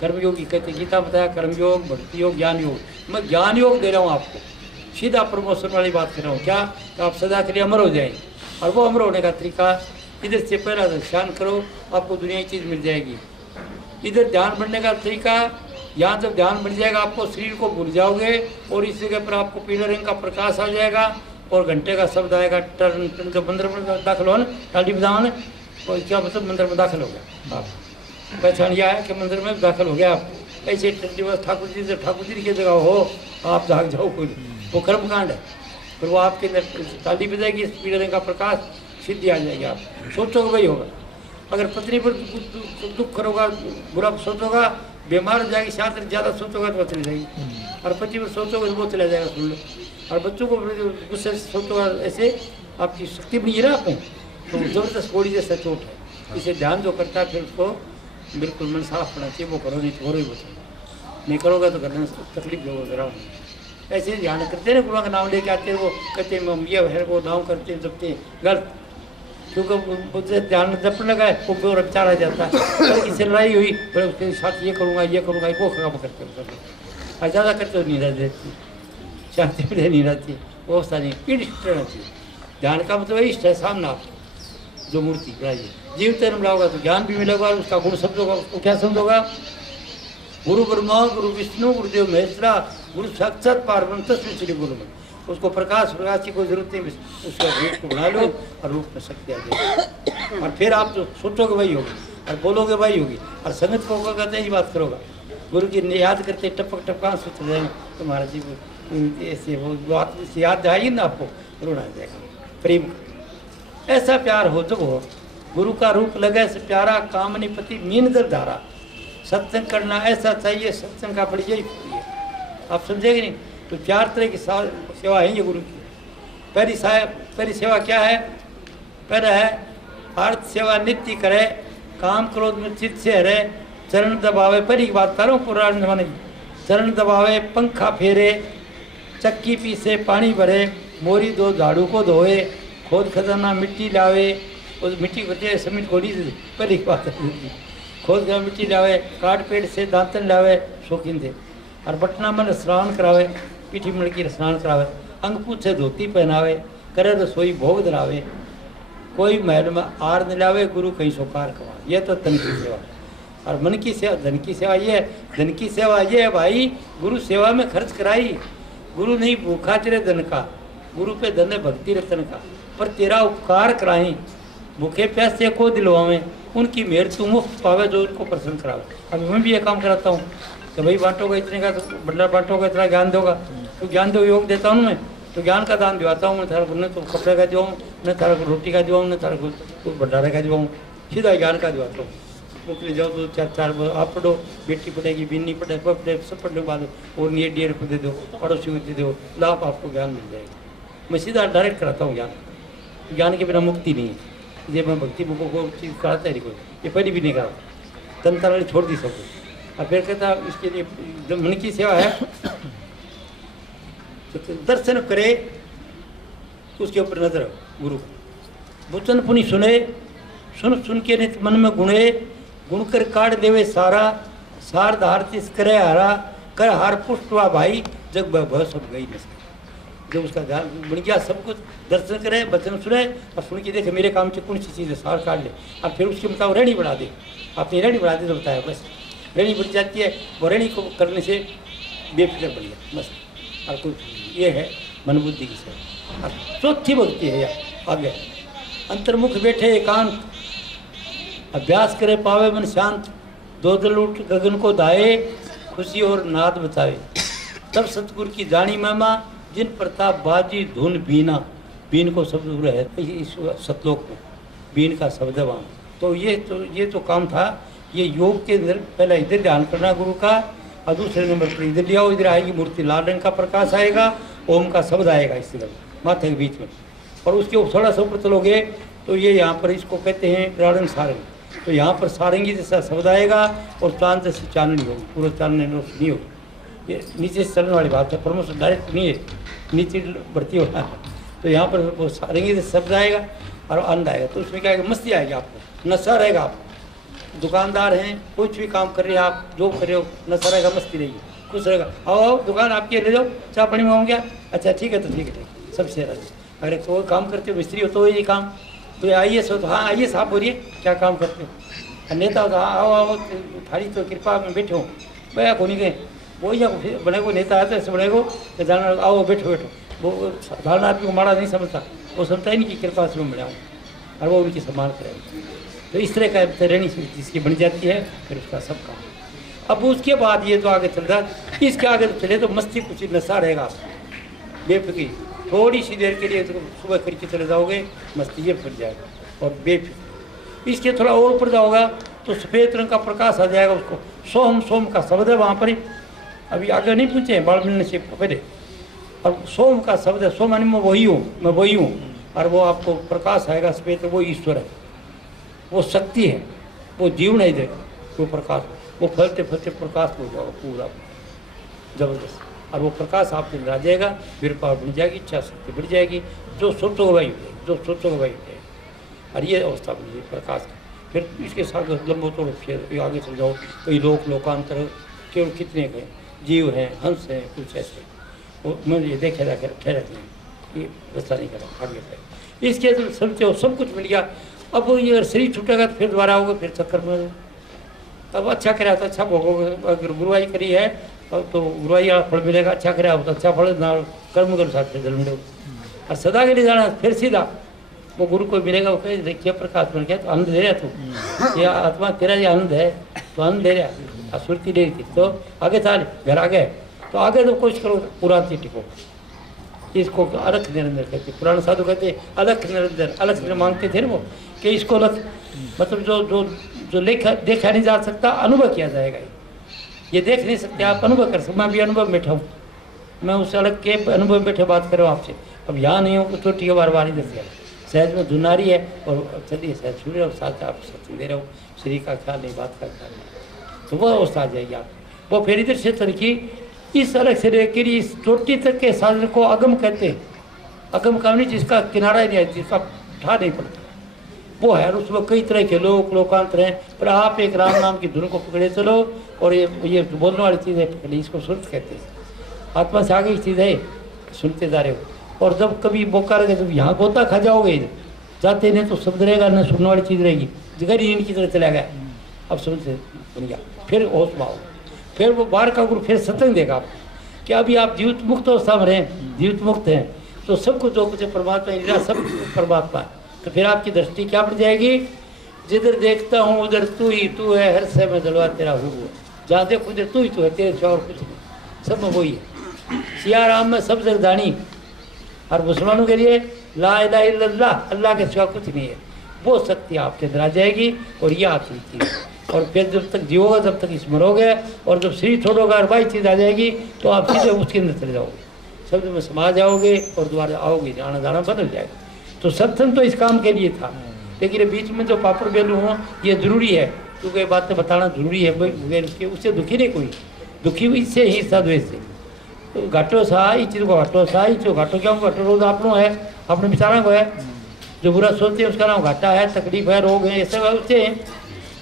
कर्मयोगी कहते गीता बताया, कर्मयोग, भक्ति योग, ज्ञान योग। मैं ज्ञान योग दे रहा हूँ आपको, सीधा प्रमोशन वाली बात कर रहा हूँ। क्या तो आप सदा के लिए अमर हो जाएंगे। और वो अमर होने का तरीका, इधर से पहला ध्यान करो, आपको दुनिया की चीज़ मिल जाएगी। इधर ध्यान बढ़ने का तरीका, यहाँ जब ध्यान बढ़ जाएगा आपको शरीर को भूल जाओगे और इस जगह पर आपको पीले रंग का प्रकाश आ जाएगा और घंटे का शब्द आएगा। टर्न टर्न जब मंदिर में दाखिल हो ना, टाली बजाओ ना, और क्या मतलब मंदिर में दाखिल हो गया आप, पहचान यह है कि मंदिर में दाखिल हो गया आप। ऐसे ठाकुर जी से ठाकुर जी की जगह हो आप जाग जाओ, कोई वो कर्मकांड है। फिर वो आपके अंदर ताली बजाएगी, पीले रंग का प्रकाश, सिद्धि आ जाएगी। आप सोचोगे वही होगा। अगर पत्नी पर दुख करोगा, बुरा सोचोगा, बीमार हो जाएगी, शायद ज़्यादा सोचोगा तो वो चली जाएगी। और पति पर सोचोगे तो वो चला जाएगा, सुन लो। और बच्चों को गुस्से से सोचोगा, ऐसे आपकी शक्ति बनी है ना आपको, तो ज़बरदस्त गोली जैसा चोट है। इसे ध्यान जो करता है फिर उसको बिल्कुल मन साफ होना चाहिए, वो करो, नहीं तो हो ही बचो। नहीं करोगे तो करने तकलीफ जो जरा ऐसे ध्यान करते हैं। गुरुओं का नाम लेके आते हैं, वो कहते हैं हम ये है वो नाम करते हैं, जपते हैं, गलत। क्योंकि ध्यान जपने लगा है वो बेचारा जाता है। किसी लड़ाई हुई फिर उसके साथ ये करूँगा वो काम करते हो, ज़्यादा करते हो नहीं रहती, शांति में नहीं रहती, वो सारी इष्ट रहना चाहिए। ध्यान का मतलब इष्ट है सामने आप जो मूर्ति बनाइए, जीव तेन मिलाओगा तो ज्ञान भी मिलेगा, उसका गुण शब्द होगा। उसको क्या शब्द होगा, गुरु ब्रह्मा गुरु विष्णु गुरुदेव महेश्वरा गुरु साक्षात पारब्रह्म तस्मै श्री गुरु में। उसको प्रकाश की कोई जरूरत नहीं, उसका रूप को बना लो और रूप में शक्ति आ जाएगी। और फिर आप जो सोचोगे वही होगी और बोलोगे वही होगी। और संगत को कहते ही बात करोगा, गुरु की याद करते टपक टपक सोच जाएंगे तुम्हारा जीवन ऐसे वो याद आएगी ना आपको, रोना आ जाएगा। प्रेम ऐसा प्यार हो जब हो, गुरु का रूप लगे से प्यारा, कामनी पति मीन दर धारा। सत्संग करना ऐसा चाहिए, सत्संग का बड़ी यही है, आप समझेंगे नहीं। तो 4 तरह की सेवा है ये गुरु की। पहली सेवा क्या है, पहला है अर्थ सेवा नित्य करे, काम क्रोध में चित्त से हरे, चरण दबावे। पहली बात कर रहा हूँ पुराने जमाने की। चरण दबावे, पंखा फेरे, चक्की पीसे, पानी भरे, मोरी दो झाड़ू को धोए, खोद खजाना मिट्टी लावे, उस मिट्टी बचे समिट खोली। पहली बात खोद खजाना मिट्टी लावे, काट पेट से दांतन लावे, शौकीन थे। और बटना मन स्नान करावे, पीठी मड़की स्नान करावे, अंग पूछे धोती पहनावे, करे रसोई भोग धरावे, कोई महल में आर न लावे, गुरु कहीं सोकार कमावे। यह तो तन की सेवा। और मन की सेवा, धन की सेवा ये है। धन की सेवा ये है भाई, गुरु सेवा में खर्च कराई। गुरु नहीं भूखा तेरे धन का, गुरु पे धन है भक्ति रतन का। पर तेरा उपकार कराएं, भूखे प्यासे को दिलवावें, उनकी मेहर तू मुफ्त पावे जो उनको प्रसन्न करावे। अभी मैं भी ये काम कराता हूँ कि भाई बांटोगा इतने का, तो भंडार बांटोगा इतना ज्ञान दोगा, तो ज्ञान दो योग देता हूँ मैं, तो ज्ञान का दान दिवाता हूँ मैं। थारा न तो कपड़े का दिवाऊँ, न थारा को रोटी का दिवाऊँ, न थारा को भंडारे का दिवाऊँ, सीधा ज्ञान का दिवाता हूँ। मुकली जाओ तो 4 आप पढ़ो, बेटी पढ़ेगी, बिन्नी पढ़े, पढ़े, सब पढ़ने के बाद और नहीं DL को दे दो, पड़ोसी को दे दो, लाभ आपको ज्ञान मिल जाएगा। मैं सीधा डायरेक्ट कराता हूँ ज्ञान। ज्ञान के बिना मुक्ति नहीं है। ये मैं भक्ति बुकों को चीज़ कराता है कोई, ये पहली भी नहीं कराता, तन तनाली छोड़ दी सब कुछ। और फिर कहता इसके लिए जो मन की सेवा है, तो दर्शन करे उसके ऊपर नजर गुरु वचन पुनि सुने, सुन के नित मन में गुणे, गुण कर काट देवे सारा, सार धार तिस करे हारा कर हार पुष्ट हुआ भाई जग भय सब गई न। जब उसका ध्यान बन गया, सब कुछ दर्शन करे, वचन सुने और सुन के देखे मेरे काम से कौन सी चीज़ है, सार काट ले और फिर उसके मुताबिक रेडी बना दे। आपने रेडी बना दे तो बताया बस रेडी बन जाती है। वो रेडी को करने से बेफिक्र बन गया बस। और कुछ ये है मन बुद्धि की सेवा। और चौथी भक्ति है यार आगे, अंतर्मुख बैठे एकांत, अभ्यास करे पावे मन शांत, दो दल उठ गगन को दाए, खुशी और नाद बतावे, तब सतगुरु की जानी महिमा, जिन प्रताप बाजी धुन बीना। बीन को शब्द है इस सतलोक में, बीन का शब्द है वहाँ। तो ये तो काम था ये योग के अंदर। पहला इधर ध्यान करना गुरु का, और दूसरे नंबर पर इधर लिया, इधर आएगी मूर्ति, लाल रंग का प्रकाश आएगा, ओम का शब्द आएगा इस तरह माथे के बीच में। और उसके थोड़ा सा ऊपर चलोगे तो ये यहाँ पर इसको कहते हैं प्राणन सारंग। तो यहाँ पर सारंगी जैसा शब्द आएगा और चांद जैसी चांदनी होगी, पूरा चांदनी नहीं होगी। ये नीचे से चलने वाली बात है, प्रमोशन डायरेक्ट नहीं है, नीचे बढ़ती हो। तो यहाँ पर वो सारंगी से शब्द आएगा और आनंद आएगा। तो उसमें क्या आएगा, मस्ती आएगी, आपको नशा रहेगा। आप दुकानदार हैं, कुछ भी काम कर रहे हैं, आप जो कर रहे हो, नशा रहेगा, मस्ती रहेगी, खुश रहेगा। आओ दुकान आपकी ले जाओ, चाय पानी मंगाऊँ क्या, अच्छा ठीक है, तो ठीक है, सबसे राजी। अरे तो काम करते हो, मिस्त्री हो तो ये काम, तो IAS हो तो हाँ IAS आप बोलिए क्या काम करते हो, नेता हो तो हाँ आओ आओ थारी तो कृपा में बैठो, भैया को नहीं गए वो या बने को नेता आता है ऐसे बने को जाना, आओ बैठो बैठो। वो साधारण आदमी को माड़ा नहीं समझता, वो समझता ही नहीं कि कृपा से मैं बनाऊँ, और वो उनकी सम्मान करेगा। तो इस तरह का रहनी जिसकी बन जाती है, फिर उसका सब काम। अब उसके बाद ये तो आगे चल रहा, इसके आगे तो चले तो मस्ती कुछ नशा रहेगा बेफिक्री। थोड़ी सी देर के लिए तो सुबह करके चले जाओगे, मस्ती ये फिर जाएगा और बेफिक्र। इसके थोड़ा और ऊपर जाओगा तो सफ़ेद रंग का प्रकाश आ जाएगा, उसको सोम सोम का शब्द है वहाँ पर ही, अभी आगे नहीं पूछे बाल मिलने से पहले। और सोम का शब्द है, सोम यानी मैं वही हूँ, और वो आपको प्रकाश आएगा सफ़ेद, वो ईश्वर है, वो शक्ति है, वो जीवन है, इधर वो प्रकाश, वो फलते फलते प्रकाश हो जाएगा पूरा जबरदस्त। और वो प्रकाश आपके अंदर आ जाएगा, विरपा बढ़ जाएगी, इच्छा शक्ति बढ़ जाएगी, जो सोचो गवाही हो जाएगी, जो सोचो गवाही हो जाएगी। और ये अवस्था बन जाएगी प्रकाश की। फिर इसके साथ लंबो तोड़ फिर आगे चल जाओ, कई लोकांतर केवल कितने के जीव हैं, हंस हैं, कुछ ऐसे वो मैंने ये देखे रखे रहते हैं, ये रास्ता नहीं करा आगे पे। इसके समझो सब कुछ मिल गया। अब ये अगर शरीर छूटेगा तो फिर दोबारा आओगे, फिर चक्कर में। तब अच्छा करा तो अच्छा भोगोगे, अगर गुरुवाई करी है तो गुरुवाई फल मिलेगा, अच्छा करा तो अच्छा फल, ना कर्म के अनुसार फिर जल मिलेगा। और सदा के लिए जाना फिर सीधा वो गुरु को मिलेगा, वो कहे देखिए प्रकाश बन गया तो आनंद दे रहा तू, ये आत्मा तेरा ये आनंद है तो आनंद दे रहा, सुरती दे रही थी। तो आगे था घर आ गए तो आगे तो कोशिश करो पूरा टिको। इसको अलख निरंजन कहते, पुराने साधु कहते अलख निरंजन, अलख मांगते थे ना वो कि इसको अलख मतलब जो देखा नहीं जा सकता, अनुभव किया जाएगा। ये देख नहीं सकते आप, अनुभव कर सकते। मैं भी अनुभव बैठा हूँ, मैं उस अलग के अनुभव में बैठे बात कर रहा हूँ आपसे। अब यहाँ नहीं हूँ तो छोटी बार बार ही दस सहज में धुनारी है, और चलिए सहज सुन रहे हो, साथ आप सत्संग दे रहे हो, शरीर का ख्याल नहीं, बात का ख्याल नहीं, तो वह अवस्था आ जाएगी आप। वो फिर इधर से तरीकी इस अलग से लेकर इस चोटी तक के साधन को अगम कहते हैं। अगम का नहीं जिसका किनारा ही नहीं है, जिसका ठा नहीं पड़ता, वो है। और उसमें कई तरह के लोकांतर हैं, पर आप एक राम नाम की धुन को पकड़े चलो, और ये बोलने वाली चीज़ है पकड़ी, इसको सुनते कहते हैं। आत्मा से आगे की चीज़ है, सुनते जा रहे हो। और जब कभी मौका रहेगा, जब यहाँ गोता खा जाओगे जाते नहीं तो शब्द रहेगा, न सुनने वाली चीज़ रहेगी, जिगर ही इनकी तरह चला गया। अब सुनते बन गया, फिर होश में आओ, फिर वो बाहर का गुरु फिर सत्संग देगा आपको कि अभी आप जीवित मुक्त अवस्था में रहें, जीवित मुक्त हैं, तो सब कुछ जो कुछ परमात्मा निरा सब परमात्मा है। तो फिर आपकी दृष्टि क्या बढ़ जाएगी, जिधर देखता हूँ उधर तू ही तू है, हर समय में जलवा तेरा हुआ, जहाँ देखो उधर तू ही तू है, तेरे से और कुछ नहीं, सब में वही है। सिया राम में सब जगदानी, और मुसलमानों के लिए ला इलाहा इल्लल्लाह, अल्लाह के सिवा कुछ नहीं है। वो शक्ति आपके अंदर आ जाएगी, और यह आपकी चीज़। और फिर जब तक जियोगा जब तक स्मरोगे, और जब शरीर छोड़ोगा और भाई चीज़ आ जाएगी तो आप सीधे उसके अंदर चले जाओगे, शब्द में समा जाओगे, और दोबारा आओगे, आना जाना बदल जाएगा। तो सत्संग तो इस काम के लिए था, लेकिन बीच में जो पापड़ बेलू हो ये जरूरी है, क्योंकि ये बातें बताना जरूरी है। बगैर उससे दुखी नहीं कोई, दुखी इससे ही साधु से तो घाटो सा इस चीज़ को घाटो सा इस घाटो क्या घाटो रोग आपनो है, अपने विचारों को है, जो बुरा सोचते हैं उसका नाम घाटा है, तकलीफ है, रोग है, ये सब उससे है।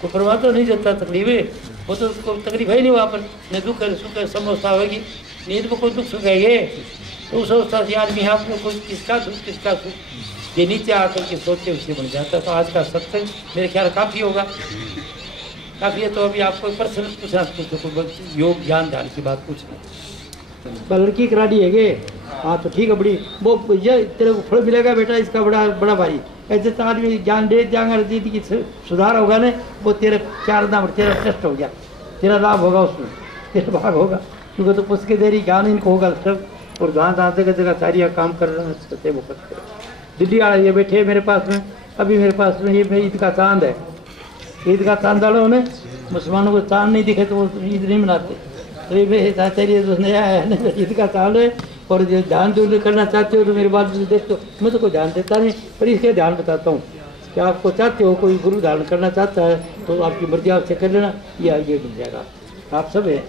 कोई परमात्मा नहीं देता तकलीफ है, वो तो उसको तकलीफ है नहीं वहाँ पर, न दुख है सुख है, सब अवस्था होगी। नींद में कोई दुख सुख है ये, तो उस अवस्था से आदमी आप में कोई किसका दुख किसका सुख ये नीचे आकर के सोचे उससे बन जाता है। तो आज का सत्संग मेरे ख्याल काफ़ी होगा, काफ़ी है। तो अभी आपको पर्सनल पूछना पूछो, कोई योग ज्ञान ध्यान की बात पूछना। लड़की कराड़ी है गे, हाँ तो ठीक है बड़ी वो ये तेरे को फल मिलेगा बेटा इसका बड़ा बड़ा भारी। ऐसे तो आदमी ज्ञान दे जाएगा, जिंदगी सुधार होगा ना, वो तेरे 4 दाम तेरा टेस्ट हो गया, तेरा लाभ होगा उसमें, तेरा भाग होगा। क्योंकि तो पुस्तक देरी ज्ञान इनको होगा सब, और जहाँ जहाँ जगह जगह सारी काम कर रहे हैं वो करते। दिल्ली वाले ये बैठे मेरे पास में, अभी मेरे पास में ये ईद का चांद है, ईद का चांद वालों ने मुसलमानों को चांद नहीं दिखे तो वो ईद नहीं मनाते। तो ये नया है ईद का चांद है, और जो ध्यान जो करना चाहते हो तो मेरी बात देख, तो मैं तो कोई ध्यान देता नहीं, पर इसके ध्यान बताता हूँ कि आपको चाहते हो कोई गुरु धारण करना चाहता है तो आपकी मर्जी आपसे कर लेना, ये मिल जाएगा। आप सब है।